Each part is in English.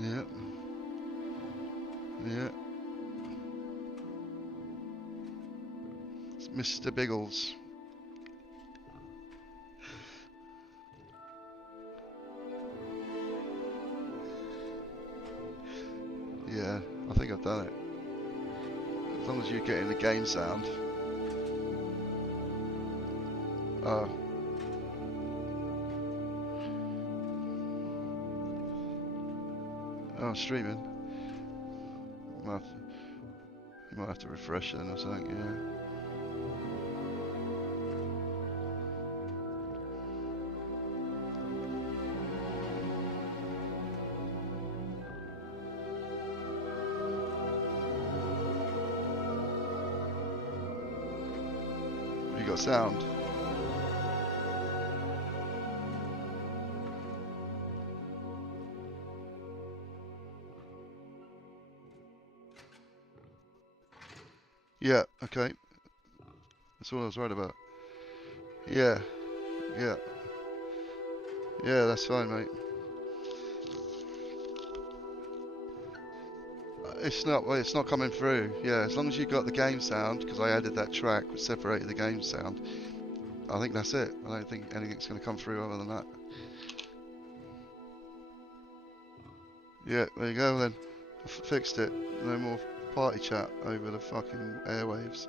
Yeah. Yeah. It's Mr. Biggles. Yeah, I think I've done it. As long as you're getting the game sound. Oh. Oh, streaming. You might have to, you might have to refresh then or something, yeah. Have you got sound? Yeah, okay. That's all I was worried about. Yeah, yeah. Yeah, that's fine, mate. It's not coming through. Yeah, as long as you got the game sound, because I added that track which separated the game sound. I think that's it. I don't think anything's going to come through other than that. Yeah, there you go then. Fixed it. No more party chat over the fucking airwaves.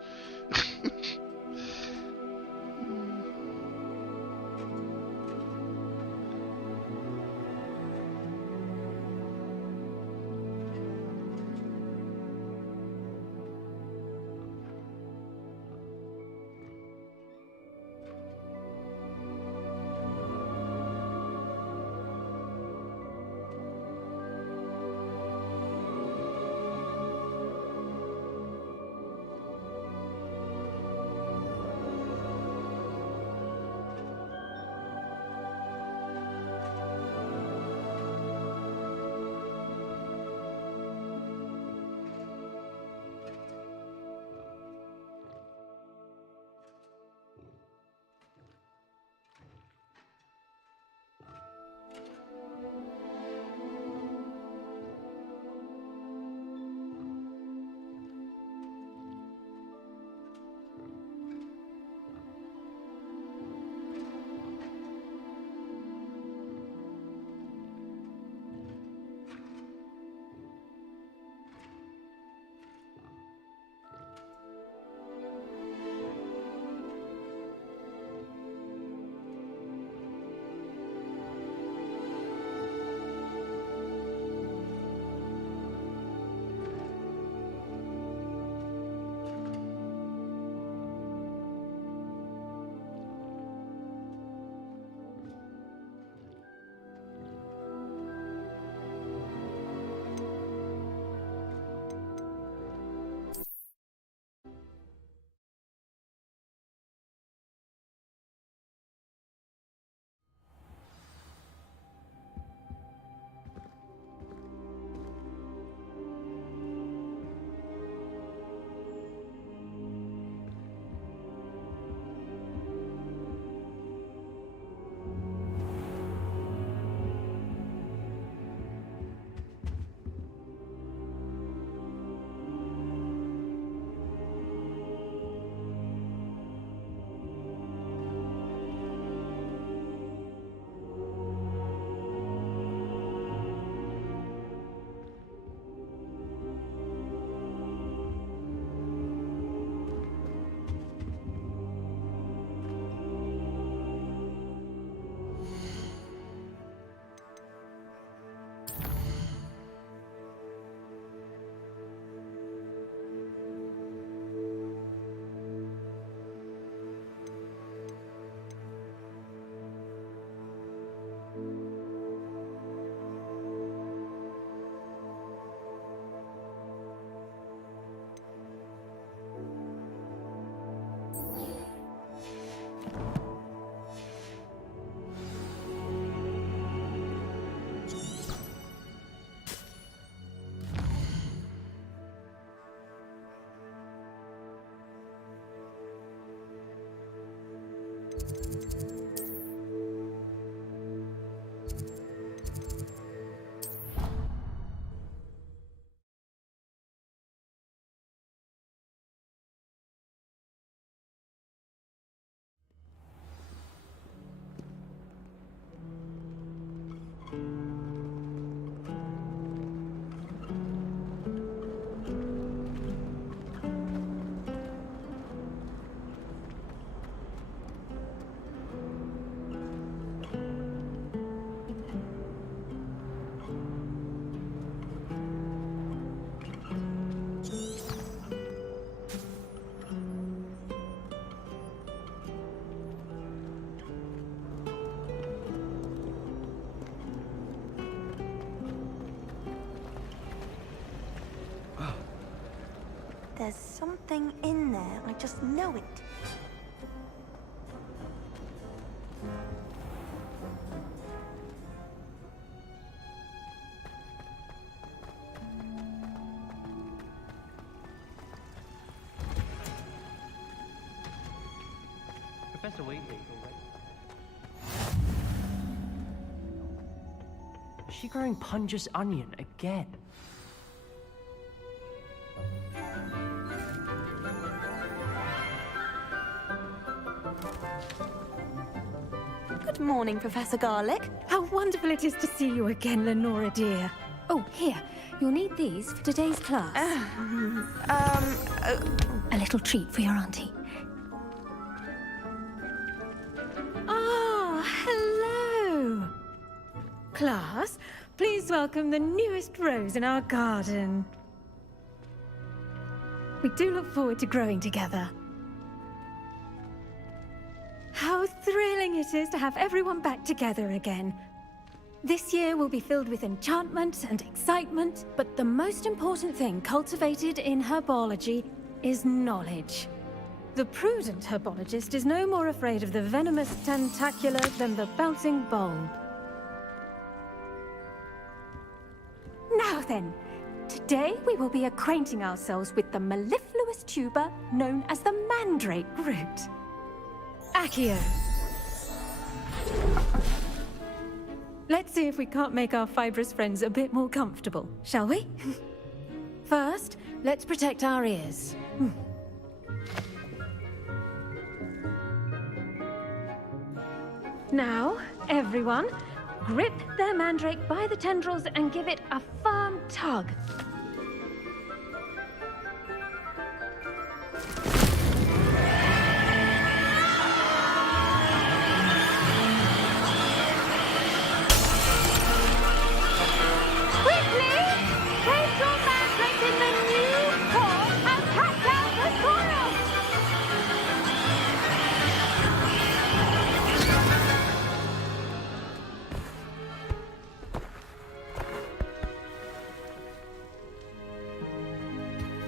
There's something in there. I just know it. Professor Wheatley. Is she growing Punja's onion again? Good morning, Professor Garlic. How wonderful it is to see you again, Lenora dear. Oh, here. You'll need these for today's class. A little treat for your auntie. Ah, hello. Class, please welcome the newest rose in our garden. We do look forward to growing together. How thrilling it is to have everyone back together again. This year will be filled with enchantment and excitement, but the most important thing cultivated in herbology is knowledge. The prudent herbologist is no more afraid of the venomous tentacula than the bouncing bulb. Now then, today we will be acquainting ourselves with the mellifluous tuber known as the mandrake root. Accio. Let's see if we can't make our fibrous friends a bit more comfortable, shall we? First, let's protect our ears. Now, everyone, grip their mandrake by the tendrils and give it a firm tug.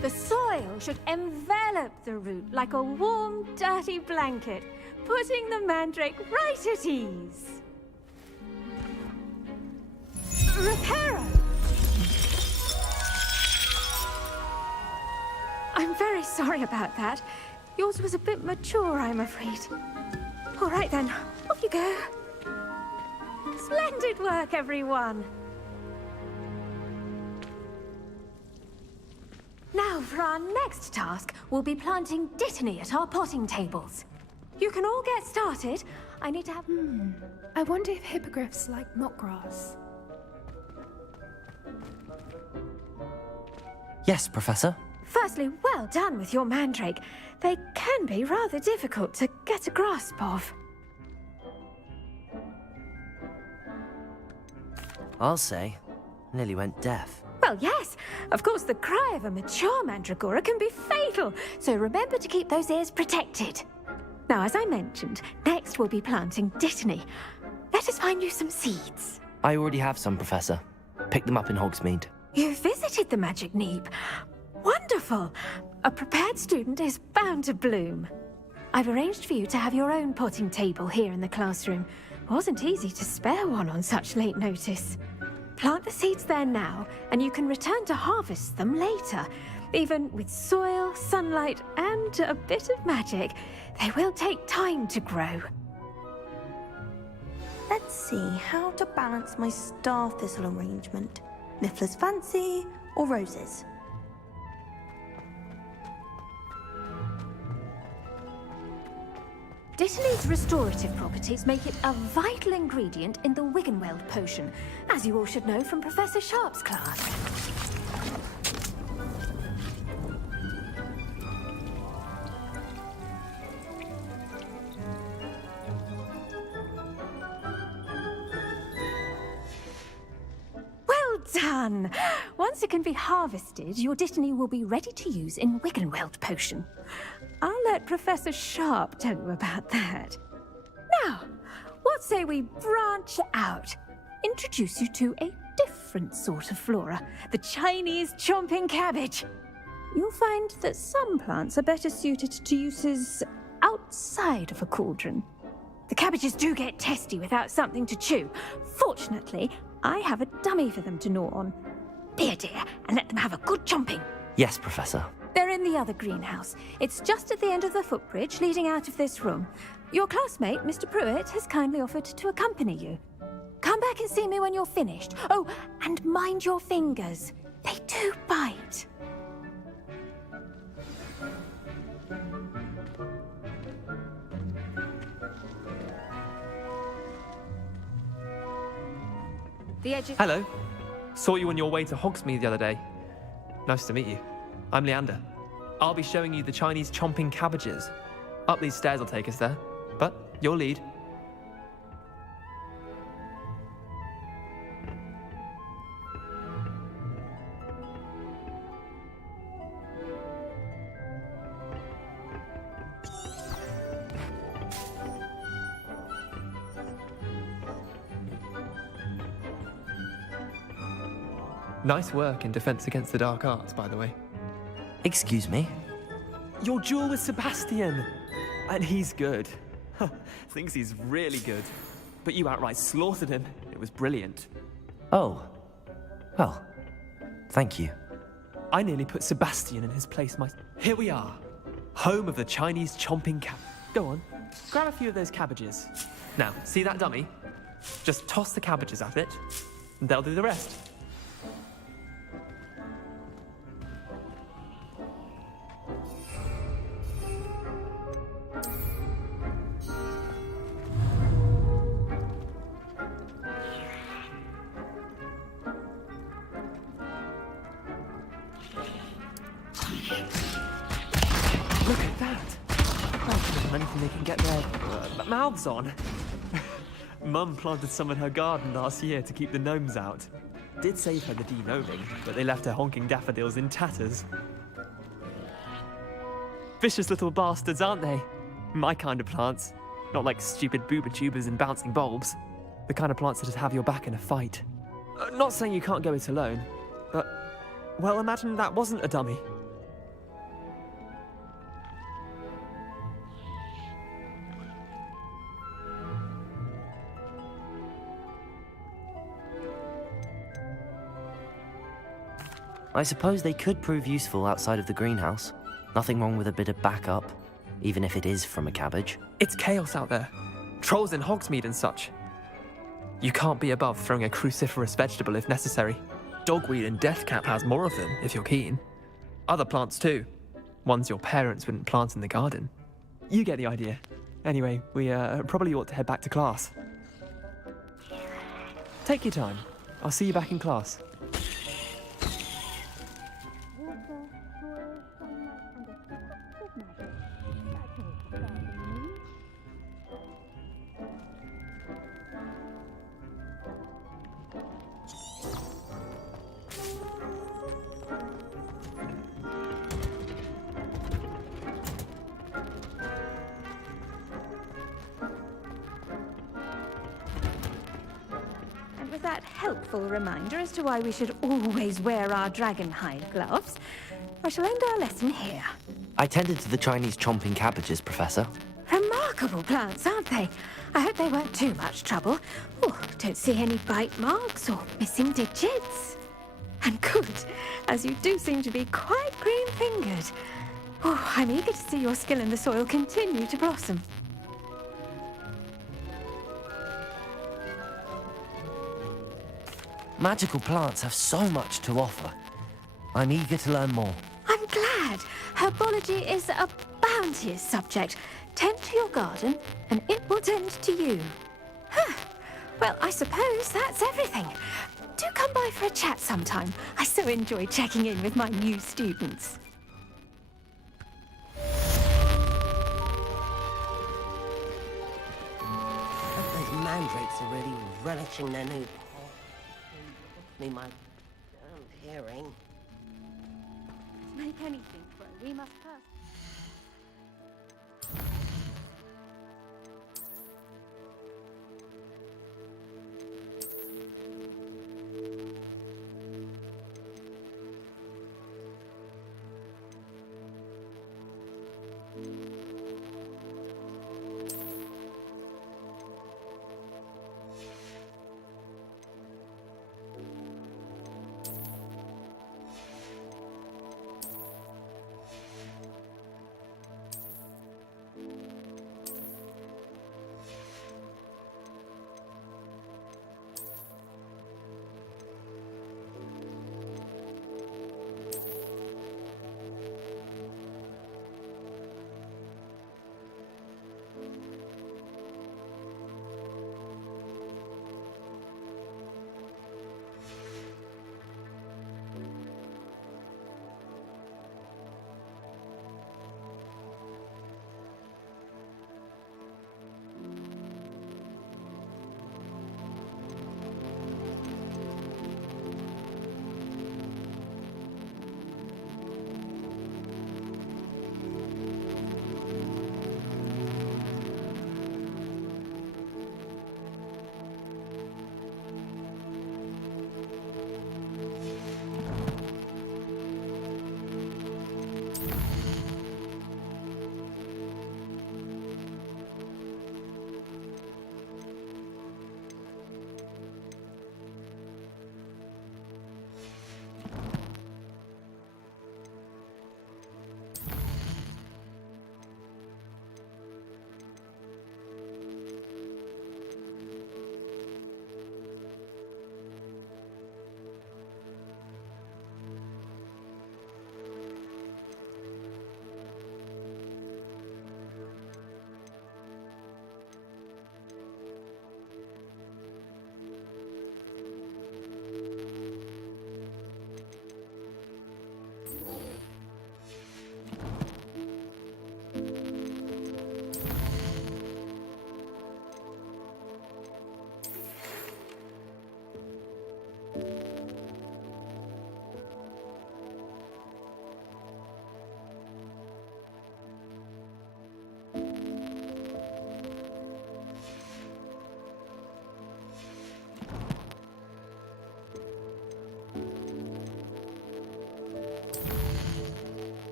The soil should envelop the root like a warm, dirty blanket, putting the mandrake right at ease. Reparo! I'm very sorry about that. Yours was a bit mature, I'm afraid. All right then, off you go. Splendid work, everyone. Now, for our next task, we'll be planting dittany at our potting tables. You can all get started. I need to have... I wonder if hippogriffs like knotgrass. Yes, Professor. Firstly, well done with your mandrake. They can be rather difficult to get a grasp of. I'll say. Nearly went deaf. Well, yes. Of course, the cry of a mature mandragora can be fatal, so remember to keep those ears protected. Now, as I mentioned, next we'll be planting dittany. Let us find you some seeds. I already have some, Professor. Picked them up in Hogsmeade. You visited the Magic Neep. Wonderful! A prepared student is bound to bloom. I've arranged for you to have your own potting table here in the classroom. Wasn't easy to spare one on such late notice. Plant the seeds there now, and you can return to harvest them later. Even with soil, sunlight, and a bit of magic, they will take time to grow. Let's see how to balance my star thistle arrangement. Niffler's fancy or roses? Dittany's restorative properties make it a vital ingredient in the Wiggenweld potion, as you all should know from Professor Sharp's class. Well done! Once it can be harvested, your dittany will be ready to use in Wiggenweld potion. I'll let Professor Sharp tell you about that. Now, what say we branch out? Introduce you to a different sort of flora, the Chinese chomping cabbage. you'll find that some plants are better suited to uses outside of a cauldron. The cabbages do get testy without something to chew. Fortunately, I have a dummy for them to gnaw on. Be a dear and let them have a good chomping. Yes, Professor. They're in the other greenhouse. It's just at the end of the footbridge leading out of this room. Your classmate, Mr. Pruitt, has kindly offered to accompany you. Come back and see me when you're finished. Oh, and mind your fingers. They do bite. The edges. Hello. Saw you on your way to Hogsmeade the other day. Nice to meet you. I'm Leander. I'll be showing you the Chinese chomping cabbages. Up these stairs will take us there, but your lead. Nice work in Defense Against the Dark Arts, by the way. Excuse me? Your duel with Sebastian! And he's good. Thinks he's really good. But you outright slaughtered him. It was brilliant. Oh. Well, thank you. I nearly put Sebastian in his place Here we are. Home of the Chinese chomping cab. Go on, grab a few of those cabbages. Now, see that dummy? Just toss the cabbages at it, and they'll do the rest. Look at that! That's anything they can get their mouths on. Mum planted some in her garden last year to keep the gnomes out. Did save her the de-gnoming, but they left her honking daffodils in tatters. Vicious little bastards, aren't they? My kind of plants. Not like stupid booba tubers and bouncing bulbs. The kind of plants that just have your back in a fight. Not saying you can't go it alone, but... well, imagine that wasn't a dummy. I suppose they could prove useful outside of the greenhouse. Nothing wrong with a bit of backup, even if it is from a cabbage. It's chaos out there. Trolls in Hogsmeade and such. You can't be above throwing a cruciferous vegetable if necessary. Dogweed and deathcap has more of them, if you're keen. Other plants too. Ones your parents wouldn't plant in the garden. You get the idea. Anyway, we probably ought to head back to class. Take your time. I'll see you back in class. With that helpful reminder as to why we should always wear our dragonhide gloves, I shall end our lesson here. I tended to the Chinese chomping cabbages, Professor. Remarkable plants, aren't they? I hope they weren't too much trouble. Oh, don't see any bite marks or missing digits. And good, as you do seem to be quite green-fingered. Oh, I'm eager to see your skill in the soil continue to blossom. Magical plants have so much to offer. I'm eager to learn more. I'm glad. Herbology is a bounteous subject. Tend to your garden, and it will tend to you. Huh. Well, I suppose that's everything. Do come by for a chat sometime. I so enjoy checking in with my new students. Those mandrakes are really relishing their new me my hearing. To make anything grow, we must first...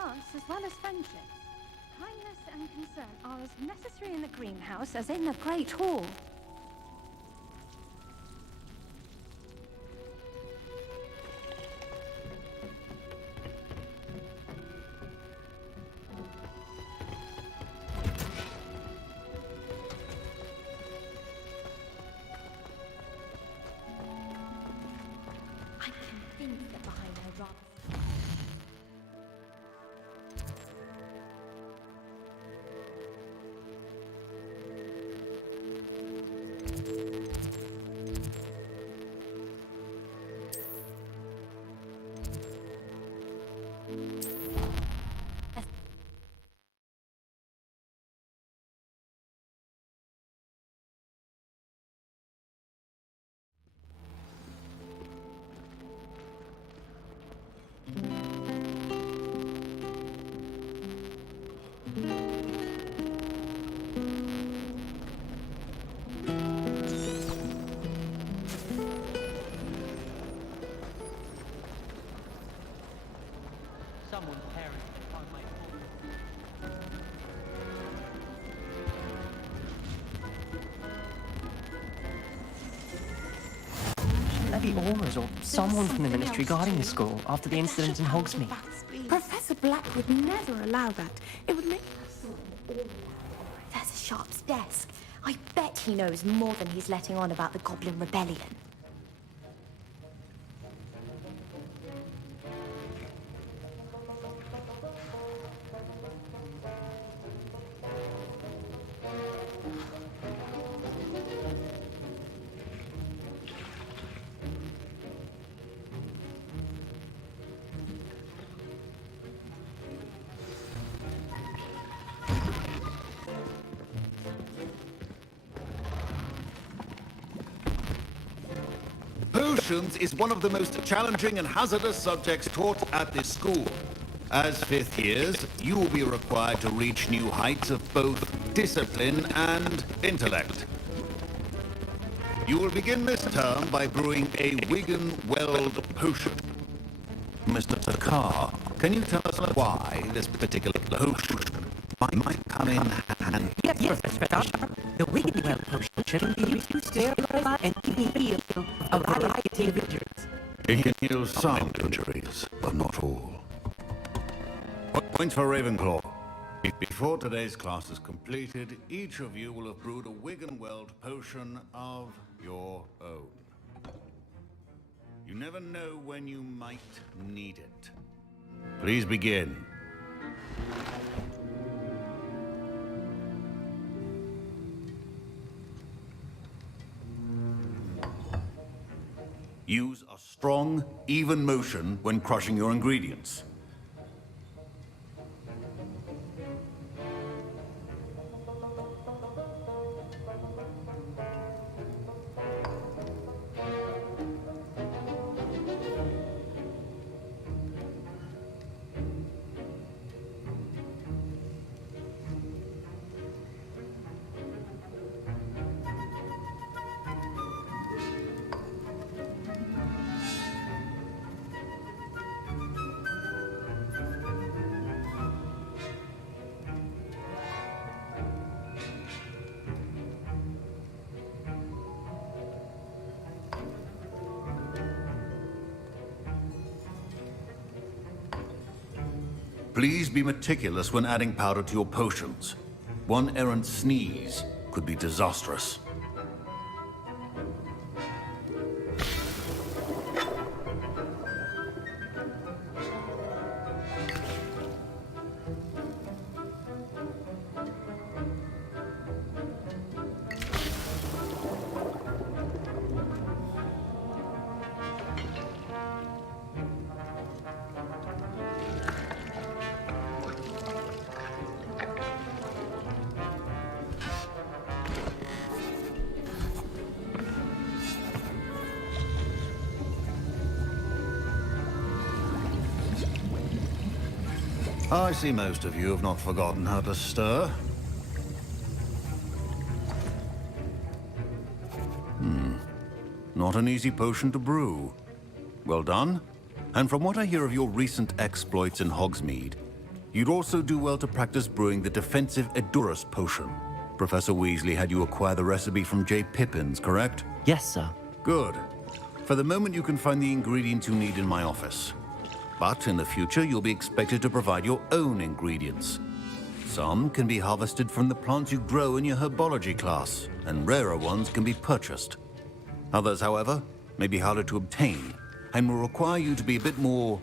plants as well as friendships. Kindness and concern are as necessary in the greenhouse as in the Great Hall. I'm convinced that behind her rather... Someone's parents on my phone. Levy Auras or someone from the ministry guarding the school after the incident in Hogsmeade. Professor Black would never allow that. It would make... Professor Sharp's desk. I bet he knows more than he's letting on about the Goblin Rebellion. Potions is one of the most challenging and hazardous subjects taught at this school. As fifth years, you will be required to reach new heights of both discipline and intellect. You will begin this term by brewing a Wigan-Weld potion. Mr. Takar, can you tell us why this particular potion might come in handy? Yes, Professor. The Wigan-Weld potion should be used to sterilize and heal a variety of injuries. It can heal some injuries, but not all. Points for Ravenclaw. Before today's class is completed, each of you will have brewed a Wigan-Weld potion of your own. You never know when you might need it. Please begin. Use a strong, even motion when crushing your ingredients. Please be meticulous when adding powder to your potions. One errant sneeze could be disastrous. I see most of you have not forgotten how to stir. Not an easy potion to brew. Well done. And from what I hear of your recent exploits in Hogsmeade, You'd also do well to practice brewing the defensive Edurus potion. Professor Weasley had you acquire the recipe from J. Pippins, correct? Yes, sir. Good. For the moment, you can find the ingredients you need in my office. But in the future, you'll be expected to provide your own ingredients. Some can be harvested from the plants you grow in your herbology class, and rarer ones can be purchased. Others, however, may be harder to obtain, and will require you to be a bit more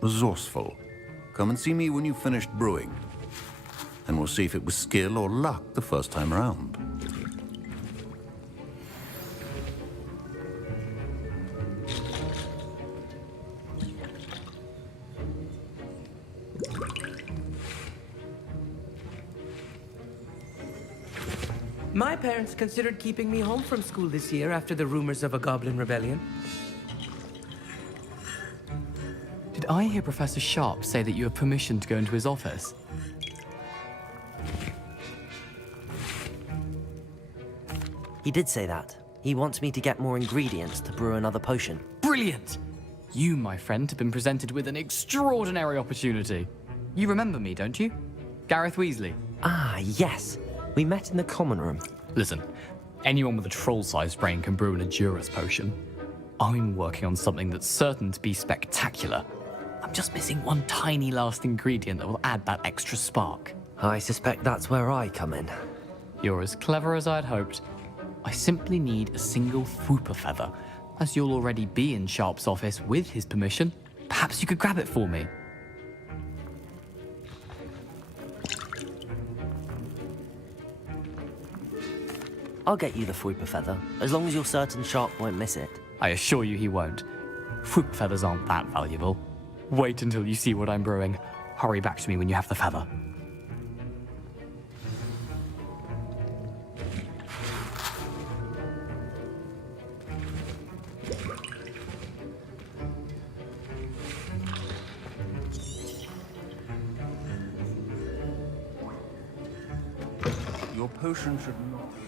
resourceful. Come and see me when you've finished brewing, and we'll see if it was skill or luck the first time around. My parents considered keeping me home from school this year after the rumors of a goblin rebellion. Did I hear Professor Sharp say that you have permission to go into his office? He did say that. He wants me to get more ingredients to brew another potion. Brilliant! You, my friend, have been presented with an extraordinary opportunity. You remember me, don't you? Gareth Weasley. Ah, yes. We met in the common room. Listen, anyone with a troll-sized brain can brew an Edurus potion. I'm working on something that's certain to be spectacular. I'm just missing one tiny last ingredient that will add that extra spark. I suspect that's where I come in. You're as clever as I'd hoped. I simply need a single Whooper feather. As you'll already be in Sharp's office with his permission, perhaps you could grab it for me. I'll get you the Whooper feather, as long as you're certain Sharp won't miss it. I assure you he won't. Whooper feathers aren't that valuable. Wait until you see what I'm brewing. Hurry back to me when you have the feather. Your potion should not be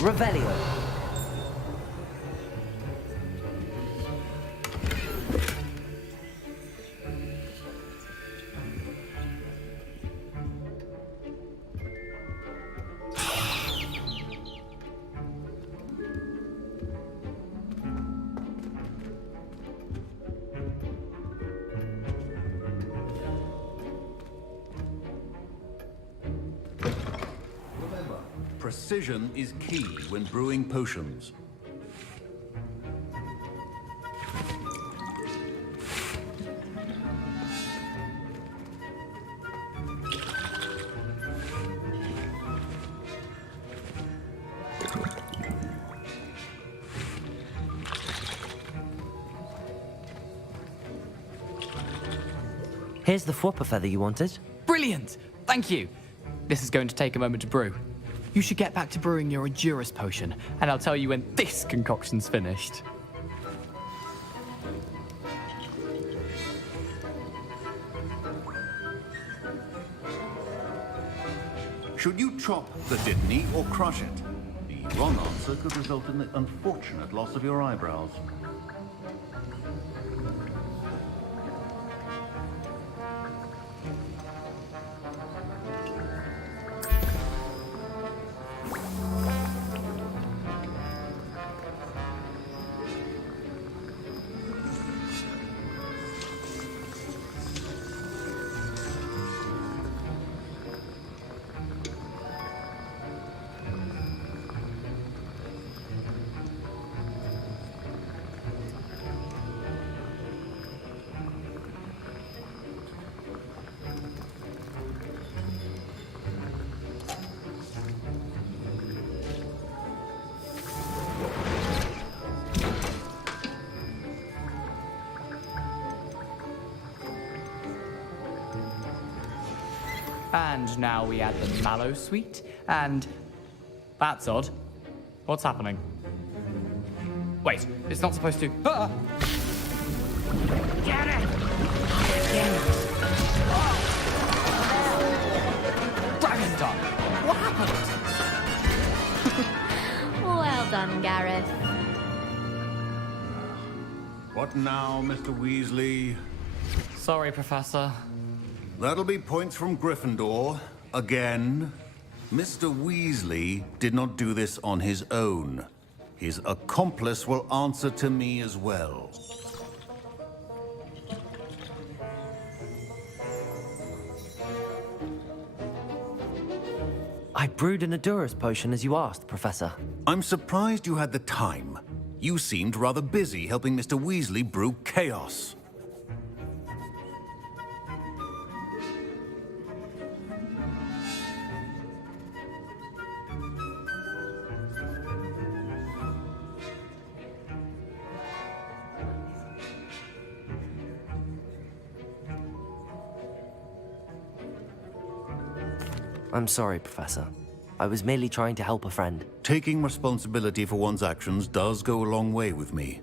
Revelio. Precision is key when brewing potions. Here's the Whooper feather you wanted. Brilliant! Thank you! This is going to take a moment to brew. You should get back to brewing your Edurus potion, and I'll tell you when this concoction's finished. Should you chop the Dittany or crush it? The wrong answer could result in the unfortunate loss of your eyebrows. And now we add the mallow sweet, and... That's odd. What's happening? Wait, it's not supposed to... Ah! Get it! Dragon Dog! What happened? done, Gareth. What now, Mr. Weasley? Sorry, Professor. That'll be points from Gryffindor. Again. Mr. Weasley did not do this on his own. His accomplice will answer to me as well. I brewed an Adurus potion as you asked, Professor. I'm surprised you had the time. You seemed rather busy helping Mr. Weasley brew chaos. I'm sorry, Professor. I was merely trying to help a friend. Taking responsibility for one's actions does go a long way with me.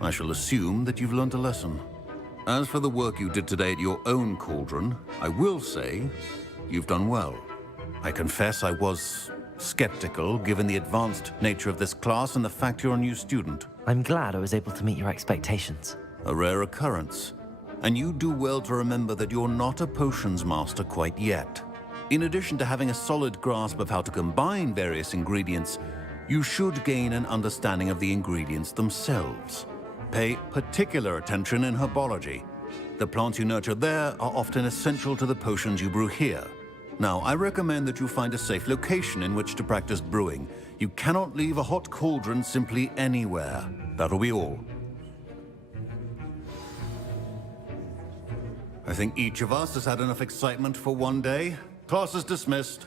I shall assume that you've learned a lesson. As for the work you did today at your own cauldron, I will say you've done well. I confess I was skeptical, given the advanced nature of this class and the fact you're a new student. I'm glad I was able to meet your expectations. A rare occurrence. And you do well to remember that you're not a potions master quite yet. In addition to having a solid grasp of how to combine various ingredients, you should gain an understanding of the ingredients themselves. Pay particular attention in herbology. The plants you nurture there are often essential to the potions you brew here. Now, I recommend that you find a safe location in which to practice brewing. You cannot leave a hot cauldron simply anywhere. That'll be all. I think each of us has had enough excitement for one day. Class is dismissed.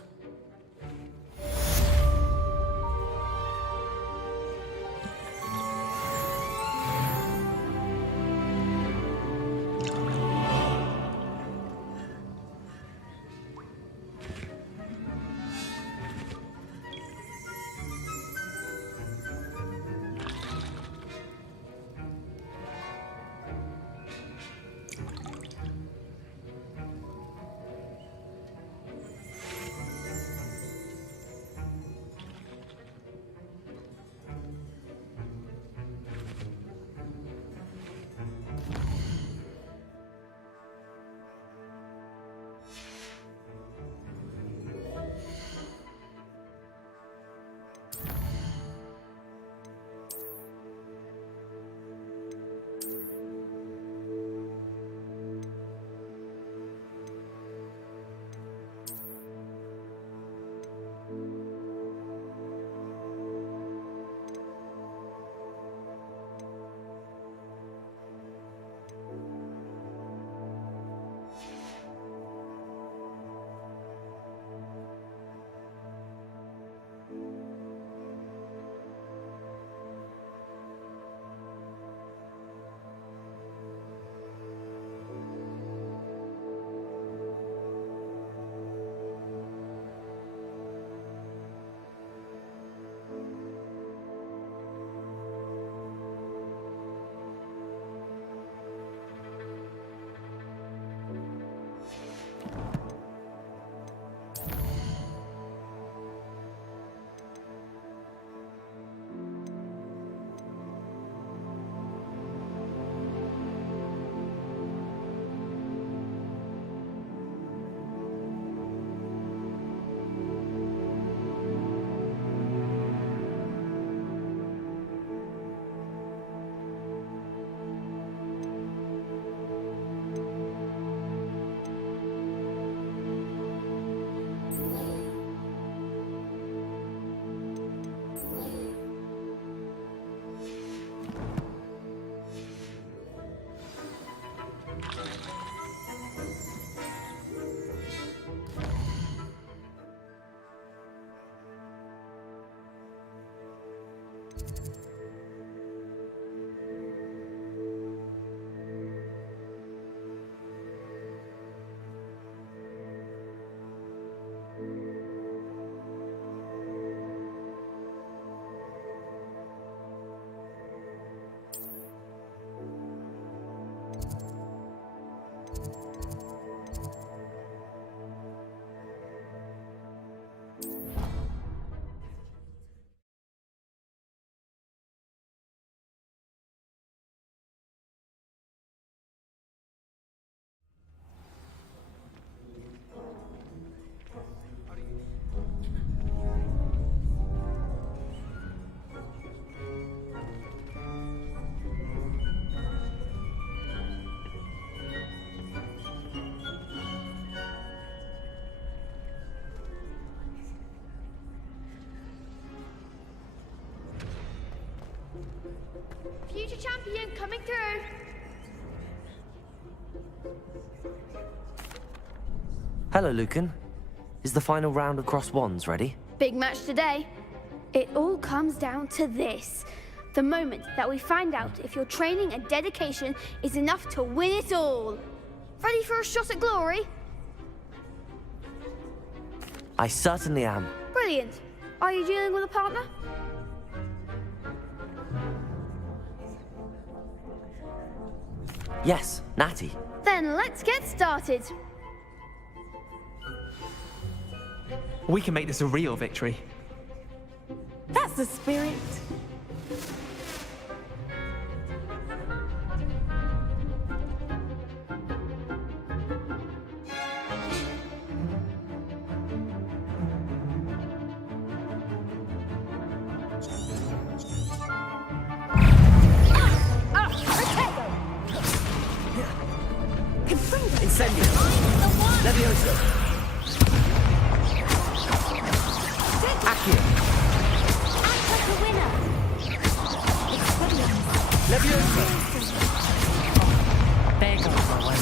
Future champion coming through. Hello, Lucan. Is the final round of cross wands ready? Big match today. It all comes down to this. The moment that we find out if your training and dedication is enough to win it all. Ready for a shot at glory? I certainly am. Brilliant. Are you dealing with a partner? Yes, Natty. Then let's get started. We can make this a real victory. That's the spirit. Incendio. Levioso. Accio. Act like a winner. Levioso. There goes my way.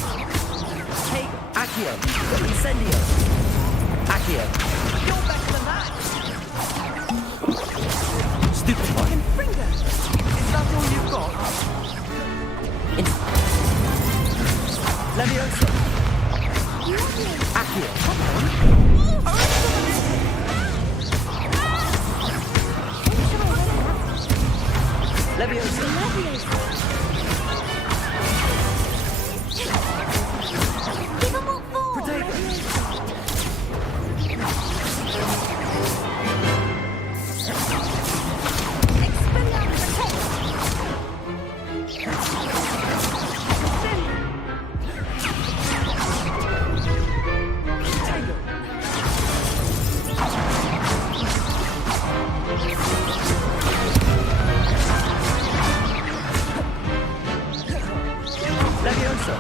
Hey, Accio. Incendio. Accio. You're better than that. Stupefy. Is that all you've got? Levioso. Accio. Levioso. Give them all four. Protego. Levioso.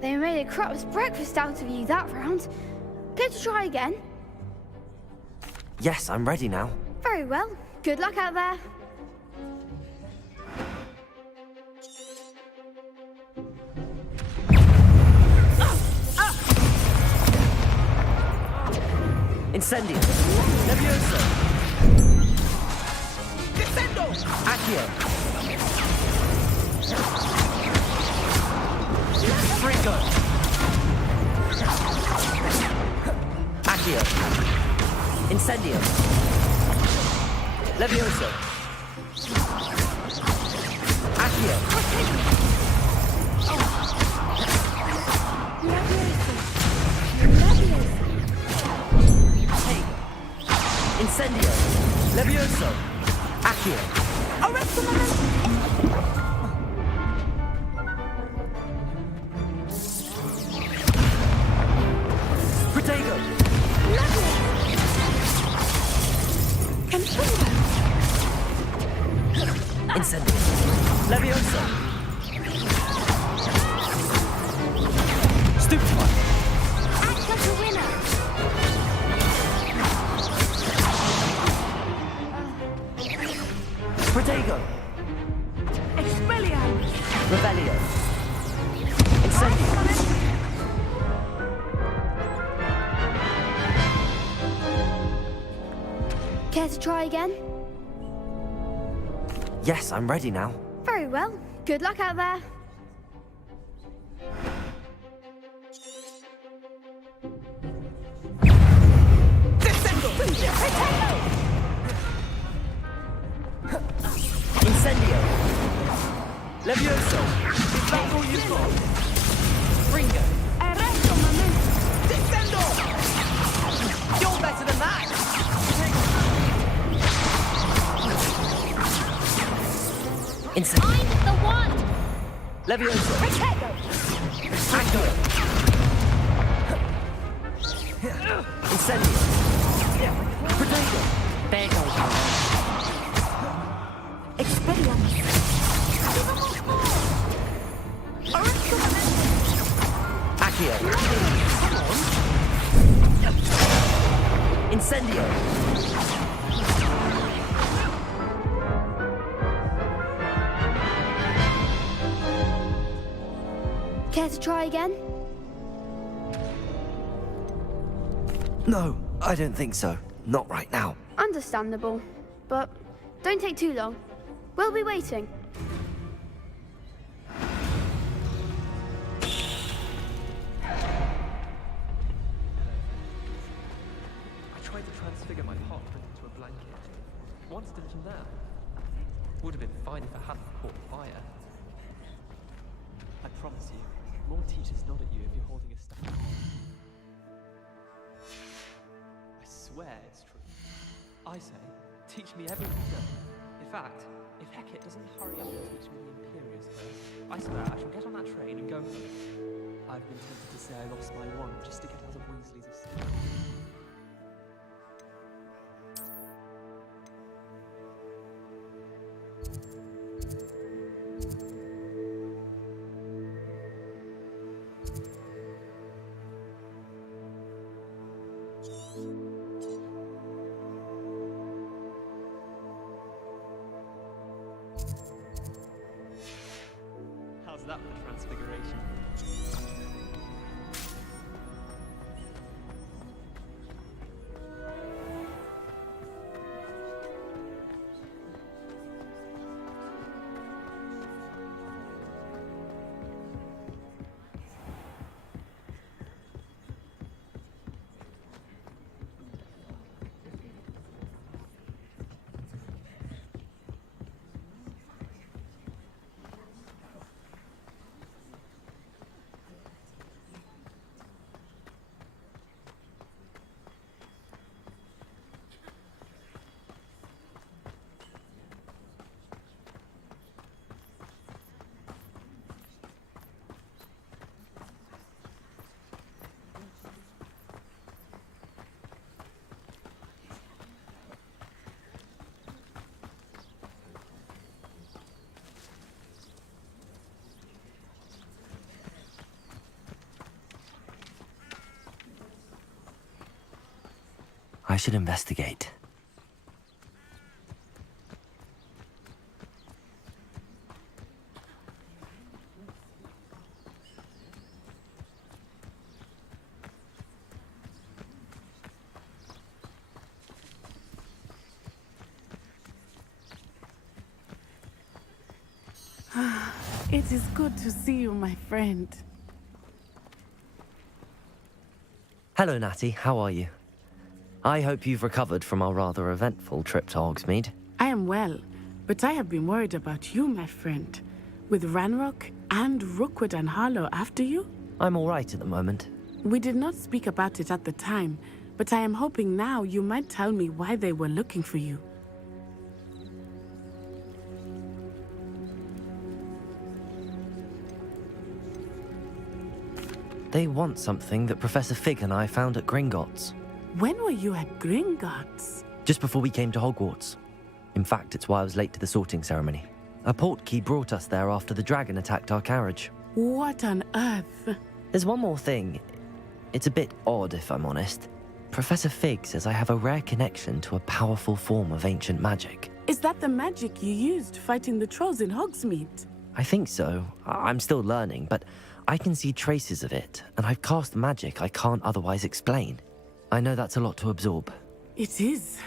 They made a crap's breakfast out of you that round. Care to try again? Yes, I'm ready now. Very well. Good luck out there. Incendio. Levioso. Descendo! Accio. Fringo! Accio. Incendio. Levioso. Accio. Incendio. Levioso. Accio. Arresto momentum. Protego. Incendio. Levioso. Stupefy. Act like a winner. Protego. Expelliarmus. Revelio. Incendio. Care to try again? Yes, I'm ready now. Very well. Good luck out there. Incendio. Levioso. Is that all you've got? Fringo! Arresto momentum. Descendo! You're better than that! Incendio. I'm the one. Levioso. Protego. Accio. Incendio. Protego. There goes my way. Expelliarmus. Accio. Incendio! Care to try again? No, I don't think so. Not right now. Understandable. But don't take too long. We'll be waiting. I tried to transfigure my parchment into a blanket. Once did it from there. Would have been fine if I hadn't caught fire. I promise you, more teachers nod at you if you're holding a staff. I swear it's true. I say, teach me everything you know. In fact, if Hecate doesn't hurry up and teach me the Imperius first, I swear I shall get on that train and go home. I've been tempted to say I lost my wand just to get out of Weasley's estate. How's that for transfiguration? I should investigate. It is good to see you, my friend. Hello, Natty. How are you? I hope you've recovered from our rather eventful trip to Hogsmeade. I am well, but I have been worried about you, my friend. With Ranrock and Rookwood and Harlow after you? I'm all right at the moment. We did not speak about it at the time, but I am hoping now you might tell me why they were looking for you. They want something that Professor Fig and I found at Gringotts. When were you at Gringotts? Just before we came to Hogwarts. In fact, it's why I was late to the sorting ceremony. A portkey brought us there after the dragon attacked our carriage. What on earth? There's one more thing. It's a bit odd, if I'm honest. Professor Fig says I have a rare connection to a powerful form of ancient magic. Is that the magic you used fighting the trolls in Hogsmeade? I think so. I'm still learning, but I can see traces of it, and I've cast magic I can't otherwise explain. I know that's a lot to absorb. It is.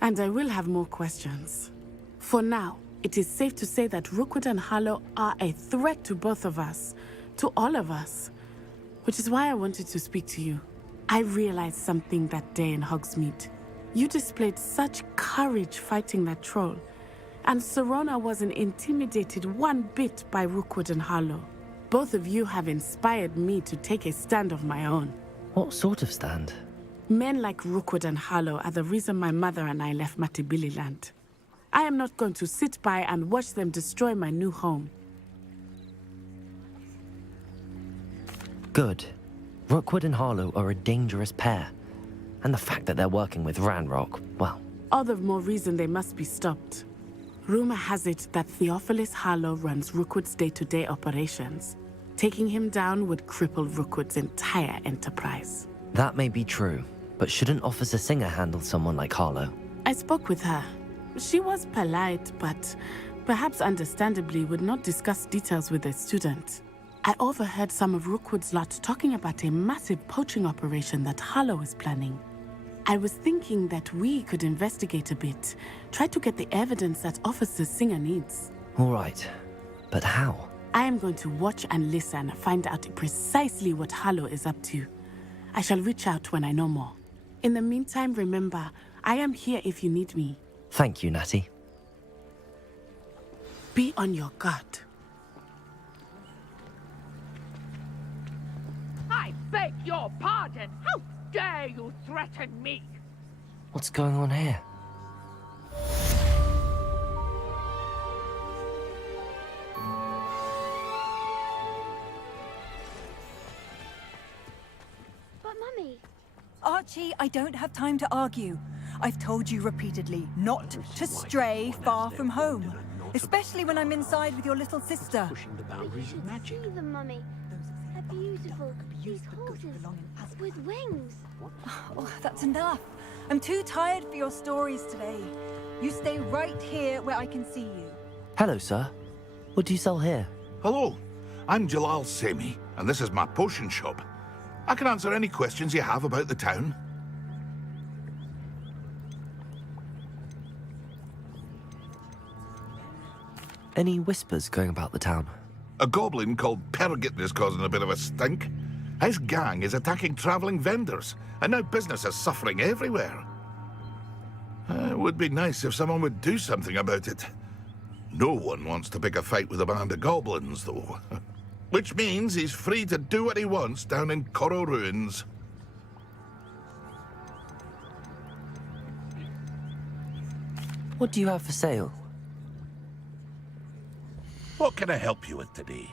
And I will have more questions. For now, it is safe to say that Rookwood and Harlow are a threat to both of us, to all of us. Which is why I wanted to speak to you. I realized something that day in Hogsmeade. You displayed such courage fighting that troll, and Serona wasn't intimidated one bit by Rookwood and Harlow. Both of you have inspired me to take a stand of my own. What sort of stand? Men like Rookwood and Harlow are the reason my mother and I left Matibili land. I am not going to sit by and watch them destroy my new home. Good. Rookwood and Harlow are a dangerous pair. And the fact that they're working with Ranrock, well... All the more reason they must be stopped. Rumor has it that Theophilus Harlow runs Rookwood's day-to-day operations. Taking him down would cripple Rookwood's entire enterprise. That may be true, but shouldn't Officer Singer handle someone like Harlow? I spoke with her. She was polite, but perhaps understandably would not discuss details with a student. I overheard some of Rookwood's lot talking about a massive poaching operation that Harlow is planning. I was thinking that we could investigate a bit, try to get the evidence that Officer Singer needs. All right, but how? I am going to watch and listen, find out precisely what Harlow is up to. I shall reach out when I know more. In the meantime, remember, I am here if you need me. Thank you, Natty. Be on your guard. I beg your pardon. How dare you threaten me? What's going on here? But Mummy... Archie, I don't have time to argue. I've told you repeatedly not to stray far from home, especially when I'm inside with your little sister. But you should see them, Mummy. They're beautiful. These horses with wings. Oh, that's enough. I'm too tired for your stories today. You stay right here where I can see you. Hello, sir. What do you sell here? Hello, I'm Jalal Semi, and this is my potion shop. I can answer any questions you have about the town. Any whispers going about the town? A goblin called Pergit is causing a bit of a stink. His gang is attacking traveling vendors, and now business is suffering everywhere. It would be nice if someone would do something about it. No one wants to pick a fight with a band of goblins, though. Which means he's free to do what he wants down in Coral Ruins. What do you have for sale? What can I help you with today?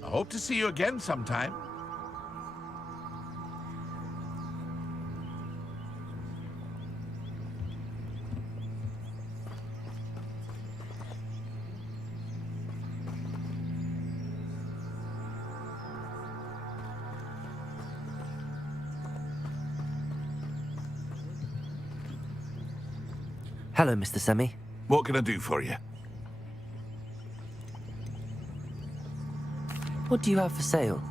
I hope to see you again sometime. Hello, Mr. Semi. What can I do for you? What do you have for sale?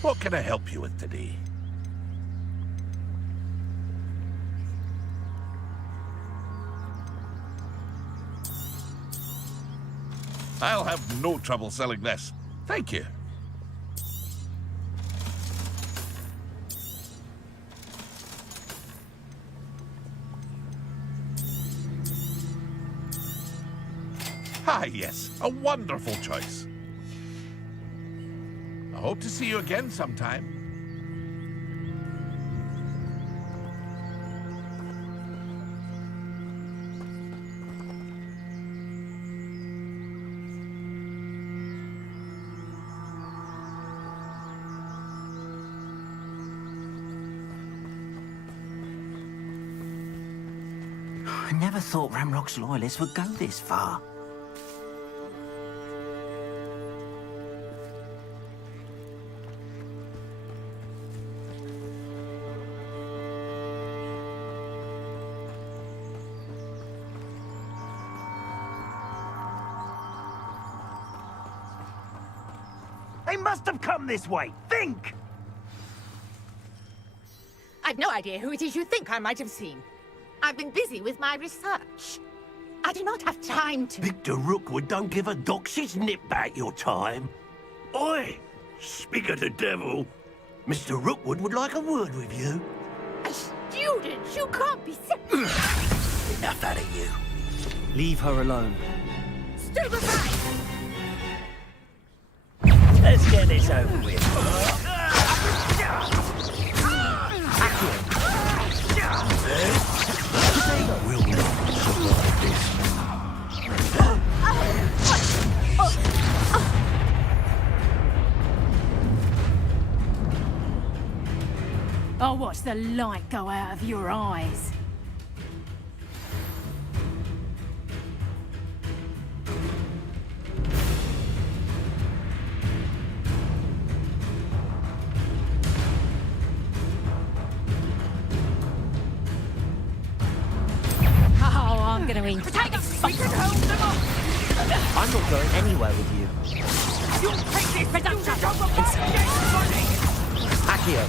What can I help you with today? I'll have no trouble selling this. Thank you. Ah, yes, a wonderful choice. I hope to see you again sometime. I never thought Ramrock's loyalists would go this far. They must have come this way. Think! I've no idea who it is you think I might have seen. I've been busy with my research. I do not have time to... Victor Rookwood don't give a doxy's nip back your time. Oi! Speak of the devil. Mr. Rookwood would like a word with you. A student? You can't be... Enough out of you. Leave her alone. Stupefy! Let's get this over with. I'll watch the light go out of your eyes. Oh, I'm gonna eat. I'm not going anywhere with you. You'll take this production. Accio!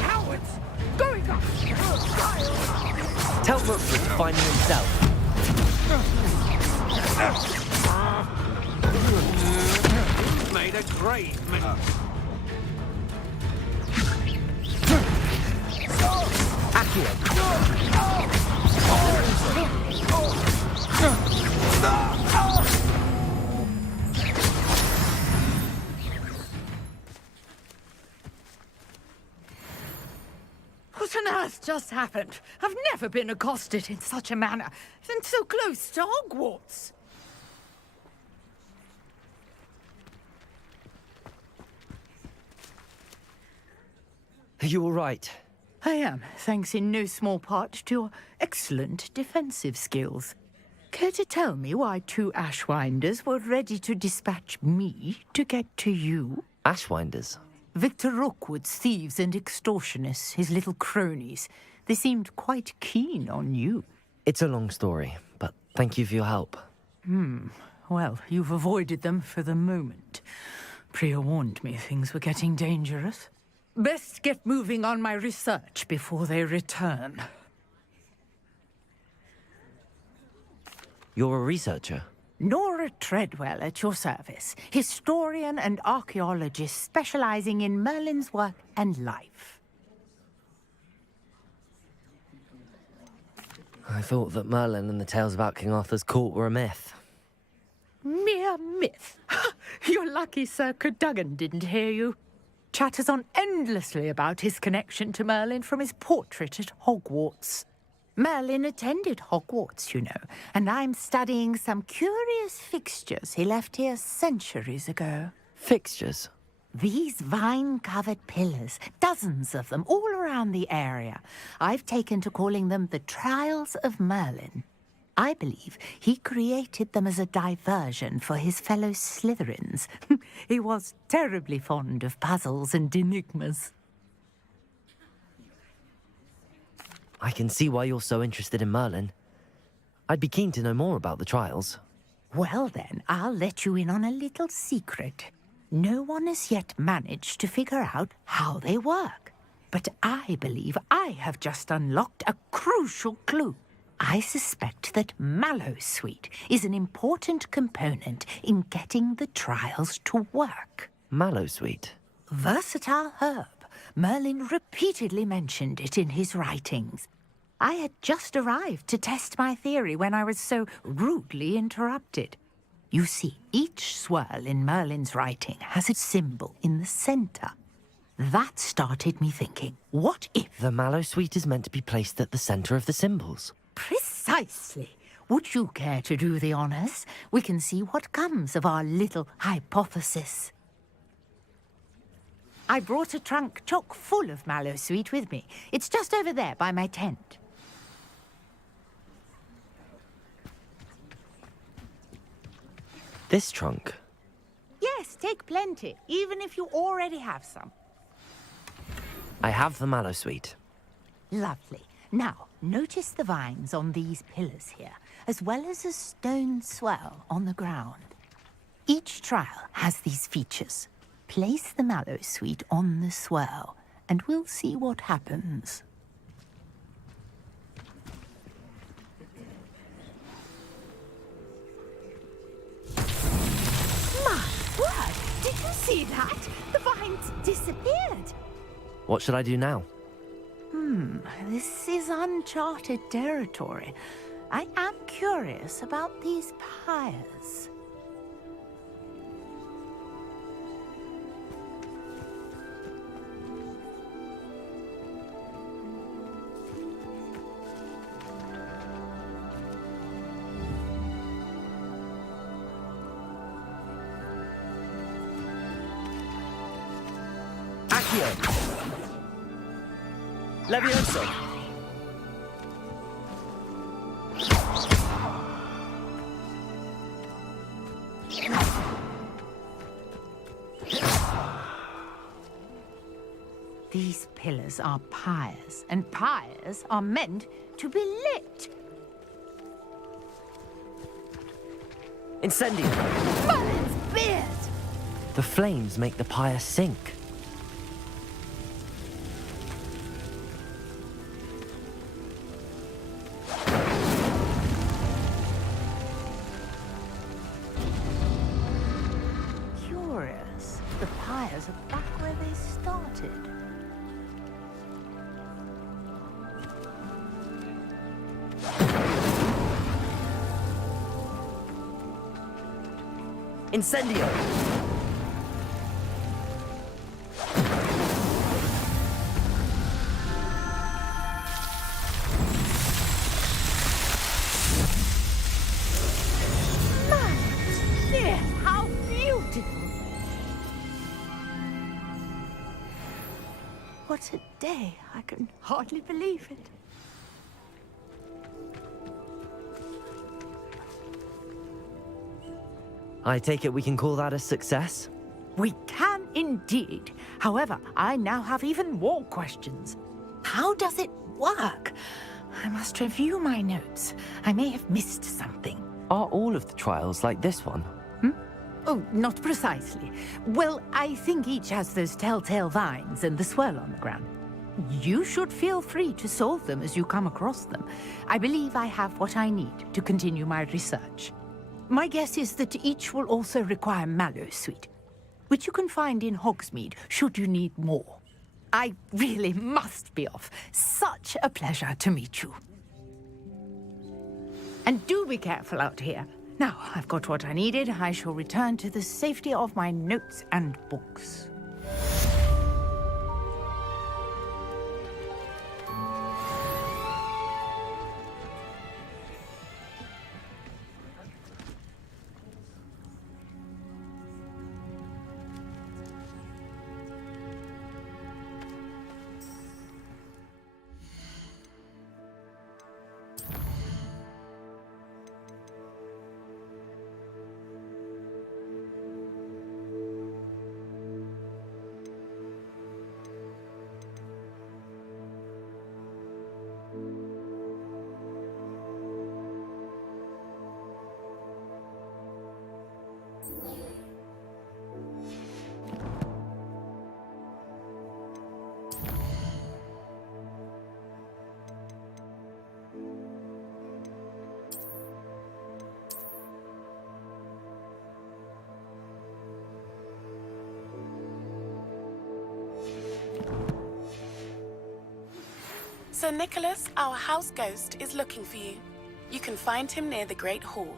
Cowards! Going up! Tell Rookwood to find me himself. Made a great mess. Accio! What on earth just happened? I've never been accosted in such a manner, and so close to Hogwarts. Are you all right? I am, thanks in no small part to your excellent defensive skills. Care to tell me why 2 Ashwinders were ready to dispatch me to get to you? Ashwinders? Victor Rookwood's thieves and extortionists, his little cronies. They seemed quite keen on you. It's a long story, but thank you for your help. Well, you've avoided them for the moment. Priya warned me things were getting dangerous. Best get moving on my research before they return. You're a researcher? Nora Treadwell at your service, historian and archaeologist specializing in Merlin's work and life. I thought that Merlin and the tales about King Arthur's court were a myth. Mere myth. You're lucky Sir Cadogan didn't hear you. Chatters on endlessly about his connection to Merlin from his portrait at Hogwarts. Merlin attended Hogwarts, you know, and I'm studying some curious fixtures he left here centuries ago. Fixtures? These vine-covered pillars, dozens of them, all around the area. I've taken to calling them the Trials of Merlin. I believe he created them as a diversion for his fellow Slytherins. He was terribly fond of puzzles and enigmas. I can see why you're so interested in Merlin. I'd be keen to know more about the trials. Well then, I'll let you in on a little secret. No one has yet managed to figure out how they work. But I believe I have just unlocked a crucial clue. I suspect that Mallowsweet is an important component in getting the trials to work. Mallowsweet? Versatile herb. Merlin repeatedly mentioned it in his writings. I had just arrived to test my theory when I was so rudely interrupted. You see, each swirl in Merlin's writing has a symbol in the center. That started me thinking, what if... The Mallowsweet is meant to be placed at the center of the symbols. Precisely. Would you care to do the honors? We can see what comes of our little hypothesis. I brought a trunk chock full of Mallowsweet with me. It's just over there by my tent. This trunk? Yes, take plenty, even if you already have some. I have the Mallowsweet. Lovely. Now, notice the vines on these pillars here, as well as a stone swell on the ground. Each trial has these features. Place the Mallowsweet on the swell, and we'll see what happens. My word! Did you see that? The vines disappeared. What should I do now? This is uncharted territory. I am curious about these pyres. Accio! Levioso! These pillars are pyres, and pyres are meant to be lit. Incendio! Merlin's beard! The flames make the pyre sink. Curious. The pyres are back where they started. Incendio! Dear, how beautiful! What a day. I can hardly believe it. I take it we can call that a success? We can indeed. However, I now have even more questions. How does it work? I must review my notes. I may have missed something. Are all of the trials like this one? Oh, not precisely. Well, I think each has those telltale vines and the swirl on the ground. You should feel free to solve them as you come across them. I believe I have what I need to continue my research. My guess is that each will also require Mallowsweet, which you can find in Hogsmeade should you need more. I really must be off. Such a pleasure to meet you. And do be careful out here. Now, I've got what I needed. I shall return to the safety of my notes and books. Sir Nicholas, our house ghost, is looking for you. You can find him near the Great Hall.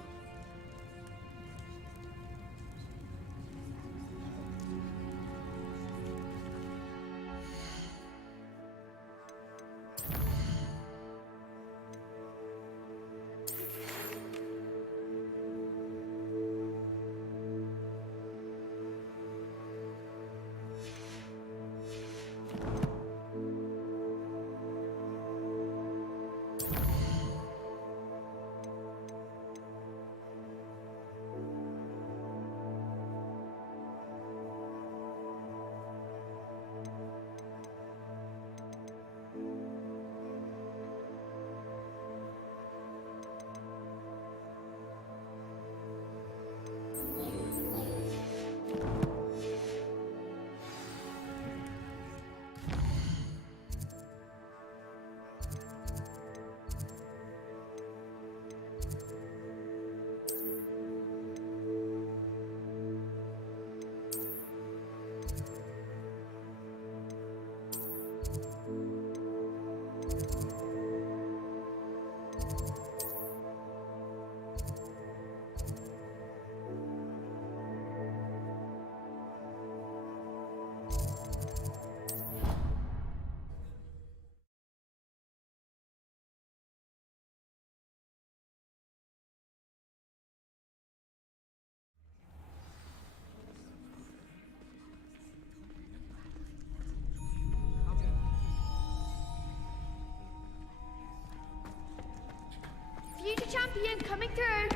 Guardian coming through.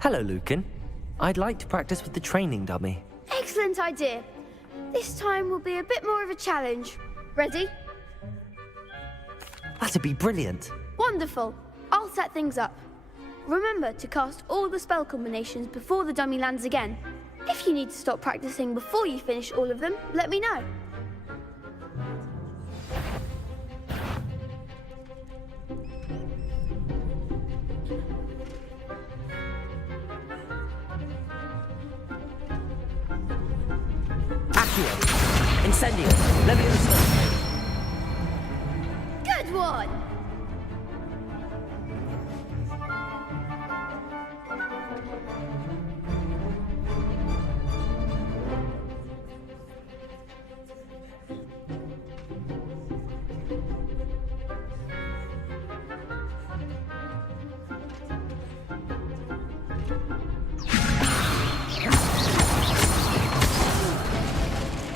Hello, Lucan. I'd like to practice with the training dummy. Excellent idea. This time will be a bit more of a challenge. Ready? That'd be brilliant. Wonderful. I'll set things up. Remember to cast all the spell combinations before the dummy lands again. If you need to stop practicing before you finish all of them, let me know. Accio. Incendio. Leviosa. Good one!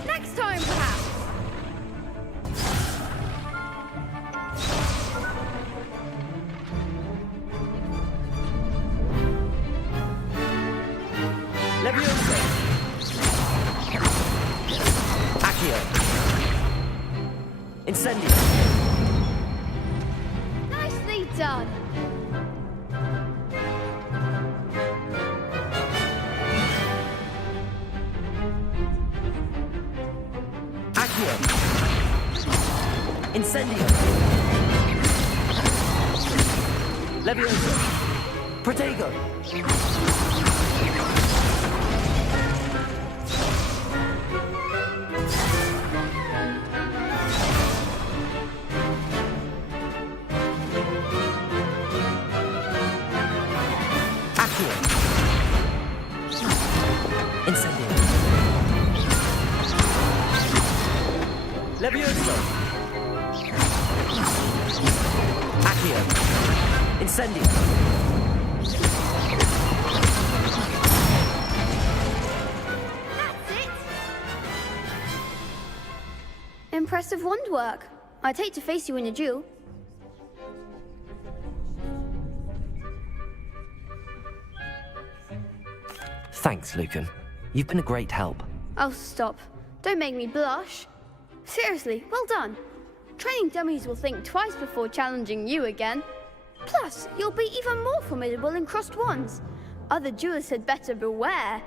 Next time, perhaps. Leviosa. Accio. Incendio. Nicely done. Accio. Incendio. Leviosa. Protego. Accio. Incendio. Leviosa. Accio. Incendio. Impressive wand work. I'd hate to face you in a duel. Thanks, Lucan. You've been a great help. Oh, stop. Don't make me blush. Seriously, well done. Training dummies will think twice before challenging you again. Plus, you'll be even more formidable in crossed wands. Other duelists had better beware.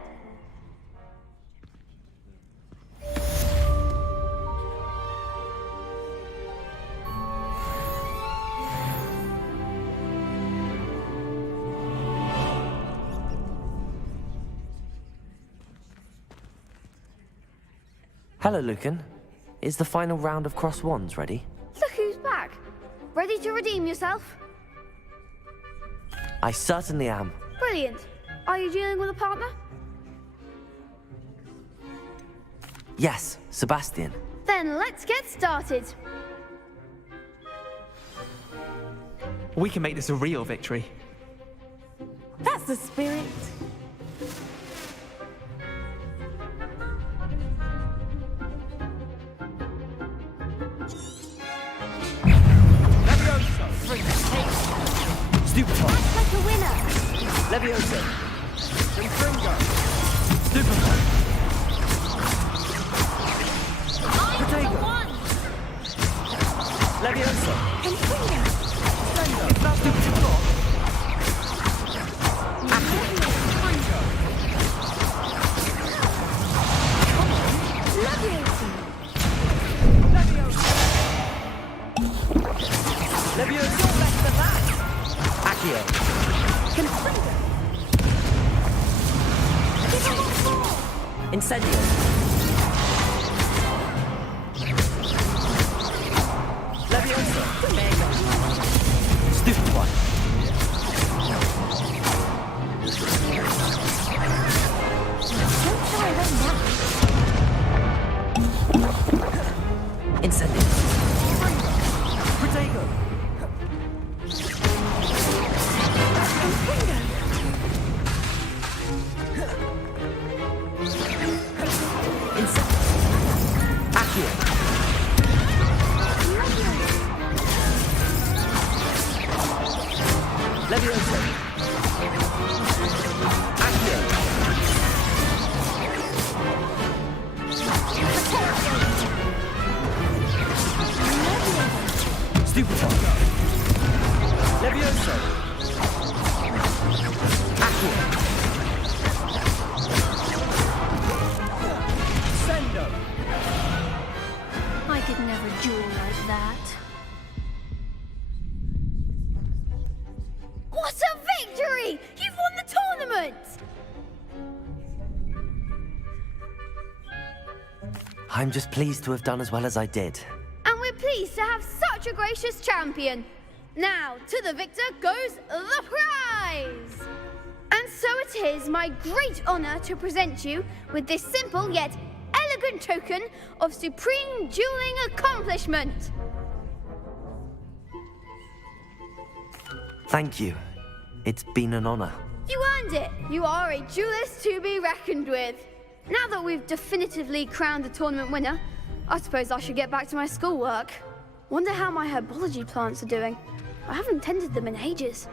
Hello, Lucan. Is the final round of cross wands ready? Look who's back. Ready to redeem yourself? I certainly am. Brilliant. Are you dealing with a partner? Yes, Sebastian. Then let's get started. We can make this a real victory. That's the spirit. Stupefy. Act like a winner. Leviosa. Confringo. Stupefy. Protego. Leviosa. Confringo. Stupefy. Leviosa. Back to back. Accio. Confringo. Incendio. Leviosa. Stupefy. Don't try them now. Incendio. Protego. Confringo. I'm just pleased to have done as well as I did. And we're pleased to have such a gracious champion. Now, to the victor goes the prize! And so it is my great honor to present you with this simple yet elegant token of supreme dueling accomplishment. Thank you. It's been an honor. You earned it. You are a duelist to be reckoned with. Now that we've definitively crowned the tournament winner, I suppose I should get back to my schoolwork. Wonder how my herbology plants are doing. I haven't tended them in ages.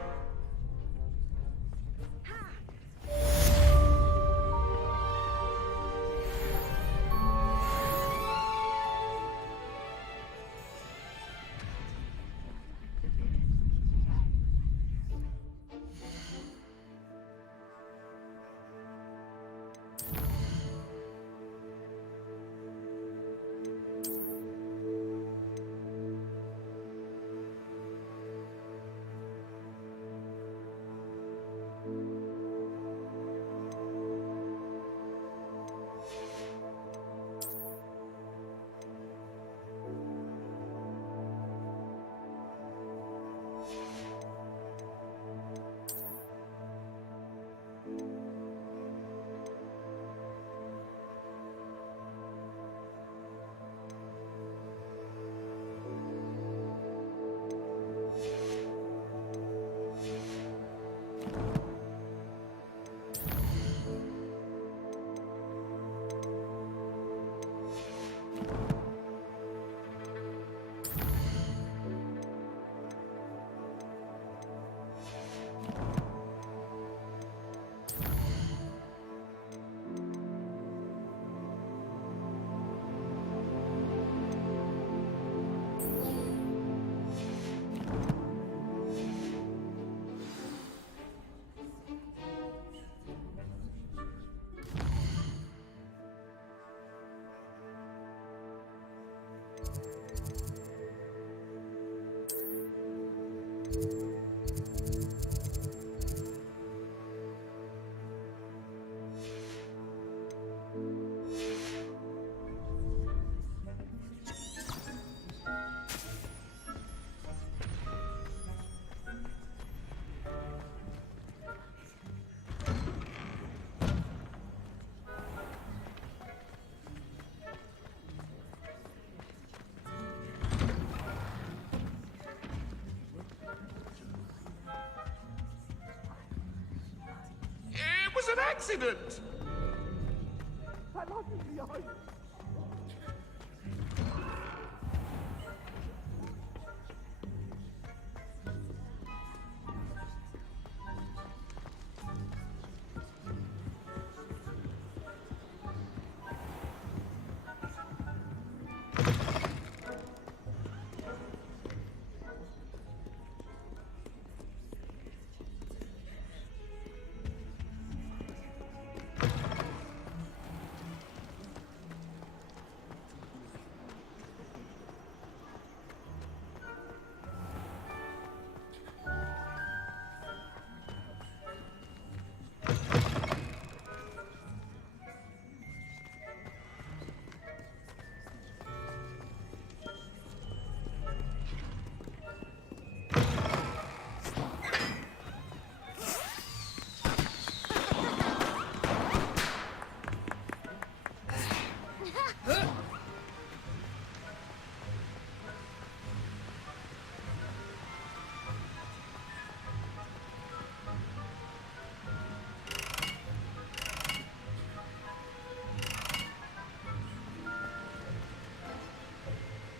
It was an accident!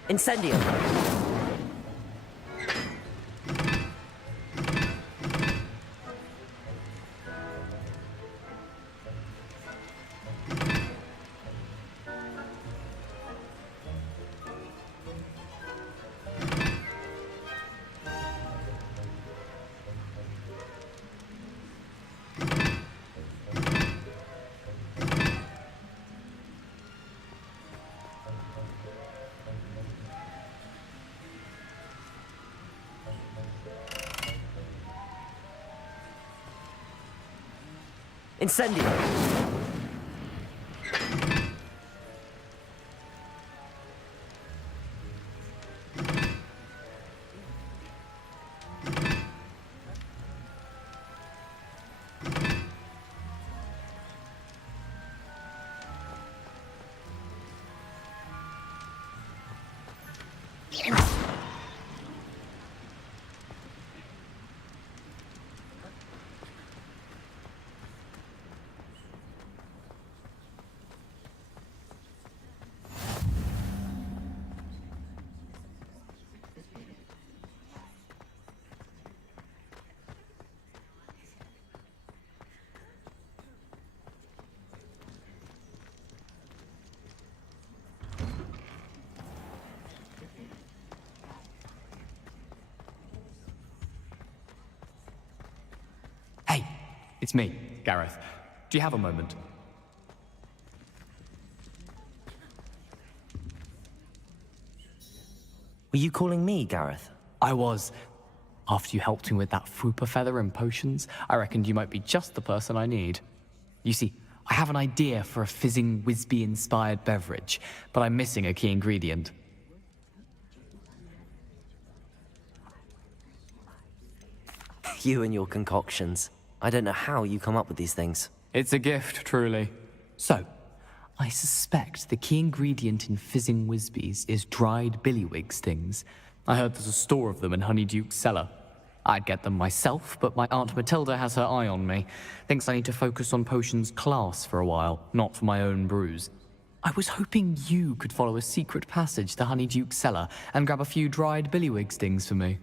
Incendio! Incendio! It's me, Gareth. Do you have a moment? Were you calling me, Gareth? I was. After you helped me with that Fupa feather and potions, I reckoned you might be just the person I need. You see, I have an idea for a fizzing Wisby-inspired beverage, but I'm missing a key ingredient. You and your concoctions. I don't know how you come up with these things. It's a gift, truly. So, I suspect the key ingredient in fizzing Wisbies is dried billywig stings. I heard there's a store of them in Honeyduke's cellar. I'd get them myself, but my Aunt Matilda has her eye on me. Thinks I need to focus on potions class for a while, not for my own brews. I was hoping you could follow a secret passage to Honeyduke's cellar and grab a few dried billywig stings for me.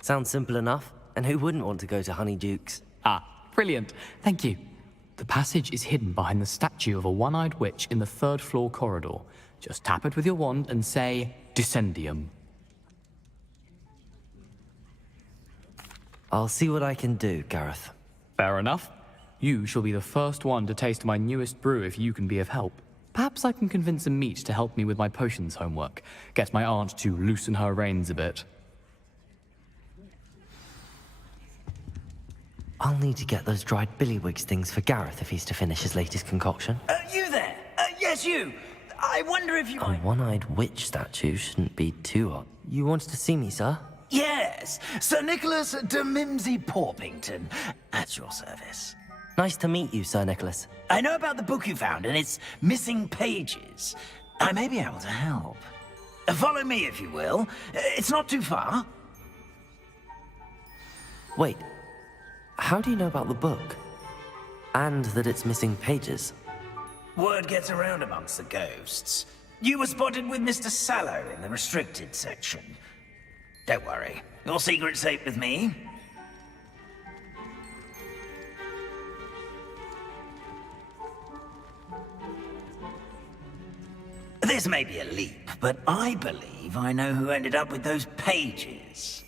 Sounds simple enough, and who wouldn't want to go to Honeyduke's? Ah, brilliant. Thank you. The passage is hidden behind the statue of a one-eyed witch in the 3rd floor corridor. Just tap it with your wand and say, Descendium. I'll see what I can do, Gareth. Fair enough. You shall be the first one to taste my newest brew if you can be of help. Perhaps I can convince a meat to help me with my potions homework. Get my aunt to loosen her reins a bit. I'll need to get those dried billywig stings for Gareth if he's to finish his latest concoction. You there? Yes, you. I wonder if you A one-eyed witch statue shouldn't be too odd. You wanted to see me, sir? Yes, Sir Nicholas de Mimsy Porpington, at your service. Nice to meet you, Sir Nicholas. I know about the book you found and its missing pages. I may be able to help. Follow me, if you will. It's not too far. Wait, how do you know about the book? And that it's missing pages? Word gets around amongst the ghosts. You were spotted with Mr. Sallow in the restricted section. Don't worry, your secret's safe with me. This may be a leap, but I believe I know who ended up with those pages.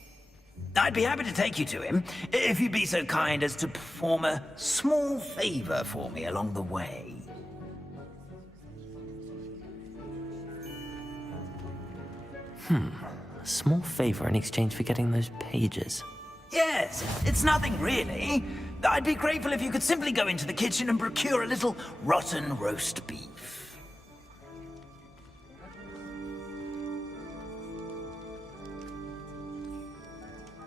I'd be happy to take you to him, if you'd be so kind as to perform a small favor for me along the way. A small favor in exchange for getting those pages. Yes, it's nothing really. I'd be grateful if you could simply go into the kitchen and procure a little rotten roast beef.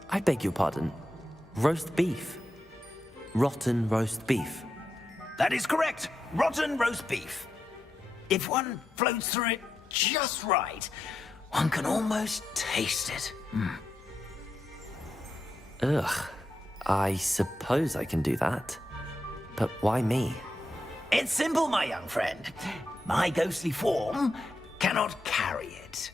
I beg your pardon. Roast beef? Rotten roast beef? That is correct. Rotten roast beef. If one floats through it just right, one can almost taste it. Ugh. I suppose I can do that. But why me? It's simple, my young friend. My ghostly form cannot carry it.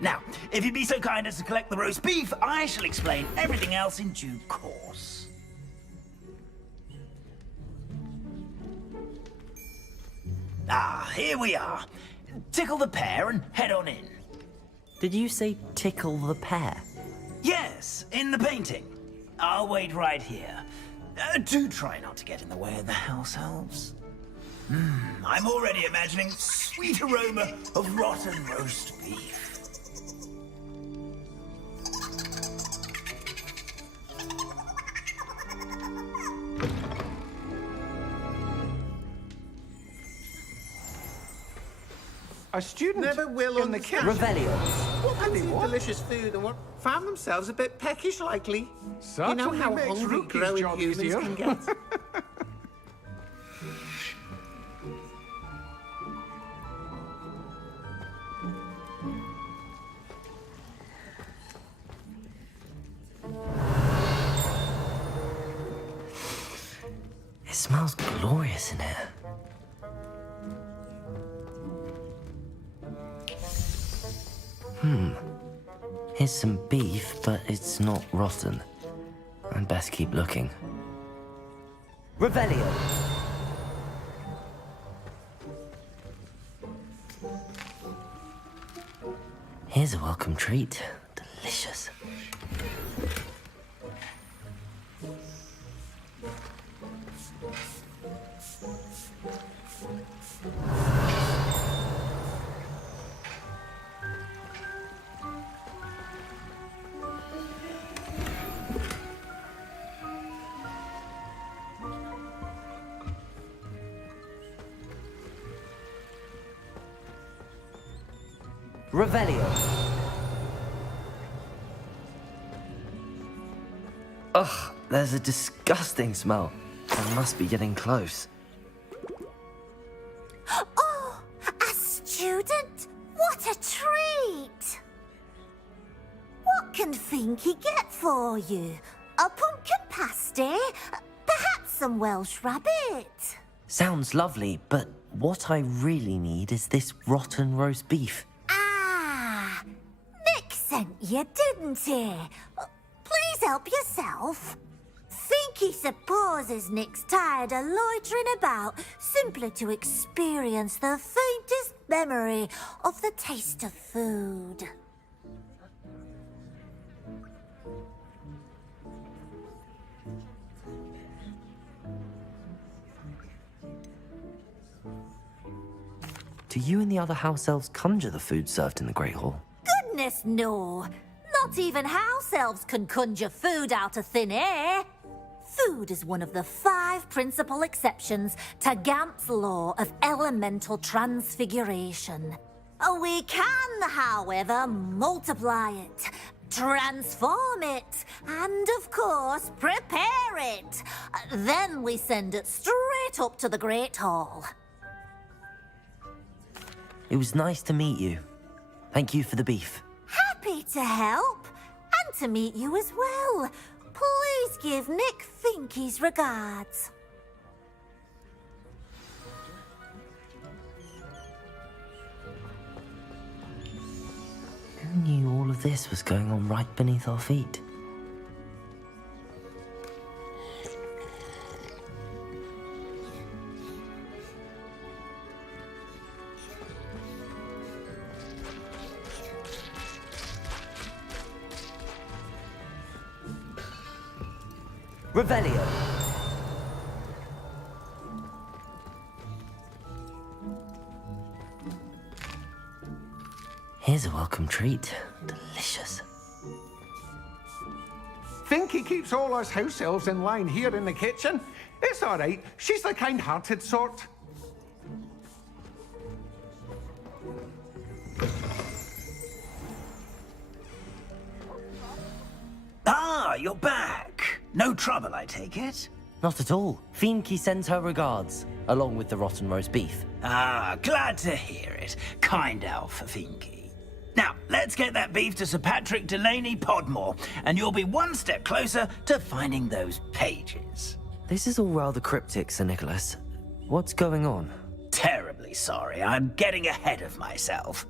Now, if you'd be so kind as to collect the roast beef, I shall explain everything else in due course. Ah, here we are. Tickle the pear and head on in. Did you say tickle the pear? Yes, in the painting. I'll wait right here. Do try not to get in the way of the house elves. I'm already imagining sweet aroma of rotten roast beef. A student never will in the kitchen. Revelio. What Fancy delicious food and what found themselves a bit peckish likely. Certainly you know how makes hungry Rookie's growing job humans easier. can get. It smells glorious in here. Here's some beef, but it's not rotten. I'd best keep looking. Revelio. Here's a welcome treat. Delicious. Revelio. Ugh, there's a disgusting smell. I must be getting close. Oh, a student? What a treat! What can Finky get for you? A pumpkin pasty? Perhaps some Welsh rabbit? Sounds lovely, but what I really need is this rotten roast beef. Ah, Nick sent you, didn't he? Please help yourself. Finky supposes Nick's tired of loitering about simply to experience the faintest memory of the taste of food. Do you and the other house elves conjure the food served in the Great Hall? Goodness, no. Not even house elves can conjure food out of thin air. Food is one of the 5 principal exceptions to Gant's law of elemental transfiguration. We can, however, multiply it, transform it, and of course, prepare it. Then we send it straight up to the Great Hall. It was nice to meet you. Thank you for the beef. Happy to help, and to meet you as well. Please give Nick Finky's regards. Who knew all of this was going on right beneath our feet? Revelio. Here's a welcome treat. Delicious. Finky keeps all us house elves in line here in the kitchen. It's all right. She's the kind-hearted sort. Ah, you're back. No trouble, I take it? Not at all. Finky sends her regards, along with the rotten roast beef. Ah, glad to hear it. Kind elf for Finky. Now, let's get that beef to Sir Patrick Delaney Podmore, and you'll be one step closer to finding those pages. This is all rather cryptic, Sir Nicholas. What's going on? Terribly sorry, I'm getting ahead of myself.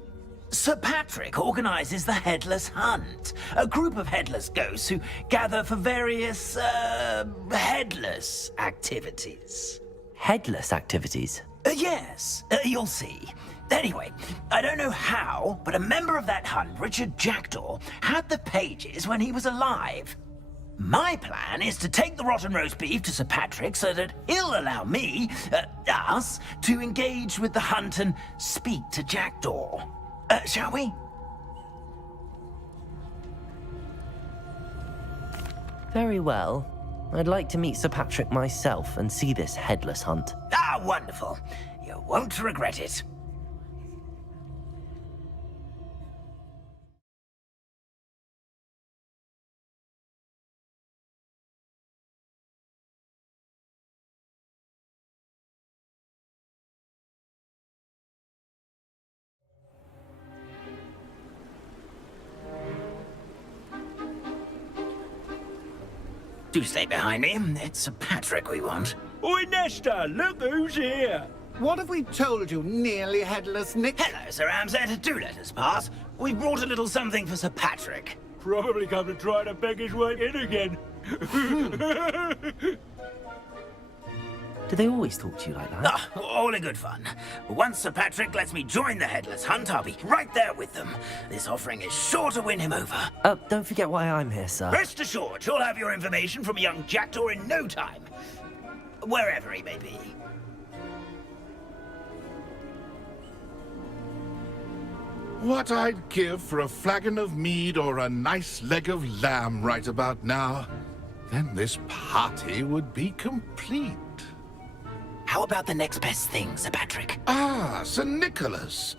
Sir Patrick organises the Headless Hunt, a group of headless ghosts who gather for various, headless activities. Headless activities? Yes, you'll see. Anyway, I don't know how, but a member of that hunt, Richard Jackdaw, had the pages when he was alive. My plan is to take the rotten roast beef to Sir Patrick so that he'll allow me, us, to engage with the hunt and speak to Jackdaw. Shall we? Very well. I'd like to meet Sir Patrick myself and see this headless hunt. Ah, wonderful. You won't regret it. Do stay behind me. It's Sir Patrick we want. Oi, Nesta, look who's here. What have we told you, nearly headless Nick? Hello, Sir Ramsay. Do let us pass. We've brought a little something for Sir Patrick. Probably come to try to beg his way in again. Do they always talk to you like that? Ah, all in good fun. Once Sir Patrick lets me join the Headless Hunt, I'll be right there with them. This offering is sure to win him over. Don't forget why I'm here, sir. Rest assured, you'll have your information from a young jackdaw in no time. Wherever he may be. What I'd give for a flagon of mead or a nice leg of lamb right about now. Then this party would be complete. How about the next best thing, Sir Patrick? Ah, Sir Nicholas.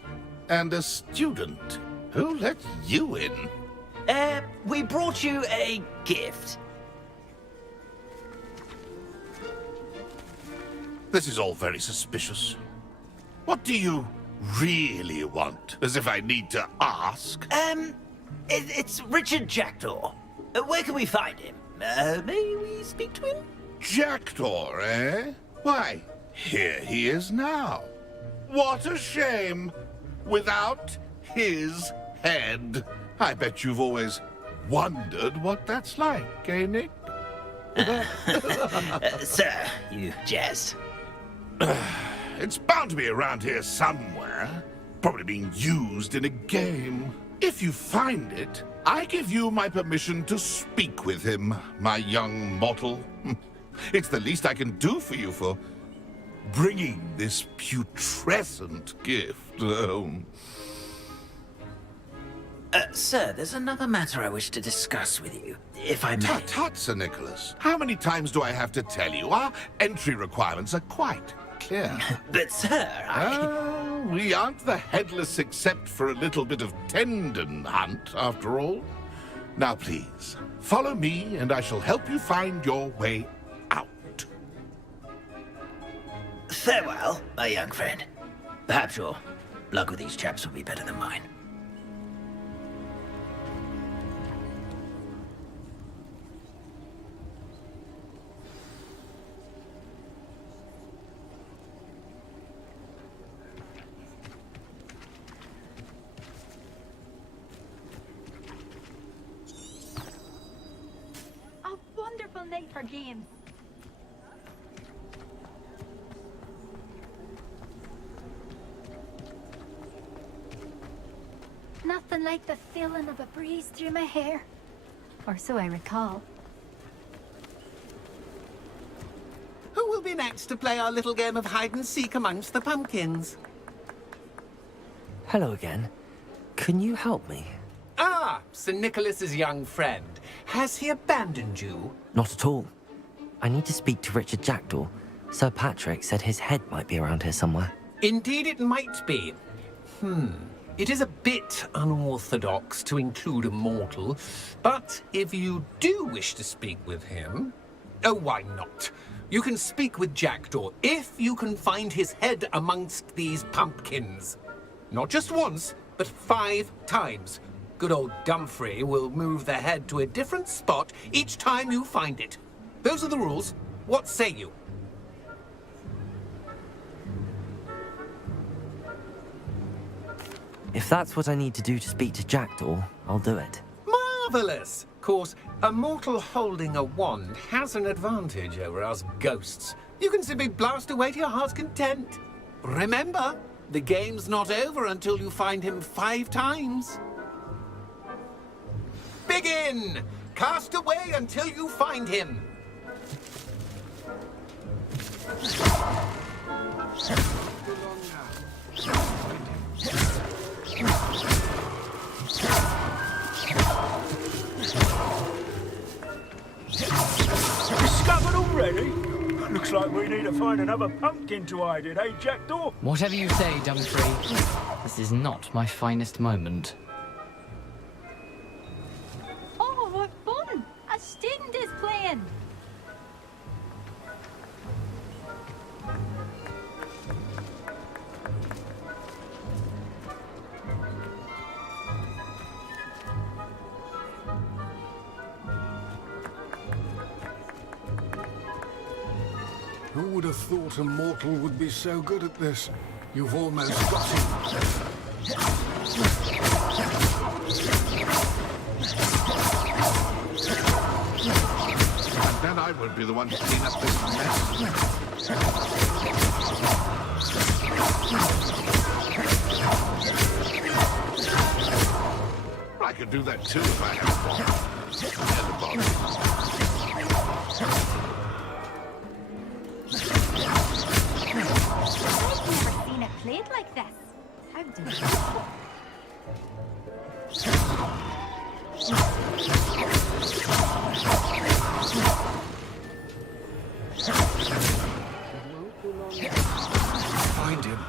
And a student. Who let you in? We brought you a gift. This is all very suspicious. What do you really want? As if I need to ask. It's Richard Jackdaw. Where can we find him? May we speak to him? Jackdaw, eh? Why, here he is now. What a shame. Without his head. I bet you've always wondered what that's like, eh, Nick? Sir, you jest. It's bound to be around here somewhere. Probably being used in a game. If you find it, I give you my permission to speak with him, my young mortal. It's the least I can do for you for bringing this putrescent gift home. Sir, there's another matter I wish to discuss with you, if I may. Tut, tut, Sir Nicholas. How many times do I have to tell you? Our entry requirements are quite clear. But, sir, we aren't the headless except for a little bit of tendon hunt, after all. Now, please, follow me, and I shall help you find your way out. Farewell, my young friend. Perhaps your luck with these chaps will be better than mine. Wonderful night for games. Nothing like the feeling of a breeze through my hair. Or so I recall. Who will be next to play our little game of hide-and-seek amongst the pumpkins? Hello again. Can you help me? Ah, Sir Nicholas's young friend. Has he abandoned you? Not at all. I need to speak to Richard Jackdaw. Sir Patrick said his head might be around here somewhere. Indeed it might be. It is a bit unorthodox to include a mortal, but if you do wish to speak with him... Oh, why not? You can speak with Jackdaw if you can find his head amongst these pumpkins. Not just once, but 5 times. Good old Dumfrey will move the head to a different spot each time you find it. Those are the rules. What say you? If that's what I need to do to speak to Jackdaw, I'll do it. Marvelous! Of course, a mortal holding a wand has an advantage over us ghosts. You can simply blast away to your heart's content. Remember, the game's not over until you find him 5 times. Begin! Cast away until you find him. Discovered already? Looks like we need to find another pumpkin to hide in, eh, Jackdaw? Whatever you say, Dumfrey. This is not my finest moment. Oh, what fun! A student is playing. Who would have thought a mortal would be so good at this? You've almost got him. And then I would be the one to clean up this mess. I could do that too if I had a ball. And a ball. I've never seen it played like this. How delightful. Find him.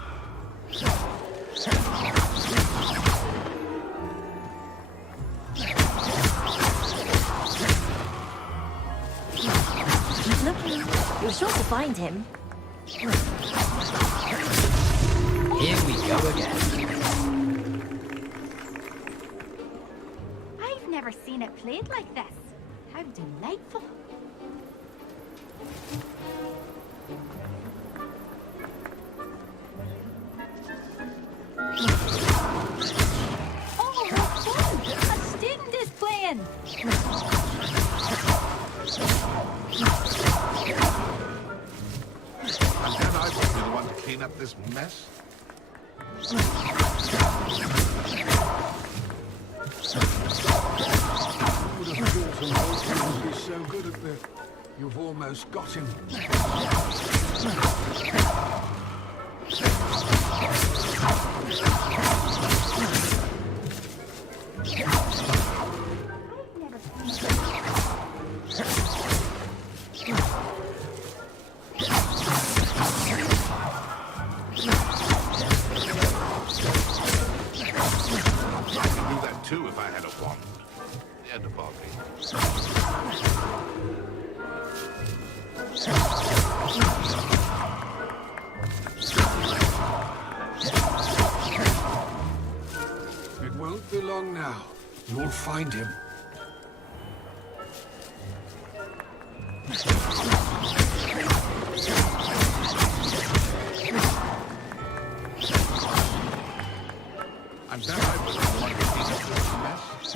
He's looking. You're sure to find him. Here we go again. I've never seen it played like this. How delightful. Oh, what fun! A sting is playing. And then I would be the one to clean up this mess. Who would have thought a mortal would be so good at this? You've almost got him. I could do that too if I had a wand. And a ball. It won't be long now. You'll find him. And then I was the one to clean up this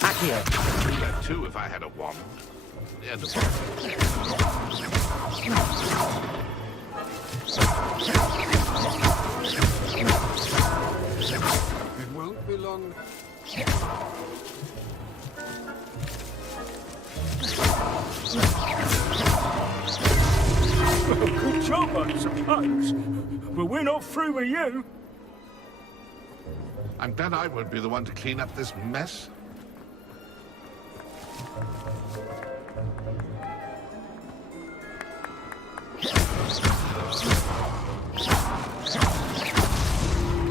Accio. I'd do that too if I had a wand. And a ball. It won't be long. Good job, I suppose. But we're not through with you. And then I would be the one to clean up this mess.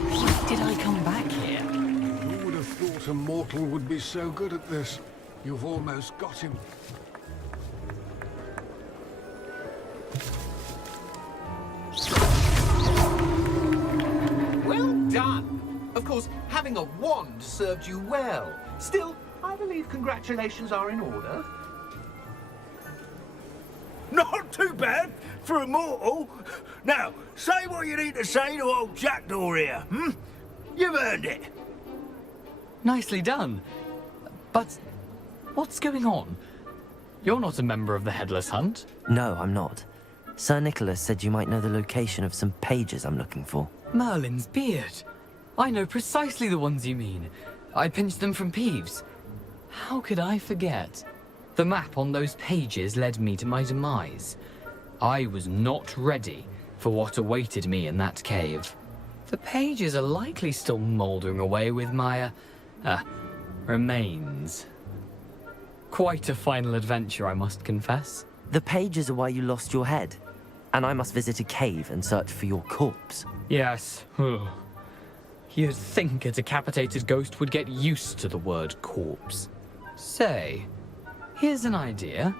Why did I come back here? Who would have thought a mortal would be so good at this? You've almost got him. Well done. Of course, having a wand served you well. Still, I believe congratulations are in order. Not too bad for a mortal. Now, say what you need to say to old Jackdaw here, hmm? You've earned it. Nicely done. But what's going on? You're not a member of the Headless Hunt. No, I'm not. Sir Nicholas said you might know the location of some pages I'm looking for. Merlin's beard. I know precisely the ones you mean. I pinched them from Peeves. How could I forget? The map on those pages led me to my demise. I was not ready for what awaited me in that cave. The pages are likely still mouldering away with my, remains. Quite a final adventure, I must confess. The pages are why you lost your head, and I must visit a cave and search for your corpse. Yes. You'd think a decapitated ghost would get used to the word corpse. Say, here's an idea.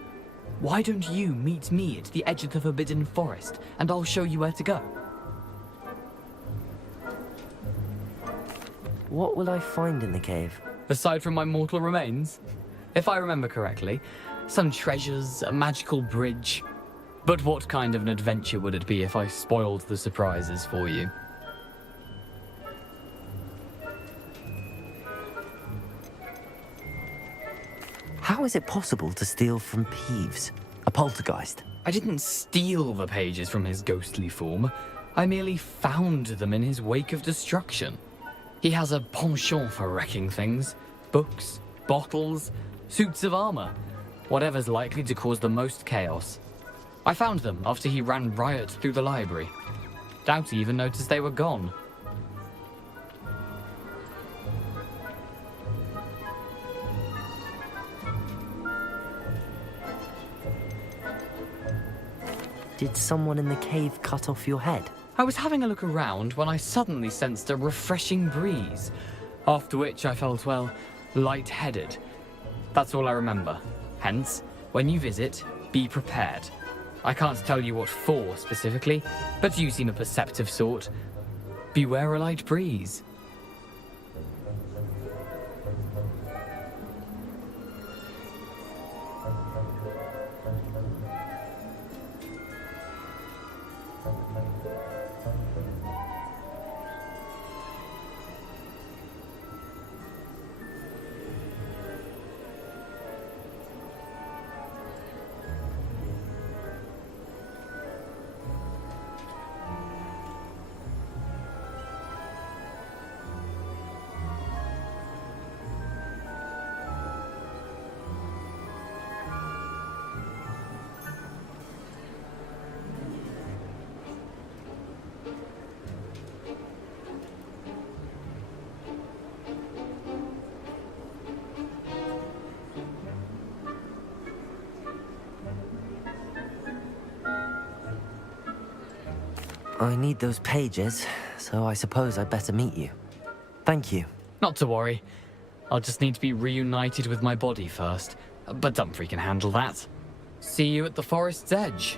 Why don't you meet me at the edge of the Forbidden Forest, and I'll show you where to go? What will I find in the cave? Aside from my mortal remains? If I remember correctly, some treasures, a magical bridge. But what kind of an adventure would it be if I spoiled the surprises for you? How is it possible to steal from Peeves, a poltergeist? I didn't steal the pages from his ghostly form. I merely found them in his wake of destruction. He has a penchant for wrecking things. Books, bottles, suits of armor. Whatever's likely to cause the most chaos. I found them after he ran riot through the library. Doubt he even noticed they were gone. Did someone in the cave cut off your head? I was having a look around when I suddenly sensed a refreshing breeze, after which I felt, well, lightheaded. That's all I remember. Hence, when you visit, be prepared. I can't tell you what for specifically, but you seem a perceptive sort. Beware a light breeze. I need those pages, so I suppose I'd better meet you. Thank you. Not to worry. I'll just need to be reunited with my body first. But Dumfries can handle that. See you at the forest's edge.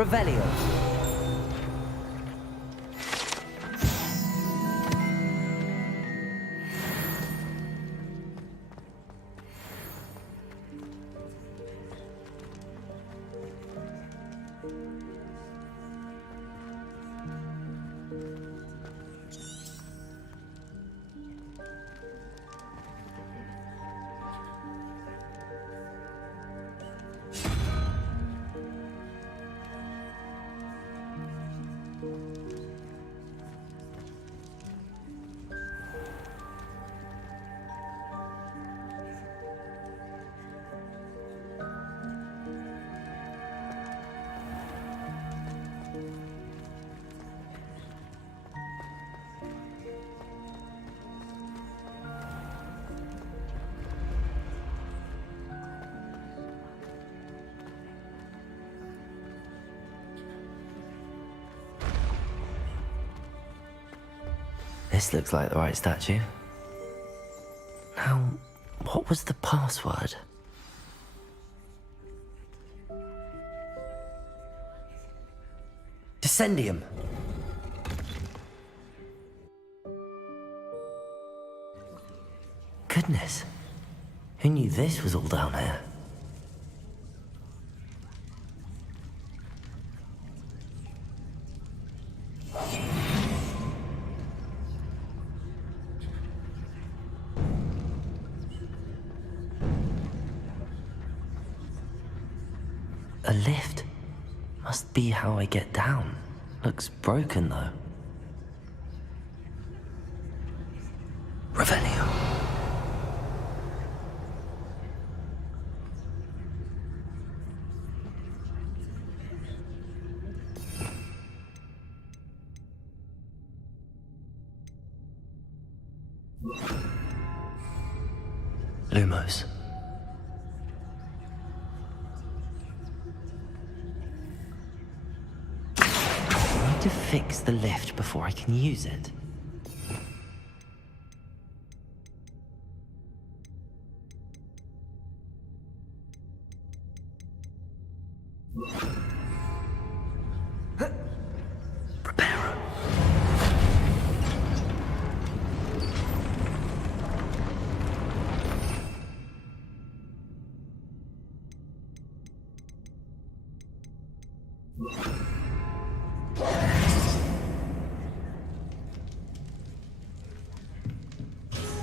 Revelio. This looks like the right statue. Now, what was the password? Descendium. Goodness. Who knew this was all down here? A lift. Must be how I get down. Looks broken though. Revelio. Lumos. I need to fix the lift before I can use it.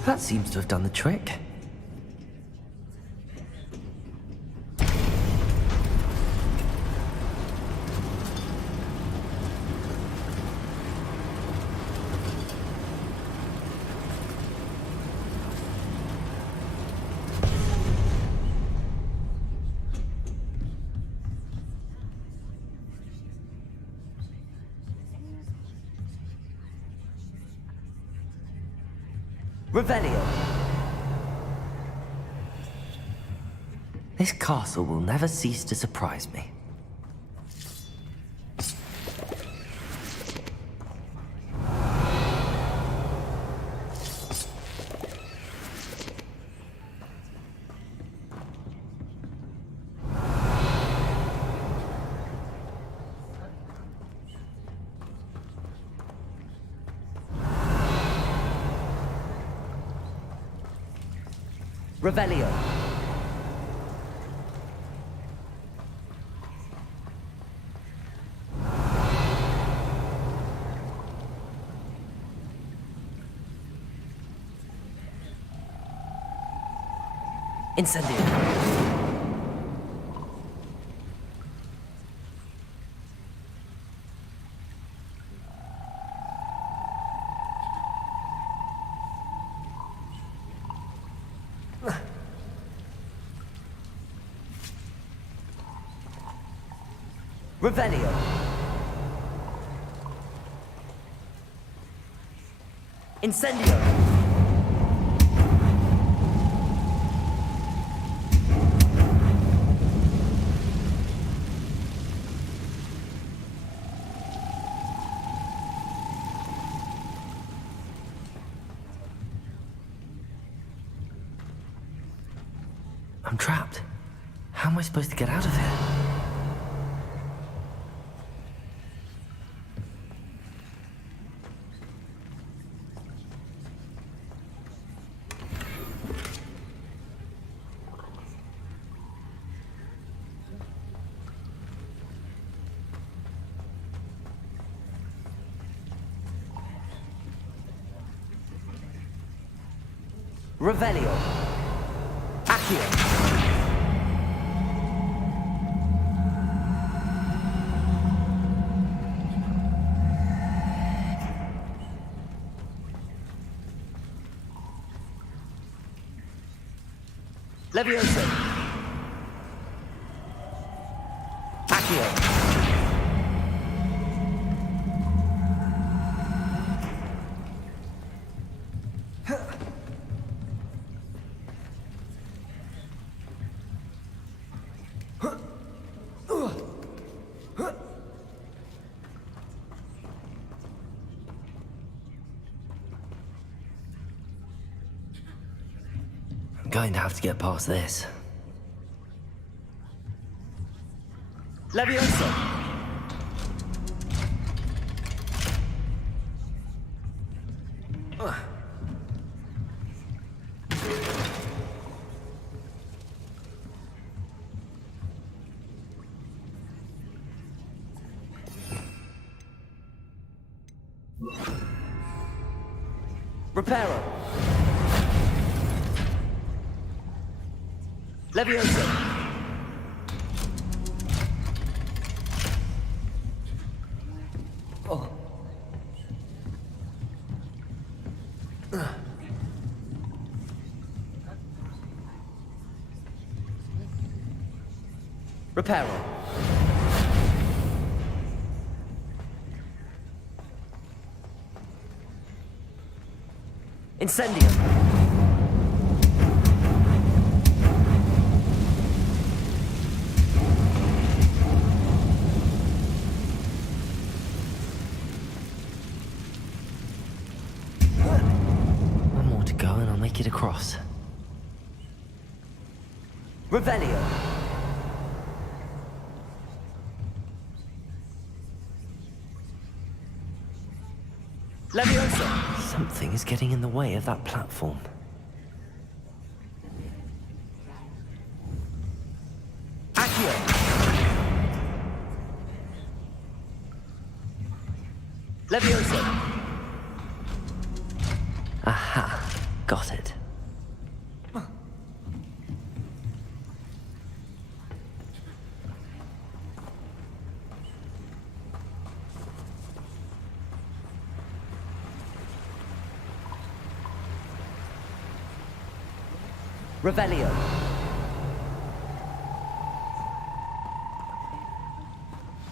That seems to have done the trick. Revelio. This castle will never cease to surprise me. Revelio. Incendio. Revelio. Incendio. I'm trapped. How am I supposed to get out of here? Revelio. Accio. Levioso. Accio. I'm going to have to get past this. Levioso! Reparo! Levioso! Oh. Reparo. Incendio. One more to go and I'll make it across. Revelio. Leviosa! Something is getting in the way of that platform. Accio! Leviosa! Aha! Got it. Revelio.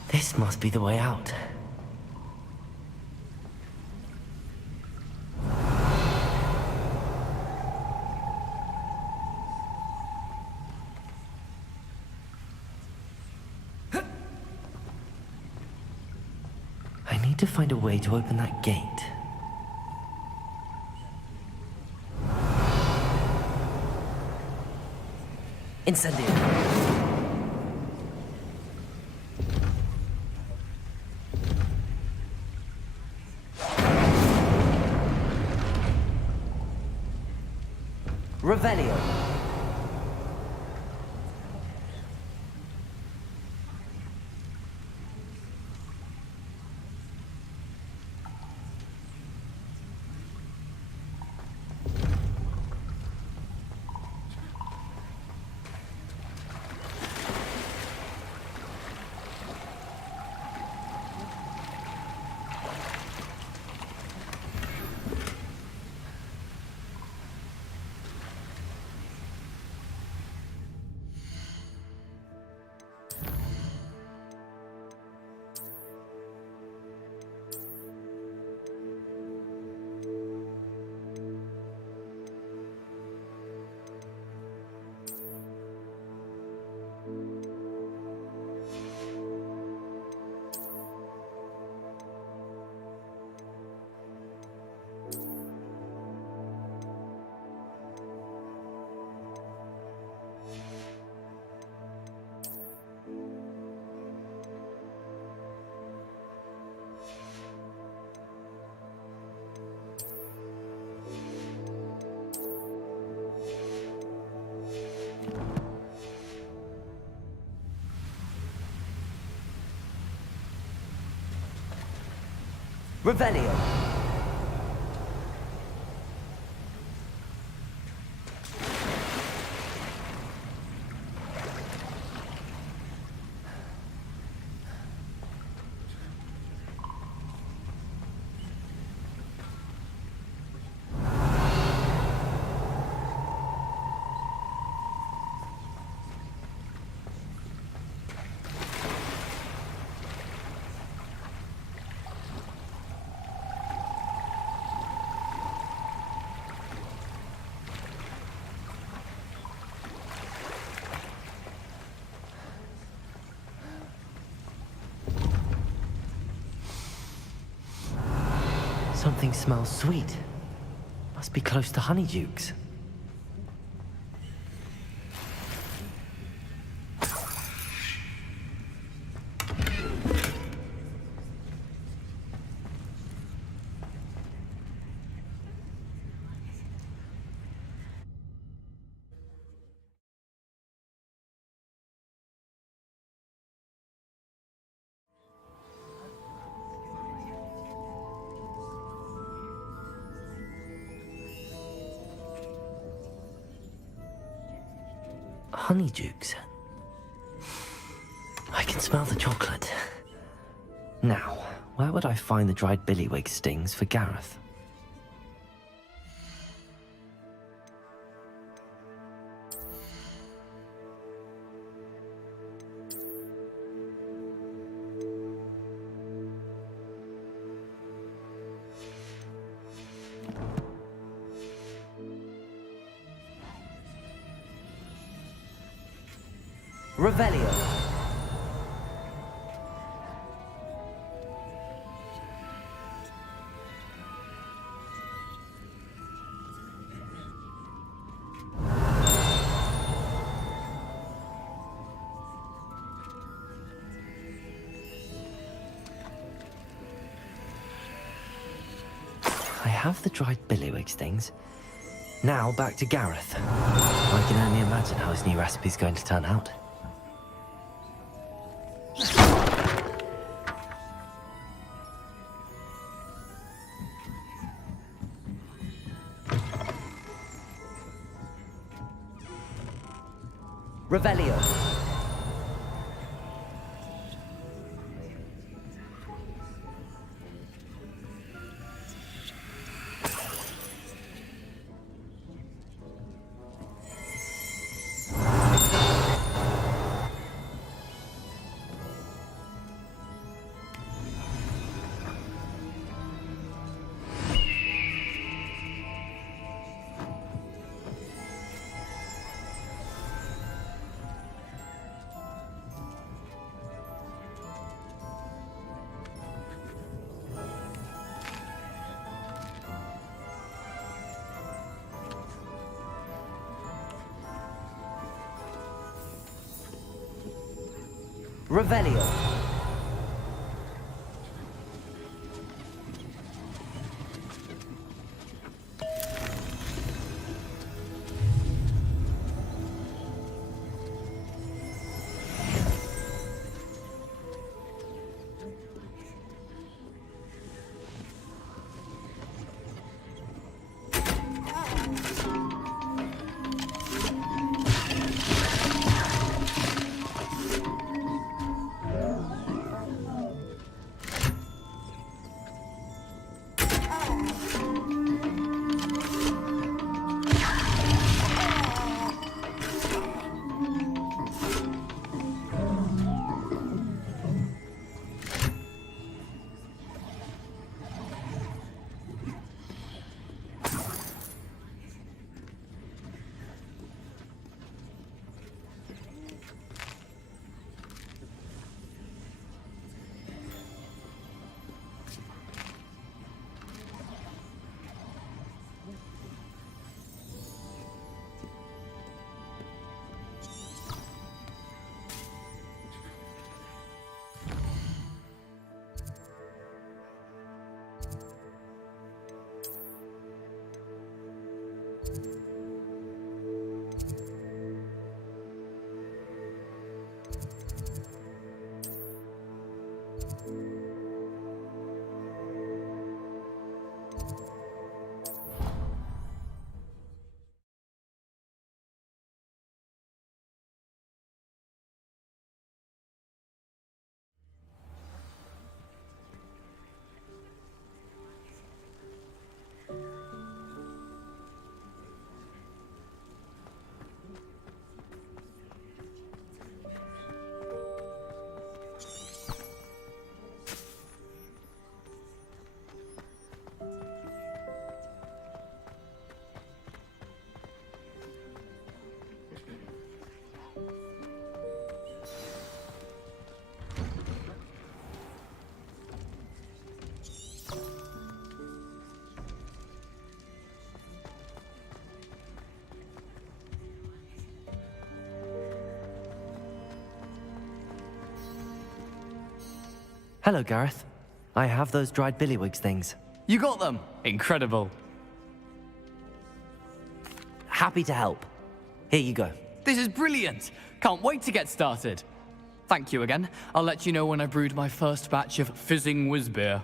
This must be the way out. I need to find a way to open that gate. Incendio. Revelio. Revelio. Something smells sweet. Must be close to Honeydukes. Honeydukes. I can smell the chocolate. Now, where would I find the dried billywig stings for Gareth? Revelio. I have the dried billywig stings. Now back to Gareth. I can only imagine how his new recipe's going to turn out. Revelio. Revelio. Hello, Gareth. I have those dried billywigs things. You got them! Incredible. Happy to help. Here you go. This is brilliant! Can't wait to get started. Thank you again. I'll let you know when I brewed my first batch of fizzing whiz beer.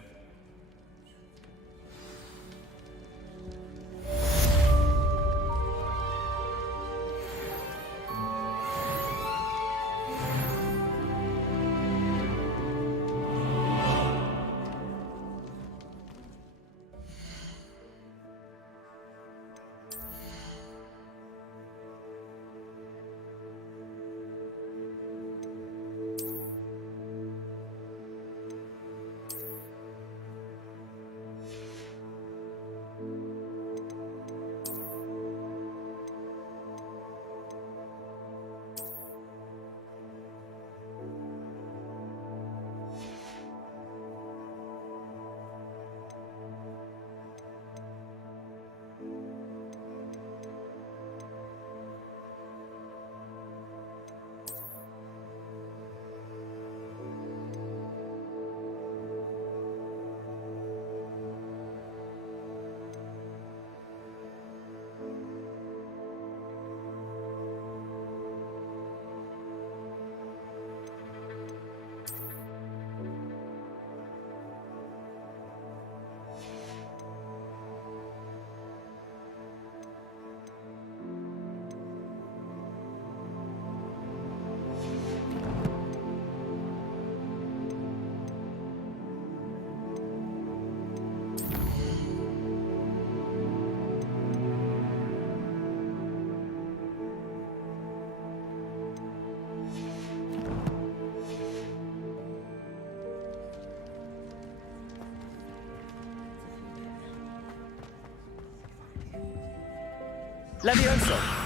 Levioso!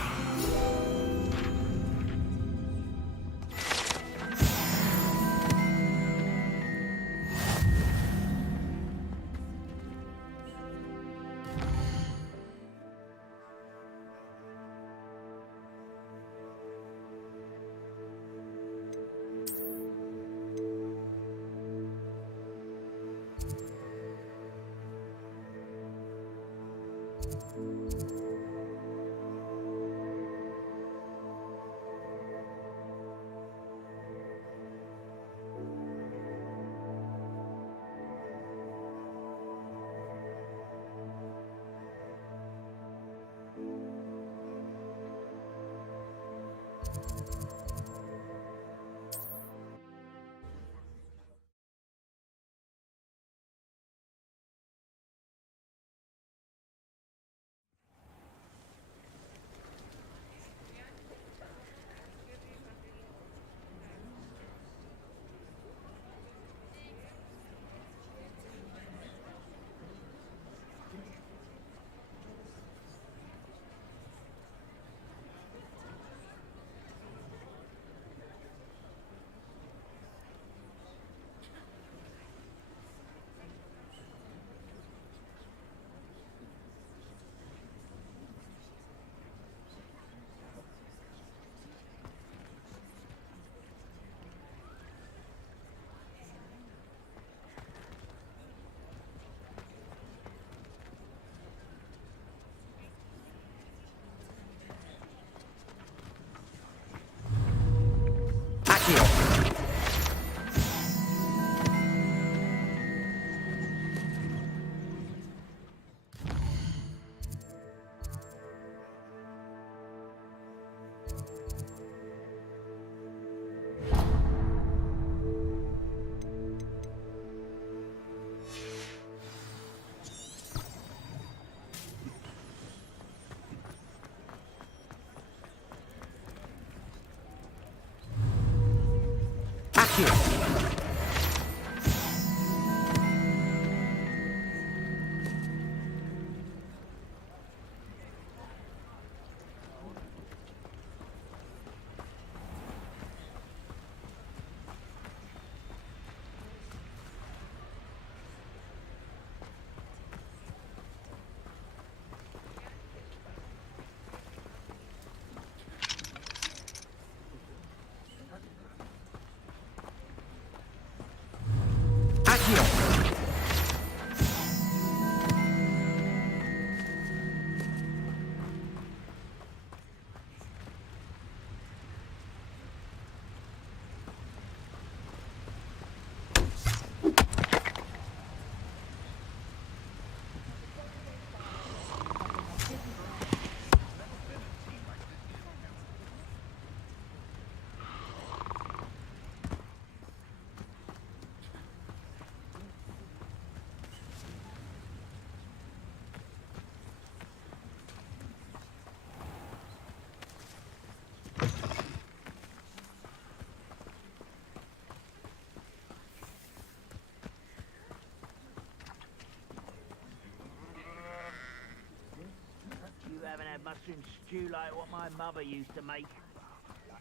haven't had mushroom stew like what my mother used to make.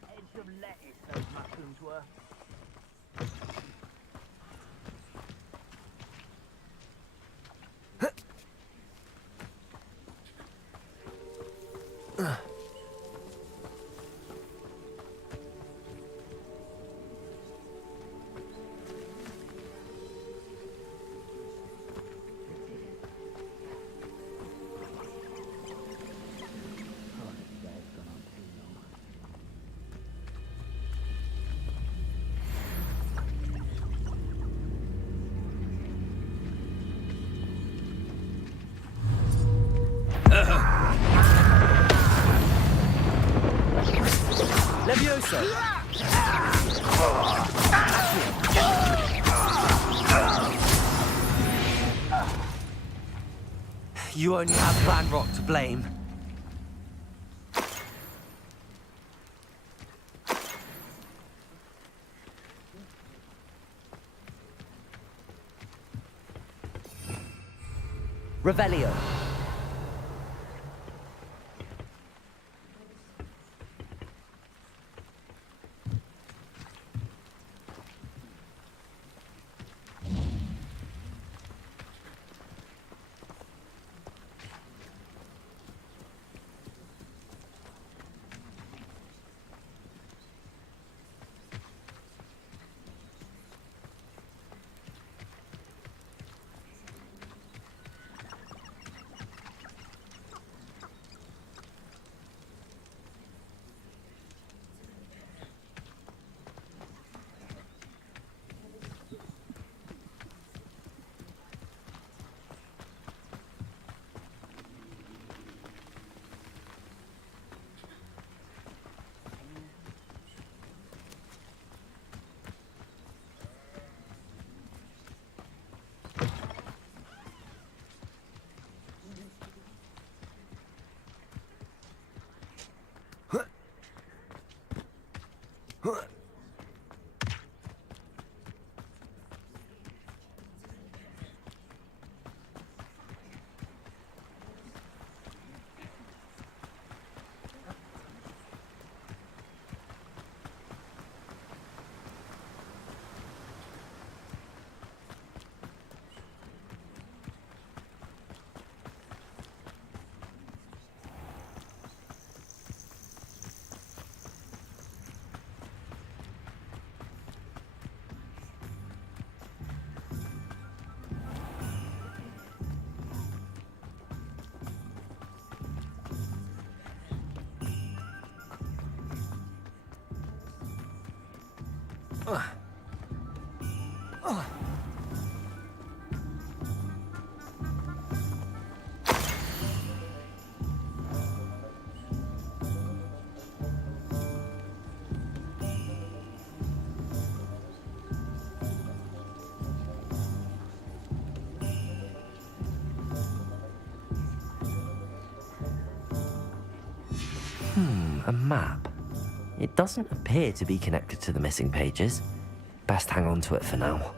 Heads of lettuce, those mushrooms were. Levioso! You only have Clan Rock to blame. Revelio. A map. It doesn't appear to be connected to the missing pages. Best hang on to it for now.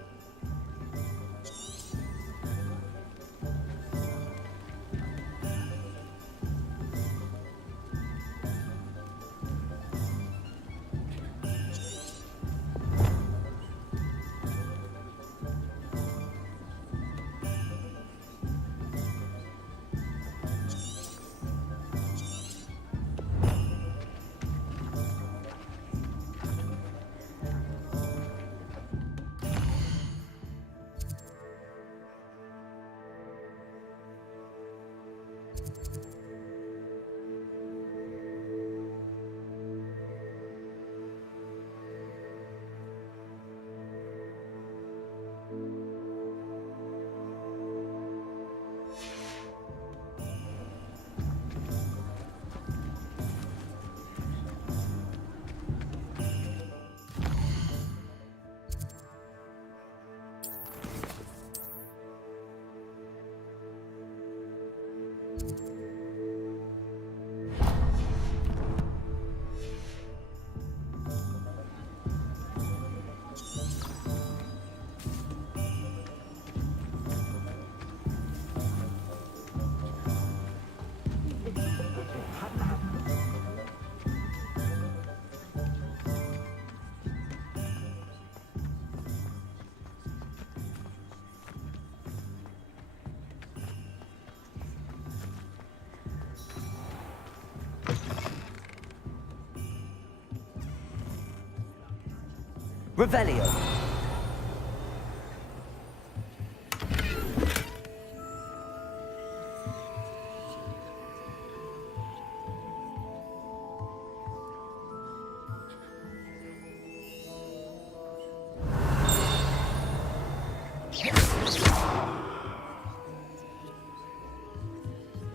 Revelio.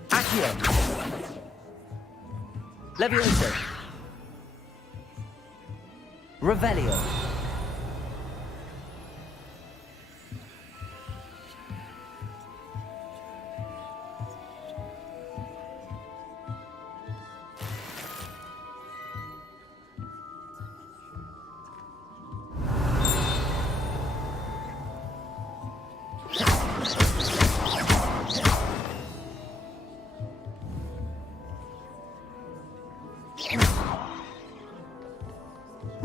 Accio. Levioso. Revelio.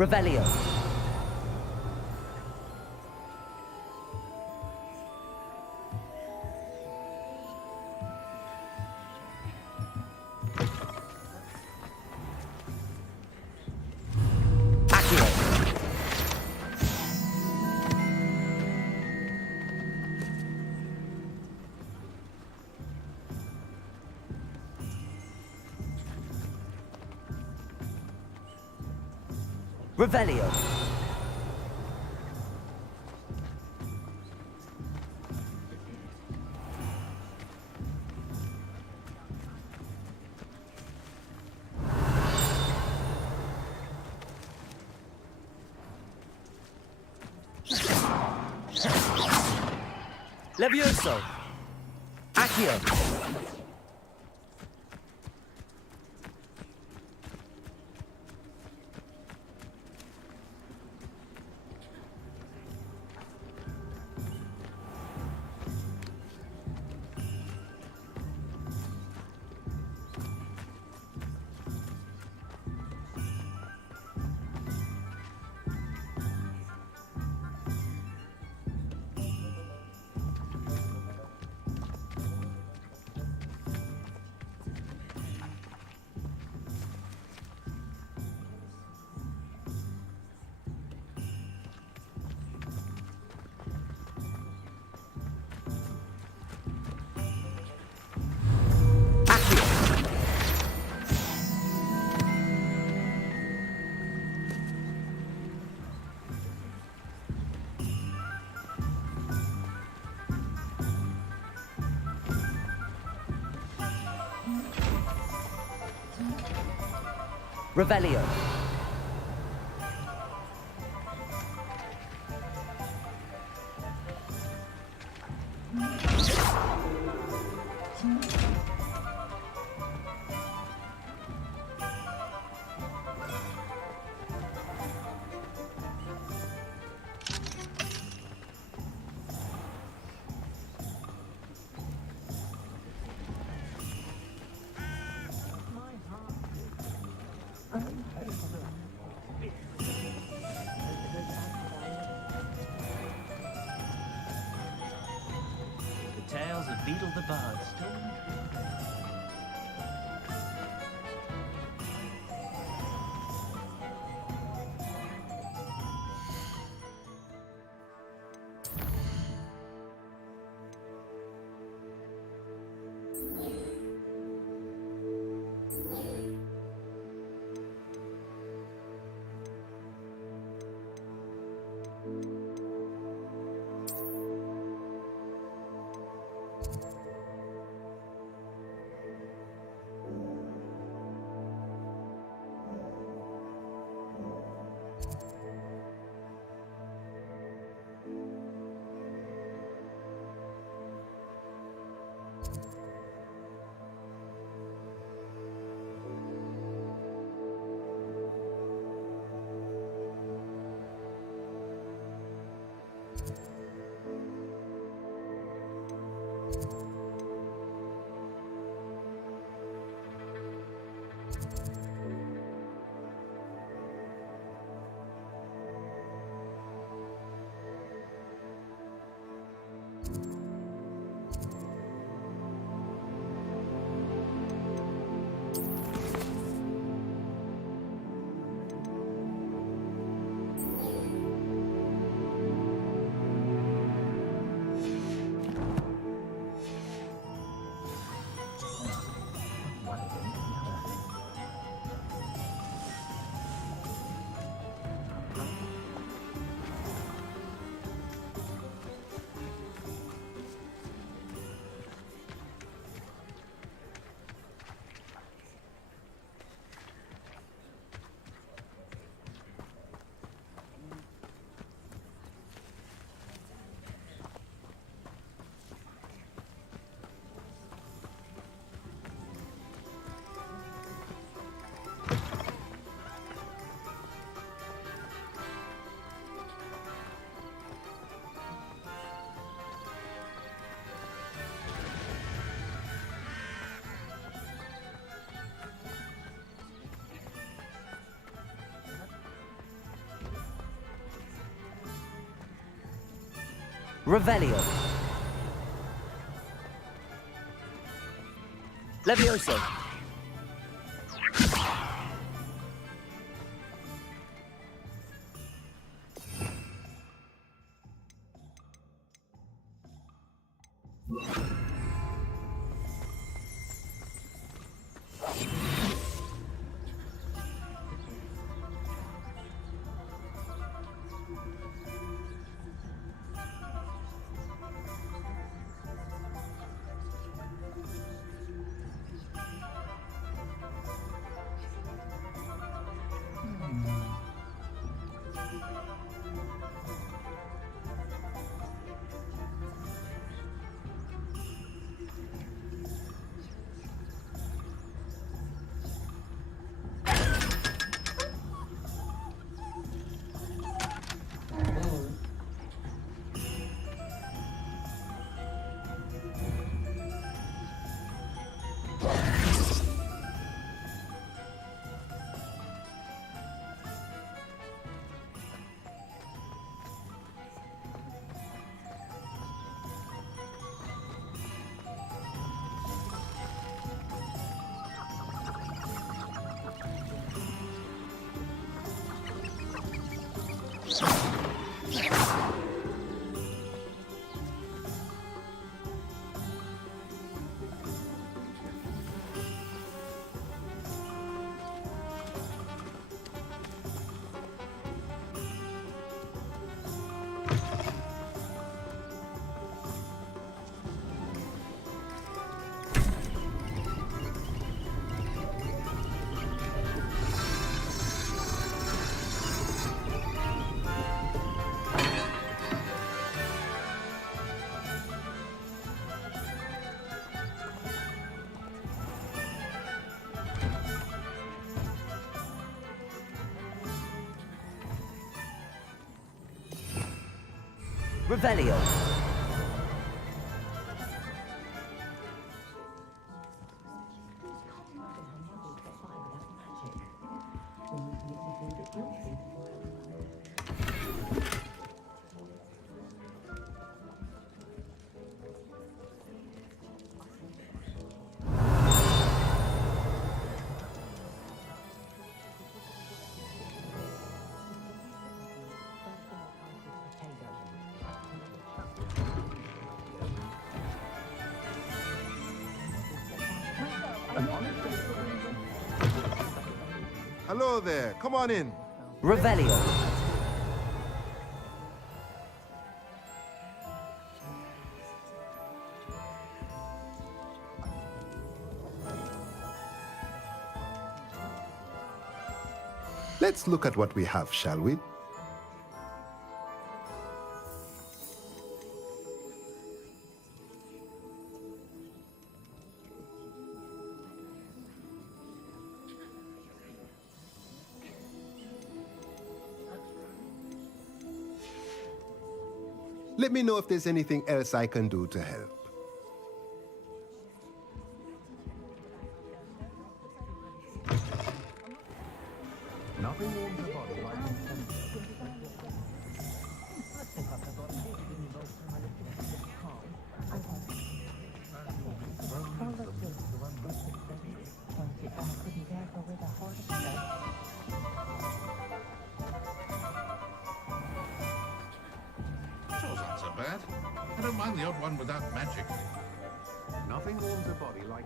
Revelio. Accio. Revelio. Levioso. Accio. Revelio. The tales of Beetle the Bard still. Revelio. Levioso. Revelio. Hello there. Come on in. Revelio. Let's look at what we have, shall we? Let me know if there's anything else I can do to help. Nothing warms the body like Trolls aren't so bad. I don't mind the odd one without magic. Nothing warms the body like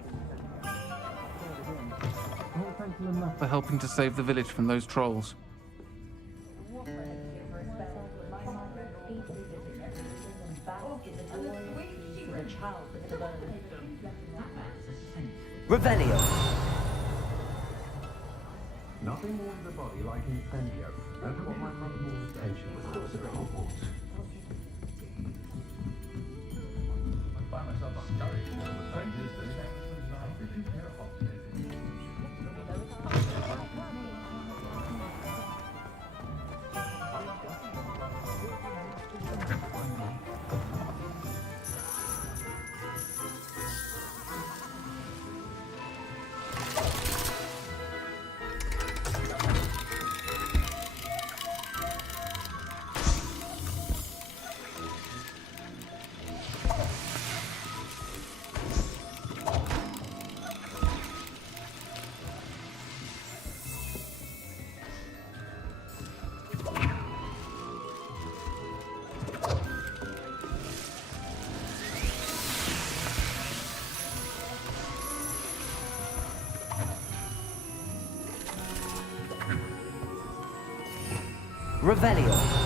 Not thankful enough for helping to save the village from those trolls. Revelio. Nothing warms the body like incendio. That's what my mother station was called at Hogwarts. I find myself encouraged to the strangers that if you care about Revelio.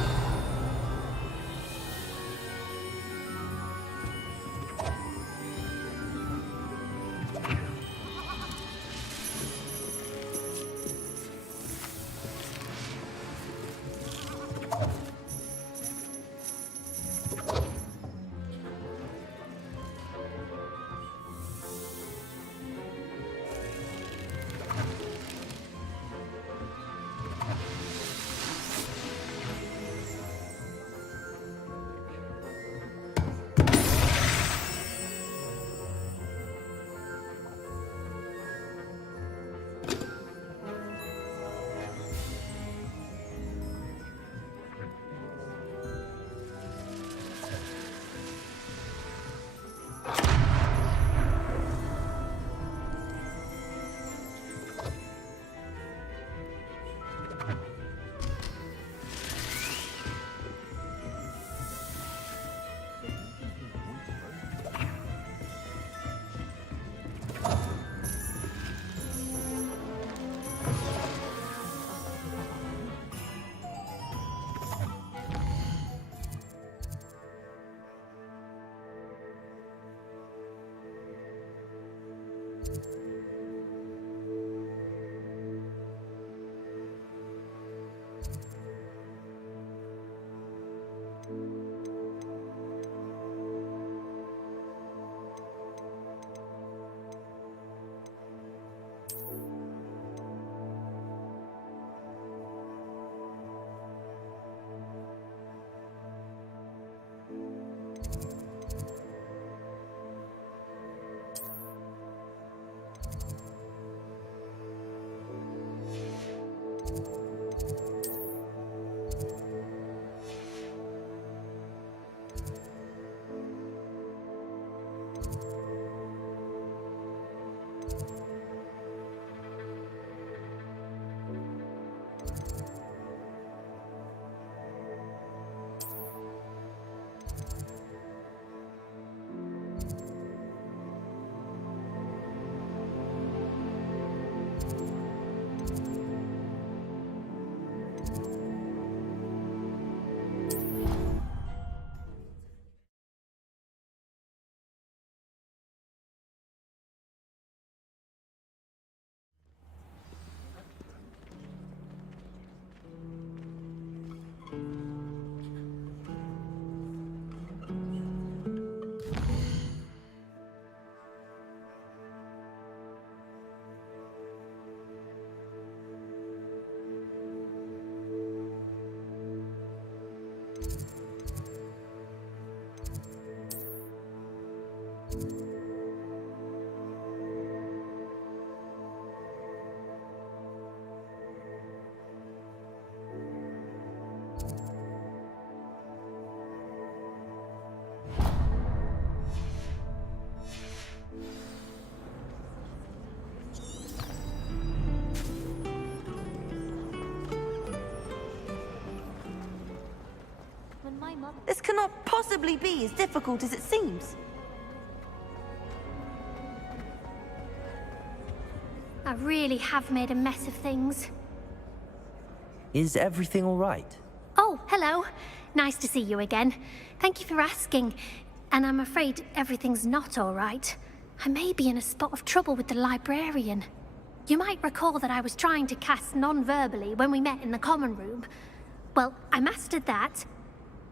This cannot possibly be as difficult as it seems. I really have made a mess of things. Is everything all right? Oh, hello. Nice to see you again. Thank you for asking. And I'm afraid everything's not all right. I may be in a spot of trouble with the librarian. You might recall that I was trying to cast non-verbally when we met in the common room. Well, I mastered that.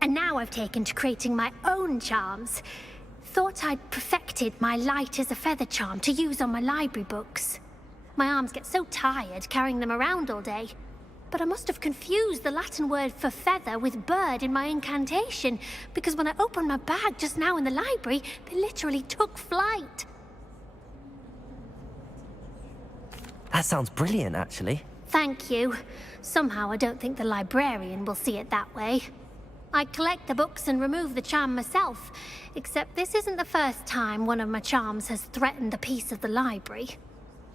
And now I've taken to creating my own charms. Thought I'd perfected my light as a feather charm to use on my library books. My arms get so tired carrying them around all day. But I must have confused the Latin word for feather with bird in my incantation, because when I opened my bag just now in the library, they literally took flight. That sounds brilliant, actually. Thank you. Somehow I don't think the librarian will see it that way. I collect the books and remove the charm myself, except this isn't the first time one of my charms has threatened the peace of the library.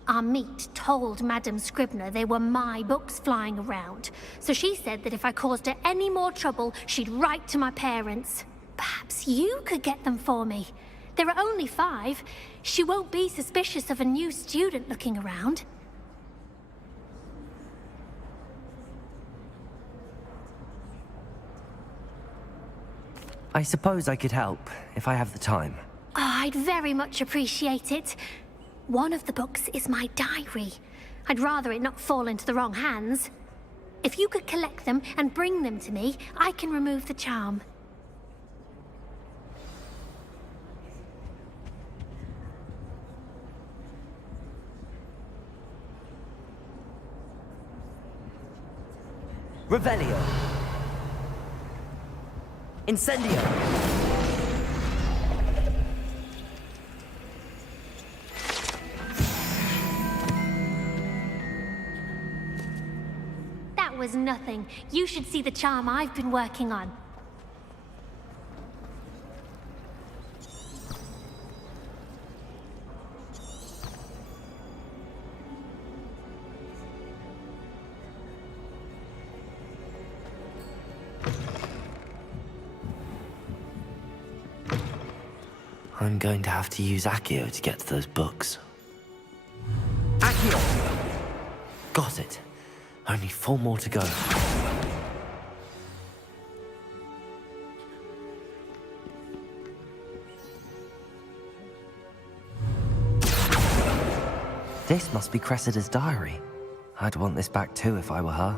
Our meet told Madame Scribner they were my books flying around, so she said that if I caused her any more trouble, she'd write to my parents. Perhaps you could get them for me. There are only 5. She won't be suspicious of a new student looking around. I suppose I could help, if I have the time. Oh, I'd very much appreciate it. One of the books is my diary. I'd rather it not fall into the wrong hands. If you could collect them and bring them to me, I can remove the charm. Revelio. Incendio. That was nothing. You should see the charm I've been working on. I'm going to have to use Accio to get to those books. Accio! Got it. Only 4 more to go. This must be Cressida's diary. I'd want this back too if I were her.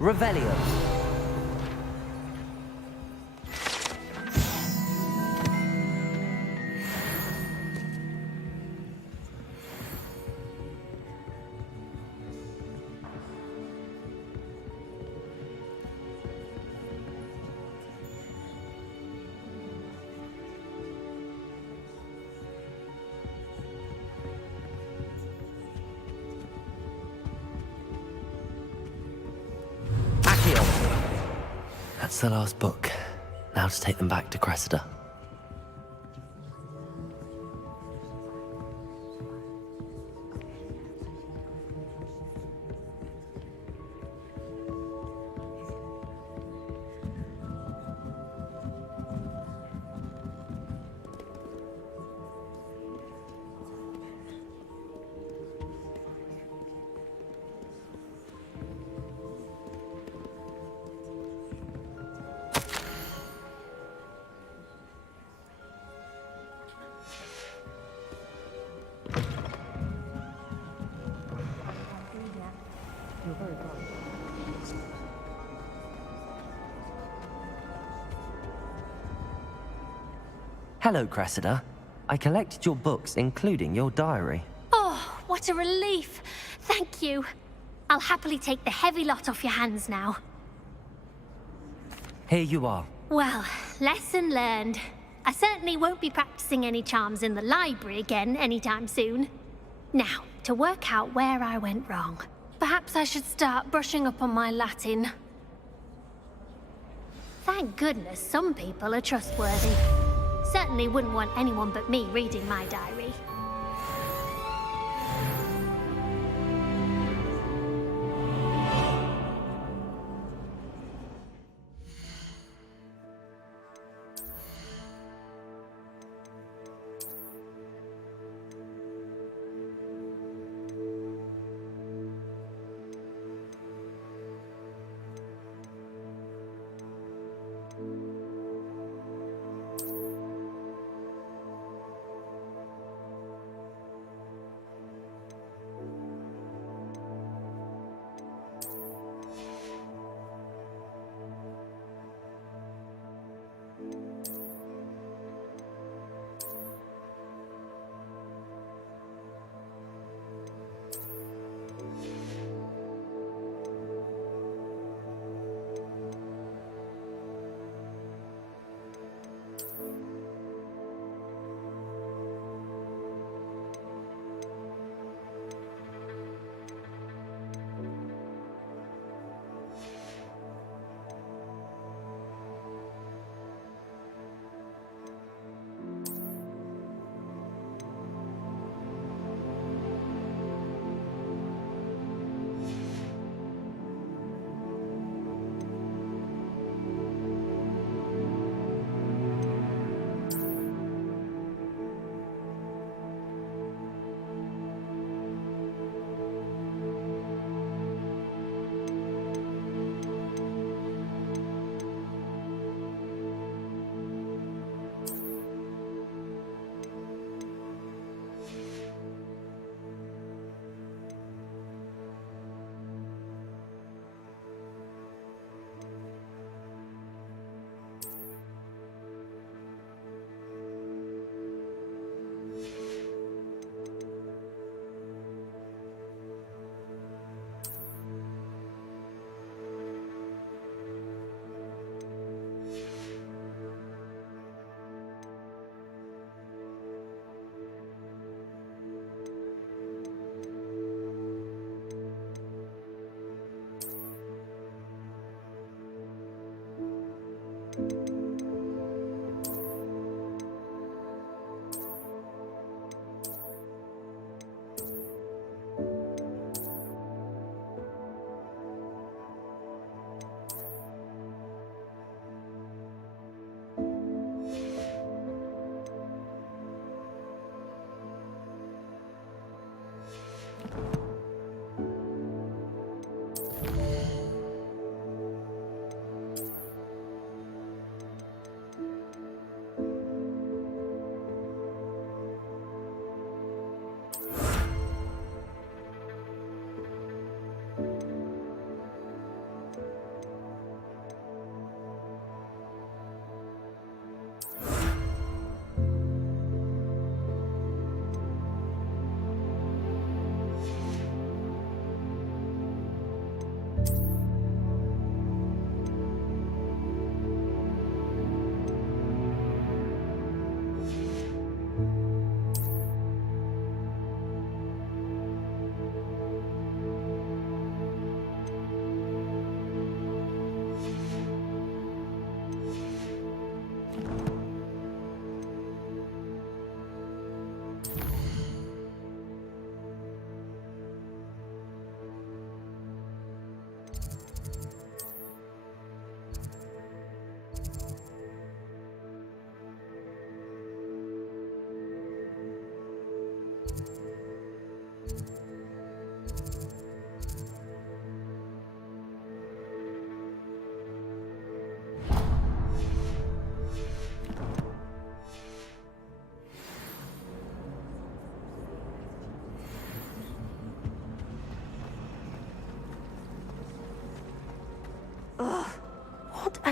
Revelio. That's the last book. Now to take them back to Cressida. Hello, Cressida. I collected your books, including your diary. Oh, what a relief. Thank you. I'll happily take the heavy lot off your hands now. Here you are. Well, lesson learned. I certainly won't be practicing any charms in the library again anytime soon. Now, to work out where I went wrong. Perhaps I should start brushing up on my Latin. Thank goodness some people are trustworthy. Certainly wouldn't want anyone but me reading my diary.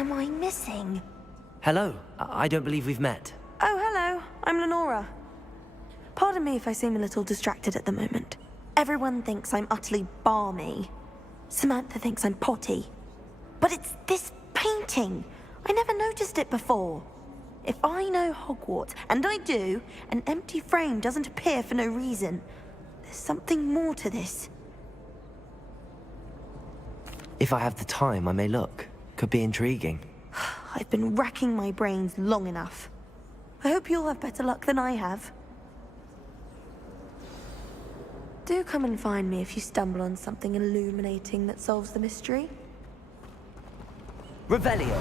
am I missing? Hello. I don't believe we've met. Oh, hello. I'm Lenora. Pardon me if I seem a little distracted at the moment. Everyone thinks I'm utterly balmy. Samantha thinks I'm potty. But it's this painting. I never noticed it before. If I know Hogwarts, and I do, an empty frame doesn't appear for no reason. There's something more to this. If I have the time, I may look. Could be intriguing. I've been racking my brains long enough. I hope you'll have better luck than I have. Do come and find me if you stumble on something illuminating that solves the mystery. Revelio.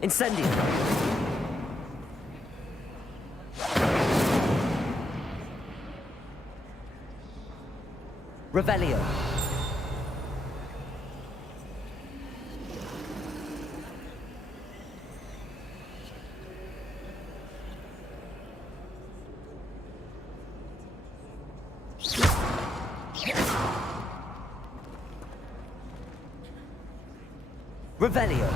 Incendio. Revelio. Revelio.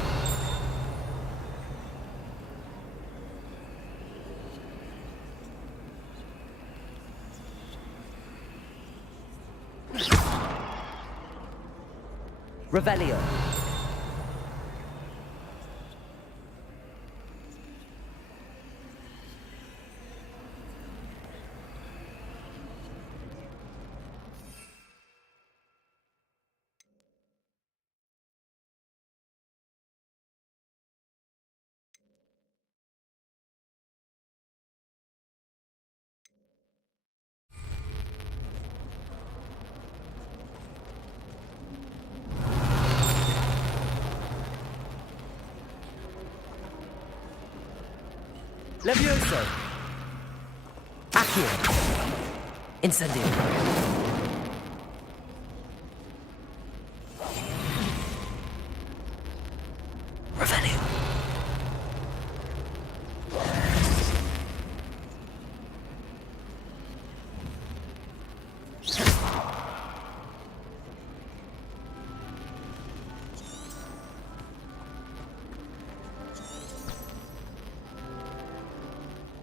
Revelio. Levioso. Accio. Incendio. Revelio.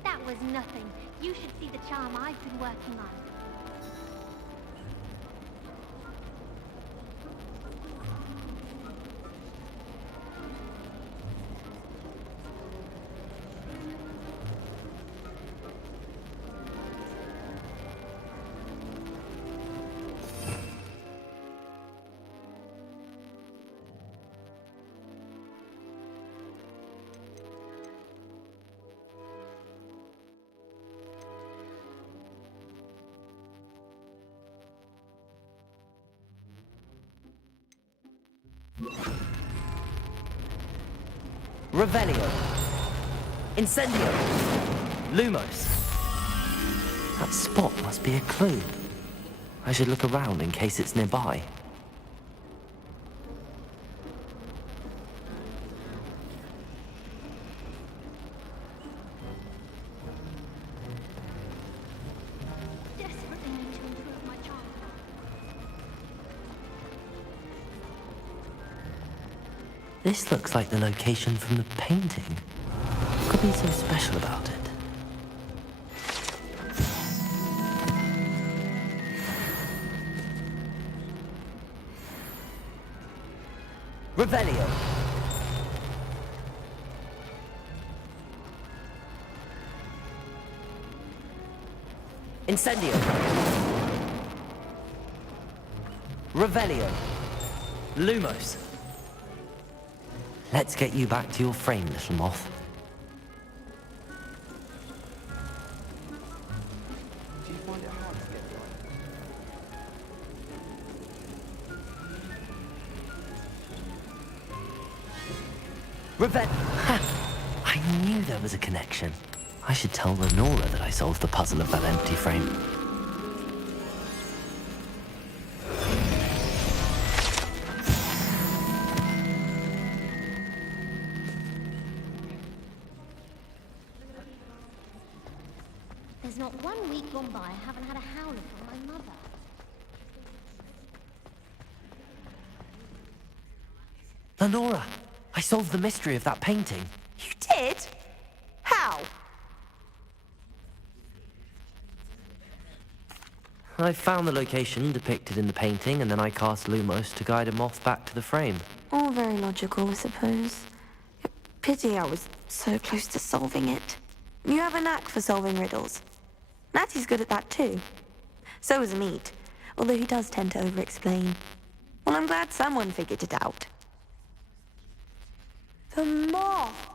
That was nothing. You should see the charm I've been working on. Revelio. Incendio. Lumos. That spot must be a clue. I should look around in case it's nearby. Desperately need to improve my charm. This looks like the location from the painting. What could be so special about it? Revelio. Incendio. Revelio. Lumos. Let's get you back to your frame, little moth. Do you find it hard to get Revel. Ha! I knew there was a connection. I should tell Lenora that I solved the puzzle of that empty frame. There's not one week gone by I haven't had a howler from my mother. Lenora, I solved the mystery of that painting. You did? How? I found the location depicted in the painting, and then I cast Lumos to guide a moth back to the frame. All very logical, I suppose. Pity I was so close to solving it. You have a knack for solving riddles. Natty's good at that too. So is Meat, although he does tend to over-explain. Well, I'm glad someone figured it out. The moth!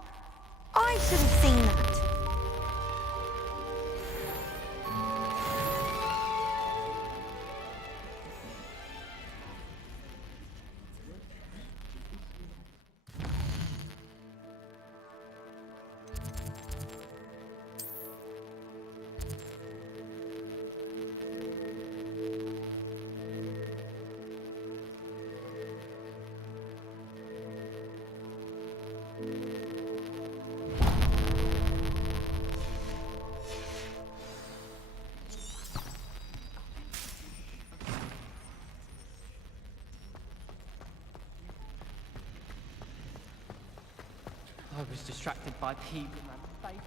I should have seen that. I was distracted by people and faith.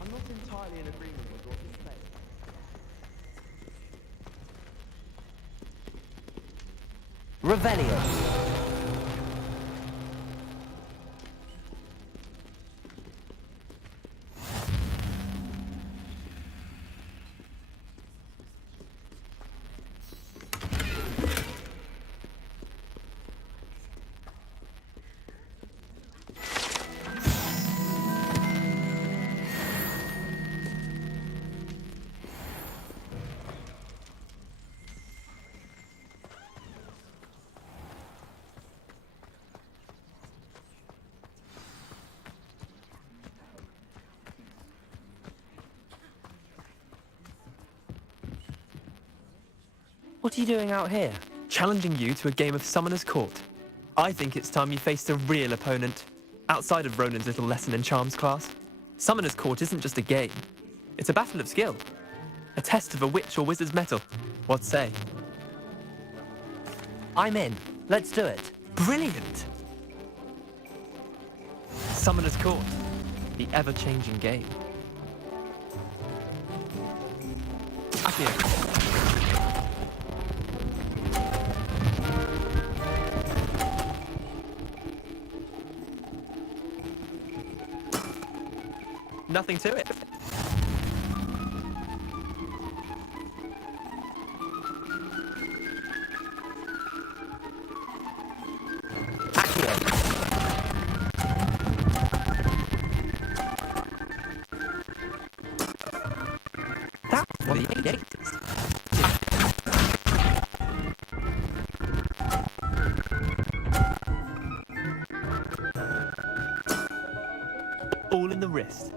I'm not entirely in agreement with what you say. Revelio. What are you doing out here? Challenging you to a game of Summoner's Court. I think it's time you faced a real opponent, outside of Ronan's little lesson in charms class. Summoner's Court isn't just a game. It's a battle of skill. A test of a witch or wizard's mettle. What say? I'm in. Let's do it. Brilliant! Summoner's Court. The ever-changing game. Accio. Nothing to it. That was one of the 80s. All in the wrist.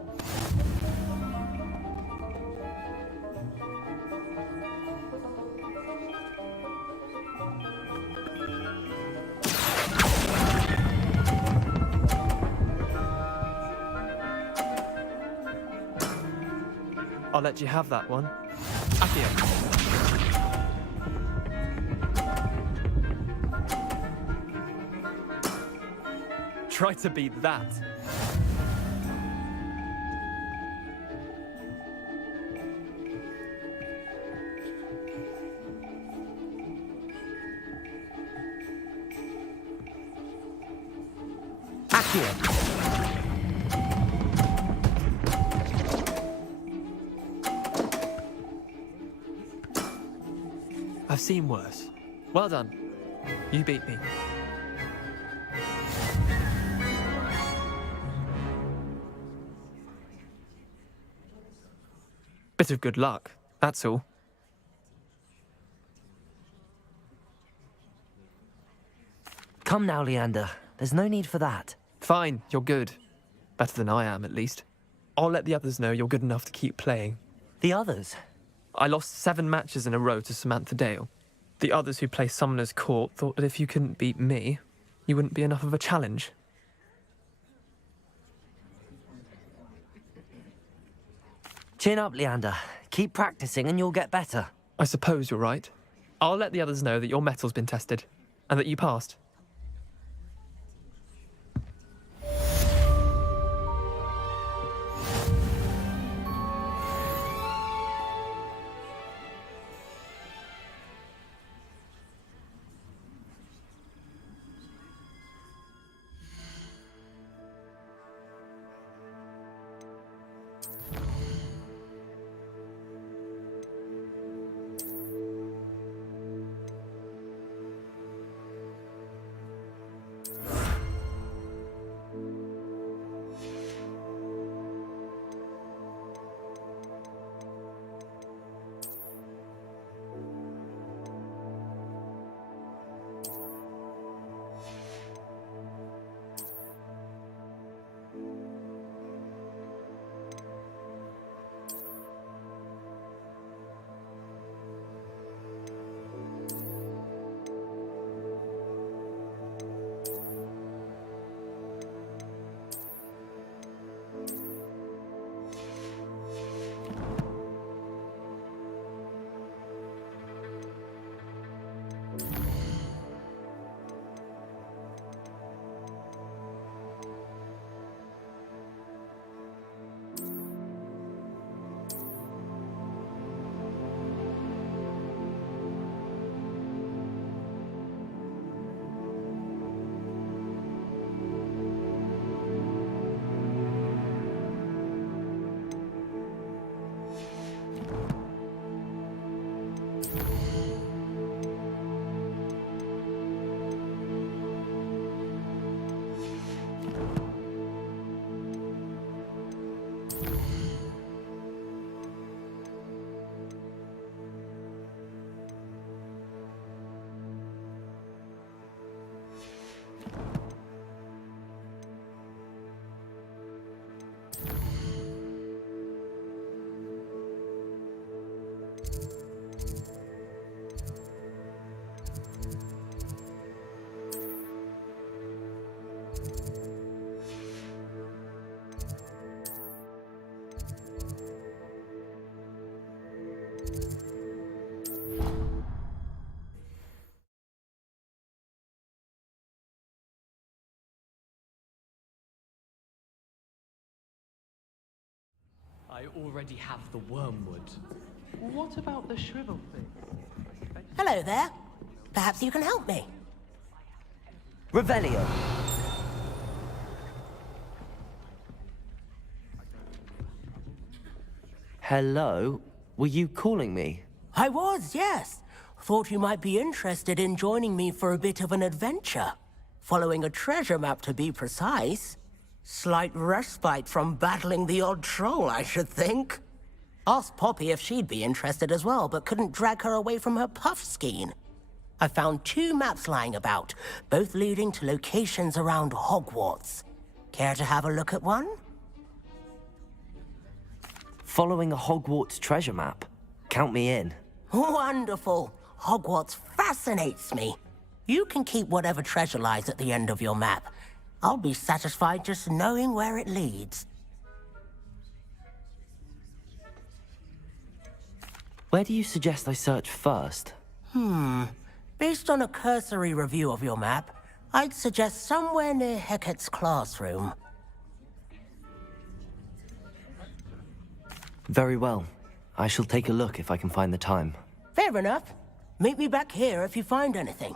I'll let you have that one. Accio. Try to beat that. Accio. I've seen worse. Well done. You beat me. Bit of good luck, that's all. Come now, Leander. There's no need for that. Fine, you're good. Better than I am, at least. I'll let the others know you're good enough to keep playing. The others? I lost 7 matches in a row to Samantha Dale. The others who play Summoner's Court thought that if you couldn't beat me, you wouldn't be enough of a challenge. Chin up, Leander. Keep practicing and you'll get better. I suppose you're right. I'll let the others know that your metal's been tested, and that you passed. I already have the wormwood. What about the shrivel thing? Hello there. Perhaps you can help me. Revelio. Hello? Were you calling me? I was, yes. Thought you might be interested in joining me for a bit of an adventure. Following a treasure map, to be precise. Slight respite from battling the odd troll, I should think. Asked Poppy if she'd be interested as well, but couldn't drag her away from her puff skein. I found 2 maps lying about, both leading to locations around Hogwarts. Care to have a look at one? Following a Hogwarts treasure map? Count me in. Wonderful. Hogwarts fascinates me. You can keep whatever treasure lies at the end of your map. I'll be satisfied just knowing where it leads. Where do you suggest I search first? Based on a cursory review of your map, I'd suggest somewhere near Hecat's classroom. Very well. I shall take a look if I can find the time. Fair enough. Meet me back here if you find anything.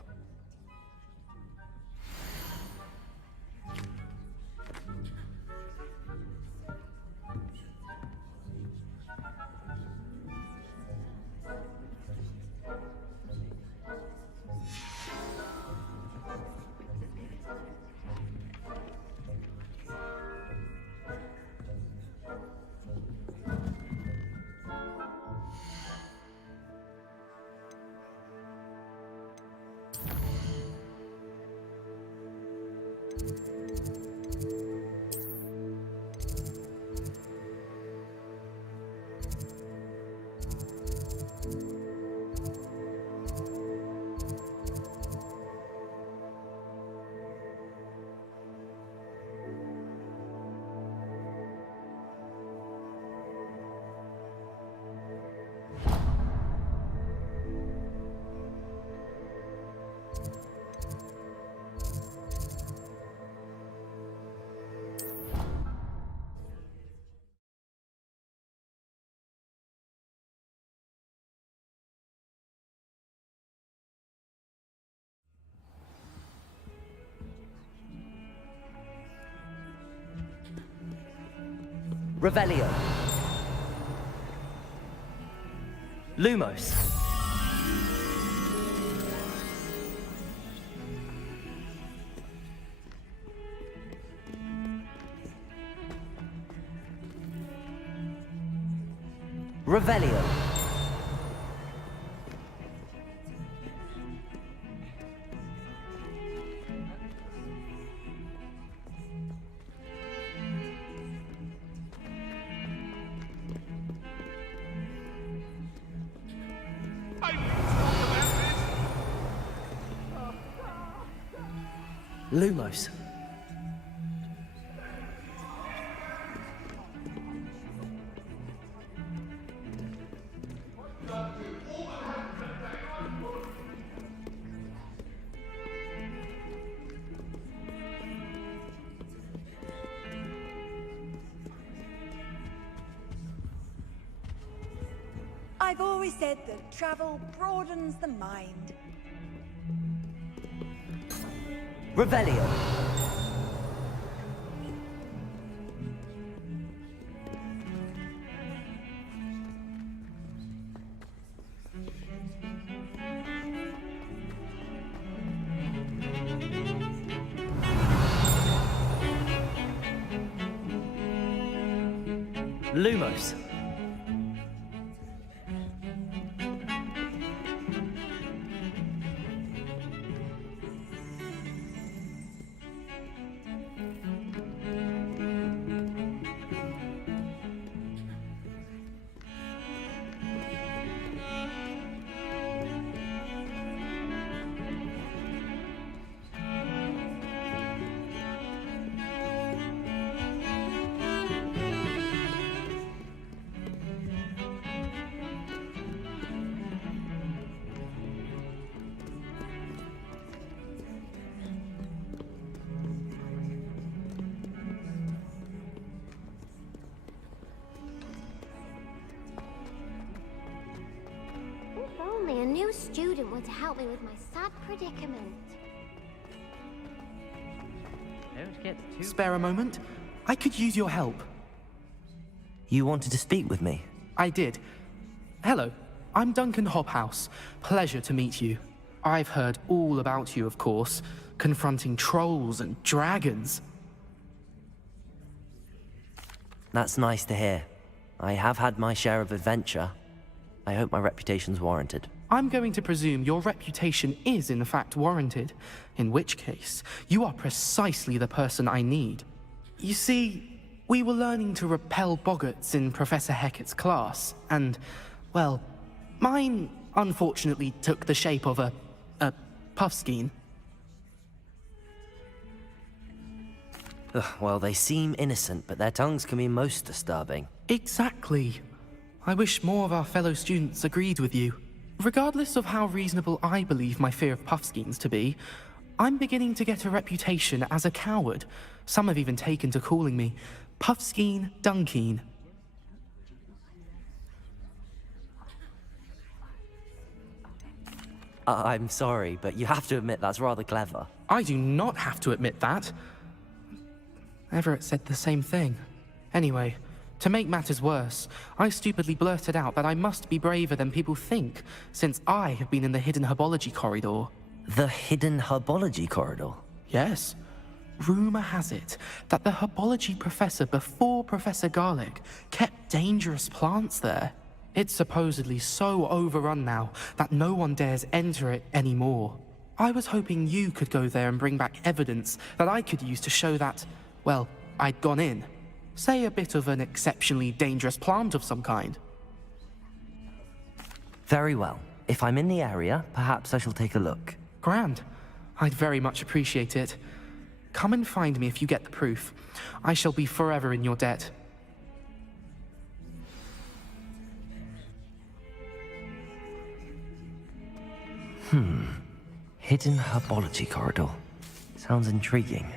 Revelio. Lumos. Revelio. Lumos. I've always said that travel broadens the mind. Revelio. Lumos. If only a new student were to help me with my sad predicament. Don't get too... Spare a moment? I could use your help. You wanted to speak with me? I did. Hello, I'm Duncan Hobhouse. Pleasure to meet you. I've heard all about you, of course, confronting trolls and dragons. That's nice to hear. I have had my share of adventure. I hope my reputation's warranted. I'm going to presume your reputation is in fact warranted, in which case, you are precisely the person I need. You see, we were learning to repel boggarts in Professor Hecat's class, and, well, mine unfortunately took the shape of a puffskein. Ugh, well, they seem innocent, but their tongues can be most disturbing. Exactly. I wish more of our fellow students agreed with you. Regardless of how reasonable I believe my fear of puffskeins to be, I'm beginning to get a reputation as a coward. Some have even taken to calling me Puffskeen Dunkeen. I'm sorry, but you have to admit that's rather clever. I do not have to admit that. Everett said the same thing. Anyway, to make matters worse, I stupidly blurted out that I must be braver than people think, since I have been in the hidden herbology corridor. The hidden herbology corridor? Yes. Rumor has it that the herbology professor before Professor Garlic kept dangerous plants there. It's supposedly so overrun now that no one dares enter it anymore. I was hoping you could go there and bring back evidence that I could use to show that, well, I'd gone in. Say a bit of an exceptionally dangerous plant of some kind. Very well. If I'm in the area, perhaps I shall take a look. Grand. I'd very much appreciate it. Come and find me if you get the proof. I shall be forever in your debt. Hidden herbology corridor. Sounds intriguing.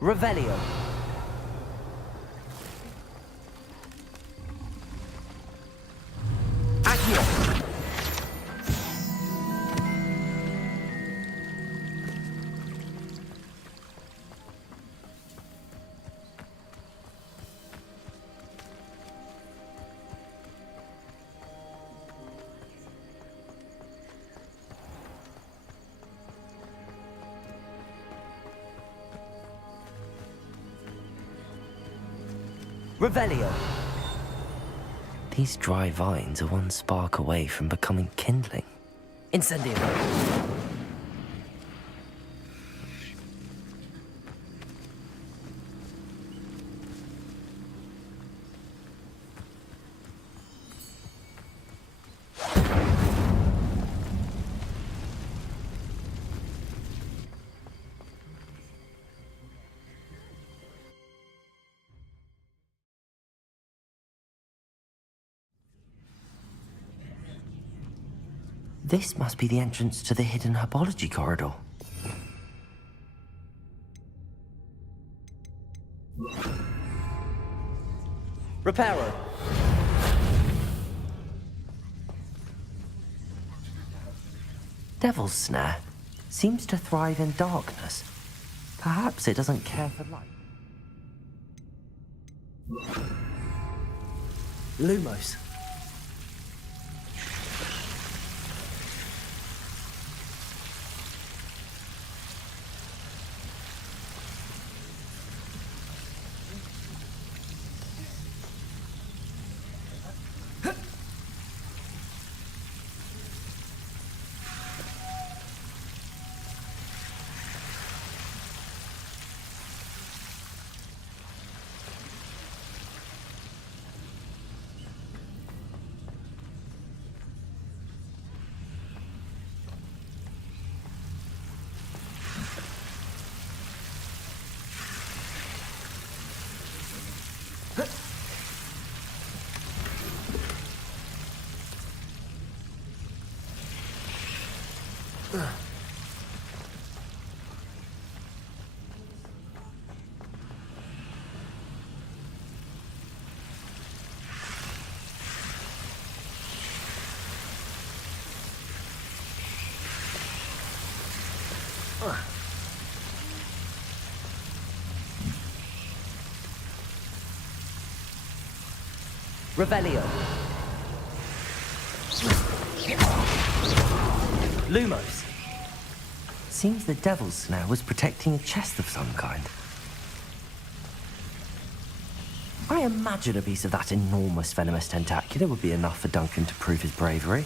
Revelio. Accio. Revelio. These dry vines are one spark away from becoming kindling. Incendio. This must be the entrance to the hidden herbology corridor. Reparo. Devil's Snare seems to thrive in darkness. Perhaps it doesn't care for light. Lumos. Revelio. Lumos. Seems the Devil's Snare was protecting a chest of some kind. I imagine a piece of that enormous venomous tentacular would be enough for Duncan to prove his bravery.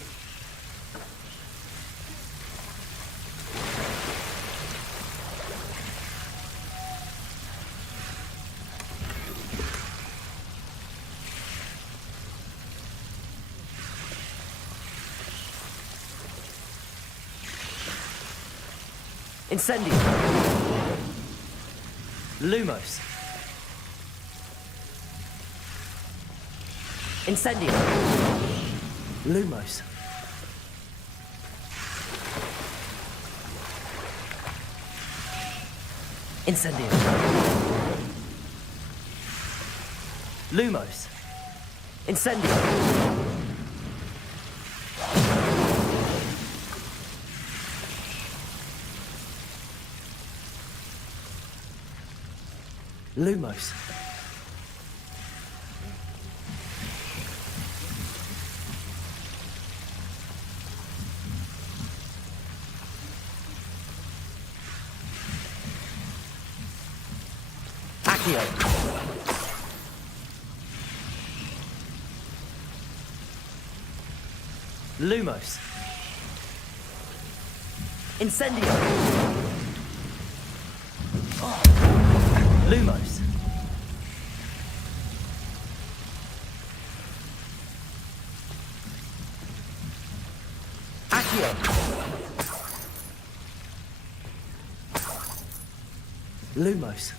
Incendio. Lumos. Incendio. Lumos. Incendio. Lumos. Incendio. Lumos. Accio. Lumos. Incendio. Lumos. Accio. Lumos.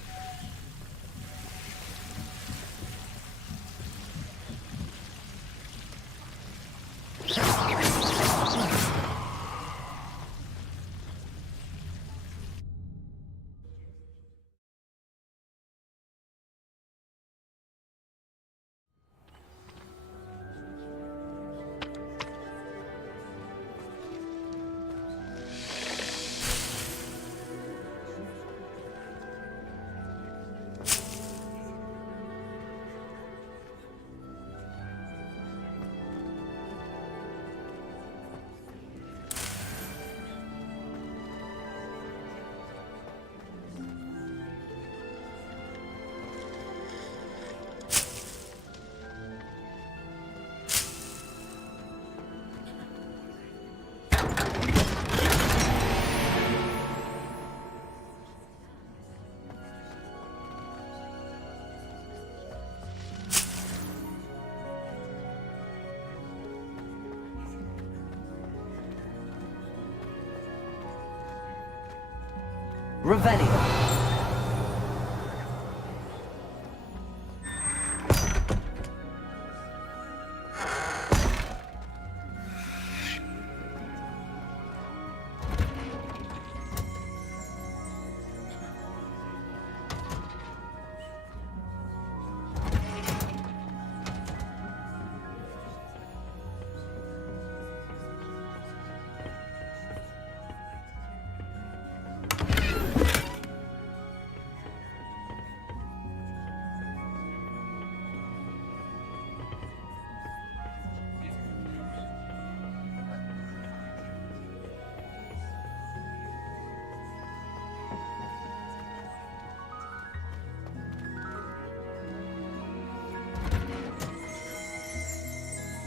Revelio.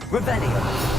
Revelio.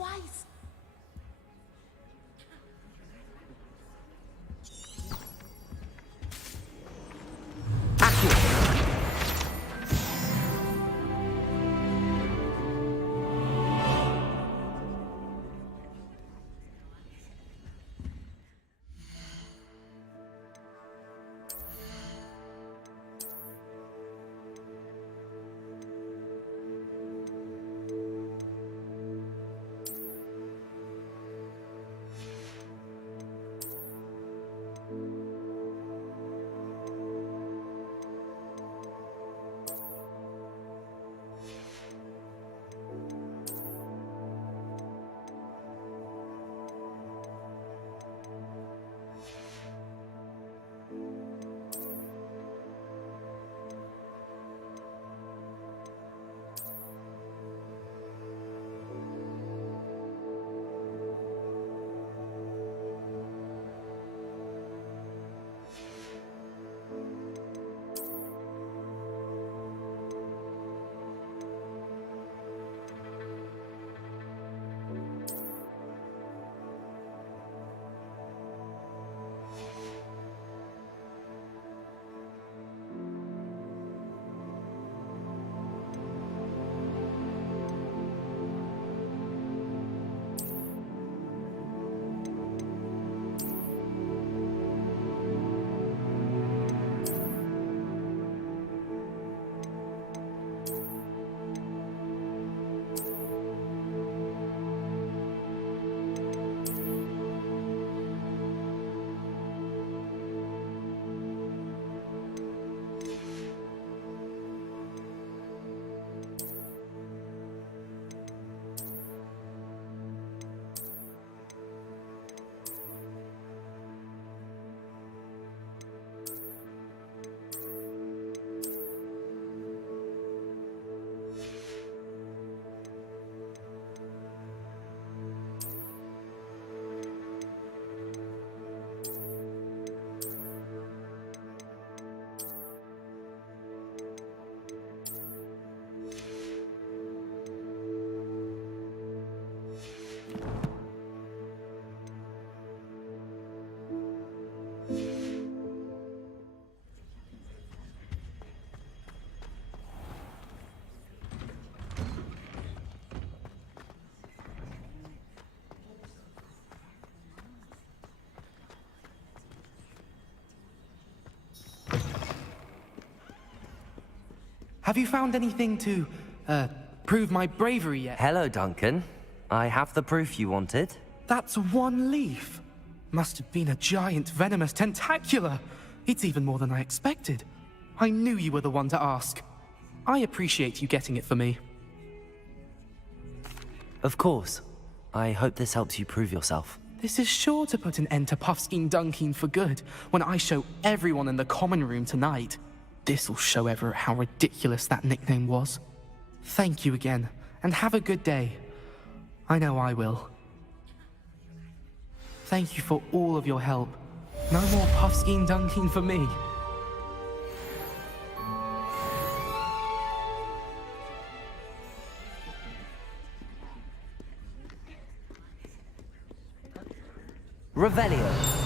twice. Have you found anything to, prove my bravery yet? Hello, Duncan. I have the proof you wanted. That's one leaf. Must have been a giant venomous tentacula. It's even more than I expected. I knew you were the one to ask. I appreciate you getting it for me. Of course. I hope this helps you prove yourself. This is sure to put an end to Puffskein Dunkeen for good when I show everyone in the common room tonight. This'll show Everett how ridiculous that nickname was. Thank you again, and have a good day. I know I will. Thank you for all of your help. No more Puffskein Dunkeen for me. Revelio.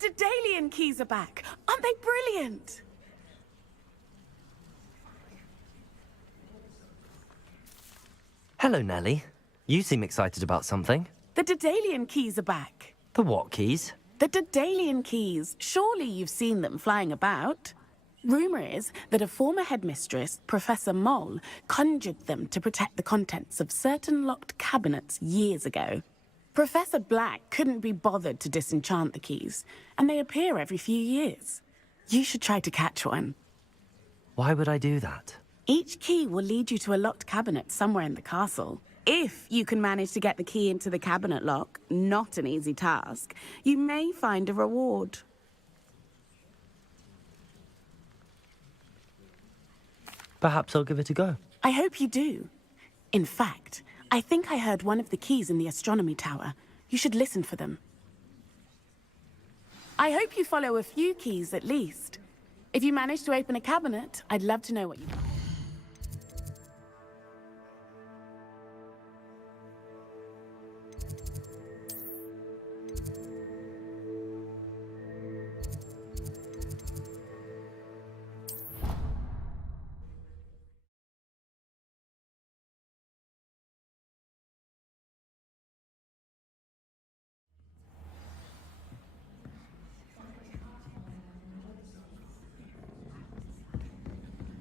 Daedalian keys are back. Aren't they brilliant? Hello, Nellie. You seem excited about something. The Daedalian keys are back. The what keys? The Daedalian keys. Surely you've seen them flying about. Rumour is that a former headmistress, Professor Moll, conjured them to protect the contents of certain locked cabinets years ago. Professor Black couldn't be bothered to disenchant the keys, and they appear every few years. You should try to catch one. Why would I do that? Each key will lead you to a locked cabinet somewhere in the castle. If you can manage to get the key into the cabinet lock, not an easy task, you may find a reward. Perhaps I'll give it a go. I hope you do. In fact, I think I heard one of the keys in the astronomy tower. You should listen for them. I hope you follow a few keys at least. If you manage to open a cabinet, I'd love to know what you found.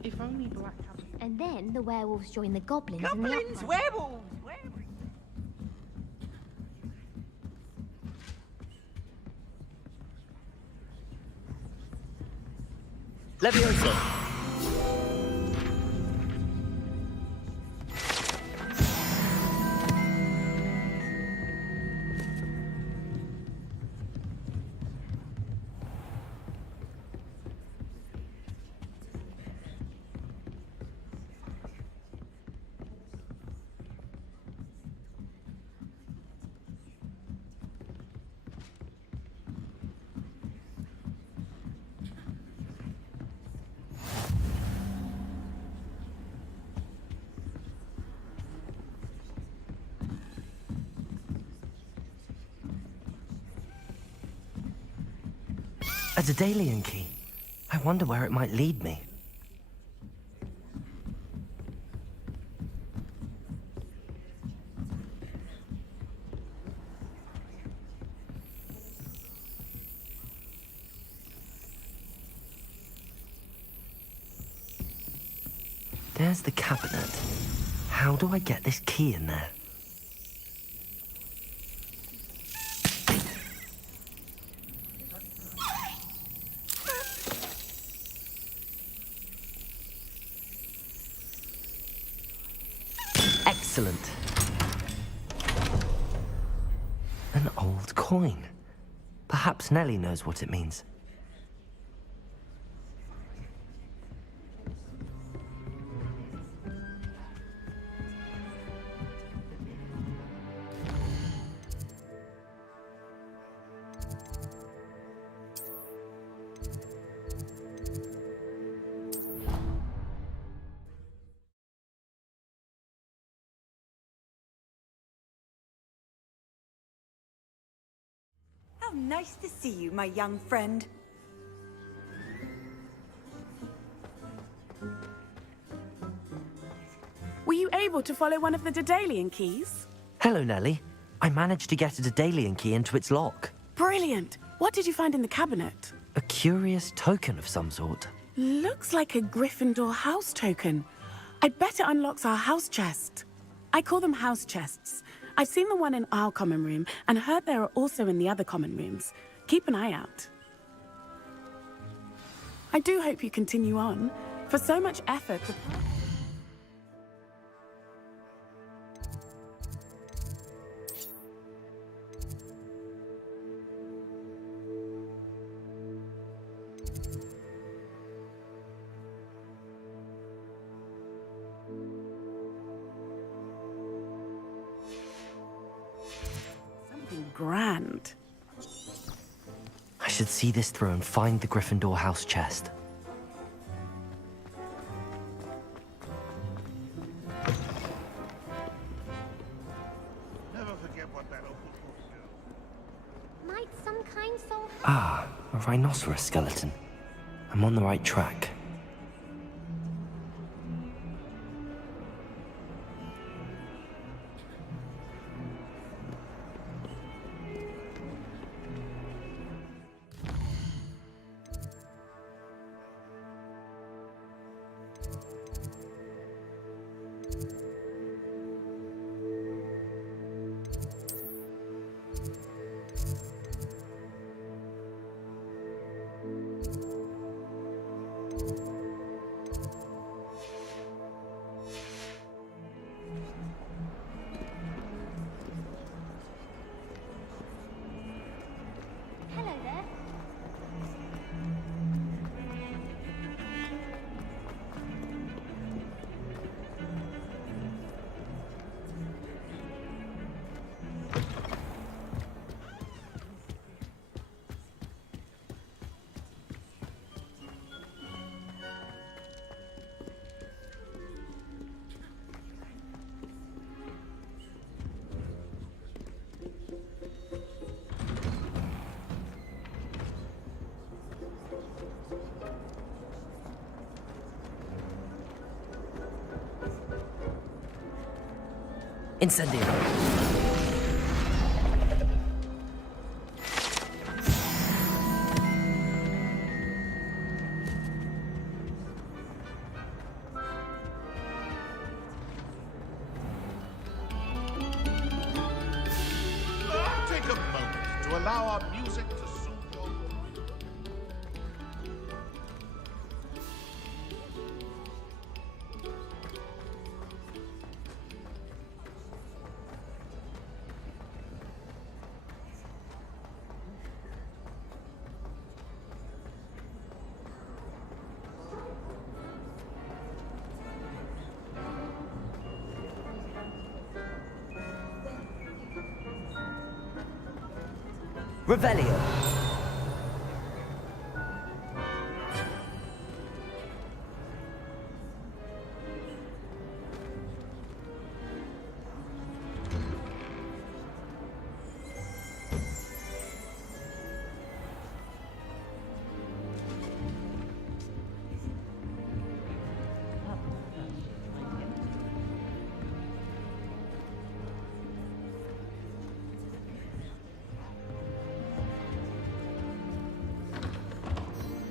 If only Black... And then the werewolves join the goblins. Goblins, werewolves, Levioso! A Daedalian key. I wonder where it might lead me. There's the cabinet. How do I get this key in there? Excellent. An old coin. Perhaps Nellie knows what it means. How nice to see you, my young friend. Were you able to follow one of the Daedalian keys? Hello, Nellie. I managed to get a Daedalian key into its lock. Brilliant! What did you find in the cabinet? A curious token of some sort. Looks like a Gryffindor house token. I bet it unlocks our house chest. I call them house chests. I've seen the one in our common room and heard there are also in the other common rooms. Keep an eye out. I do hope you continue on. For so much effort... grand. I should see this through and find the Gryffindor house chest. Never forget what that old book Might some kind soul... Ah, a rhinoceros skeleton. I'm on the right track. Hello there. Incendio. Take a moment to allow our music to soothe your... Revelio.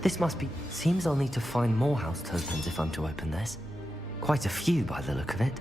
This must be... Seems I'll need to find more house tokens if I'm to open this. Quite a few by the look of it.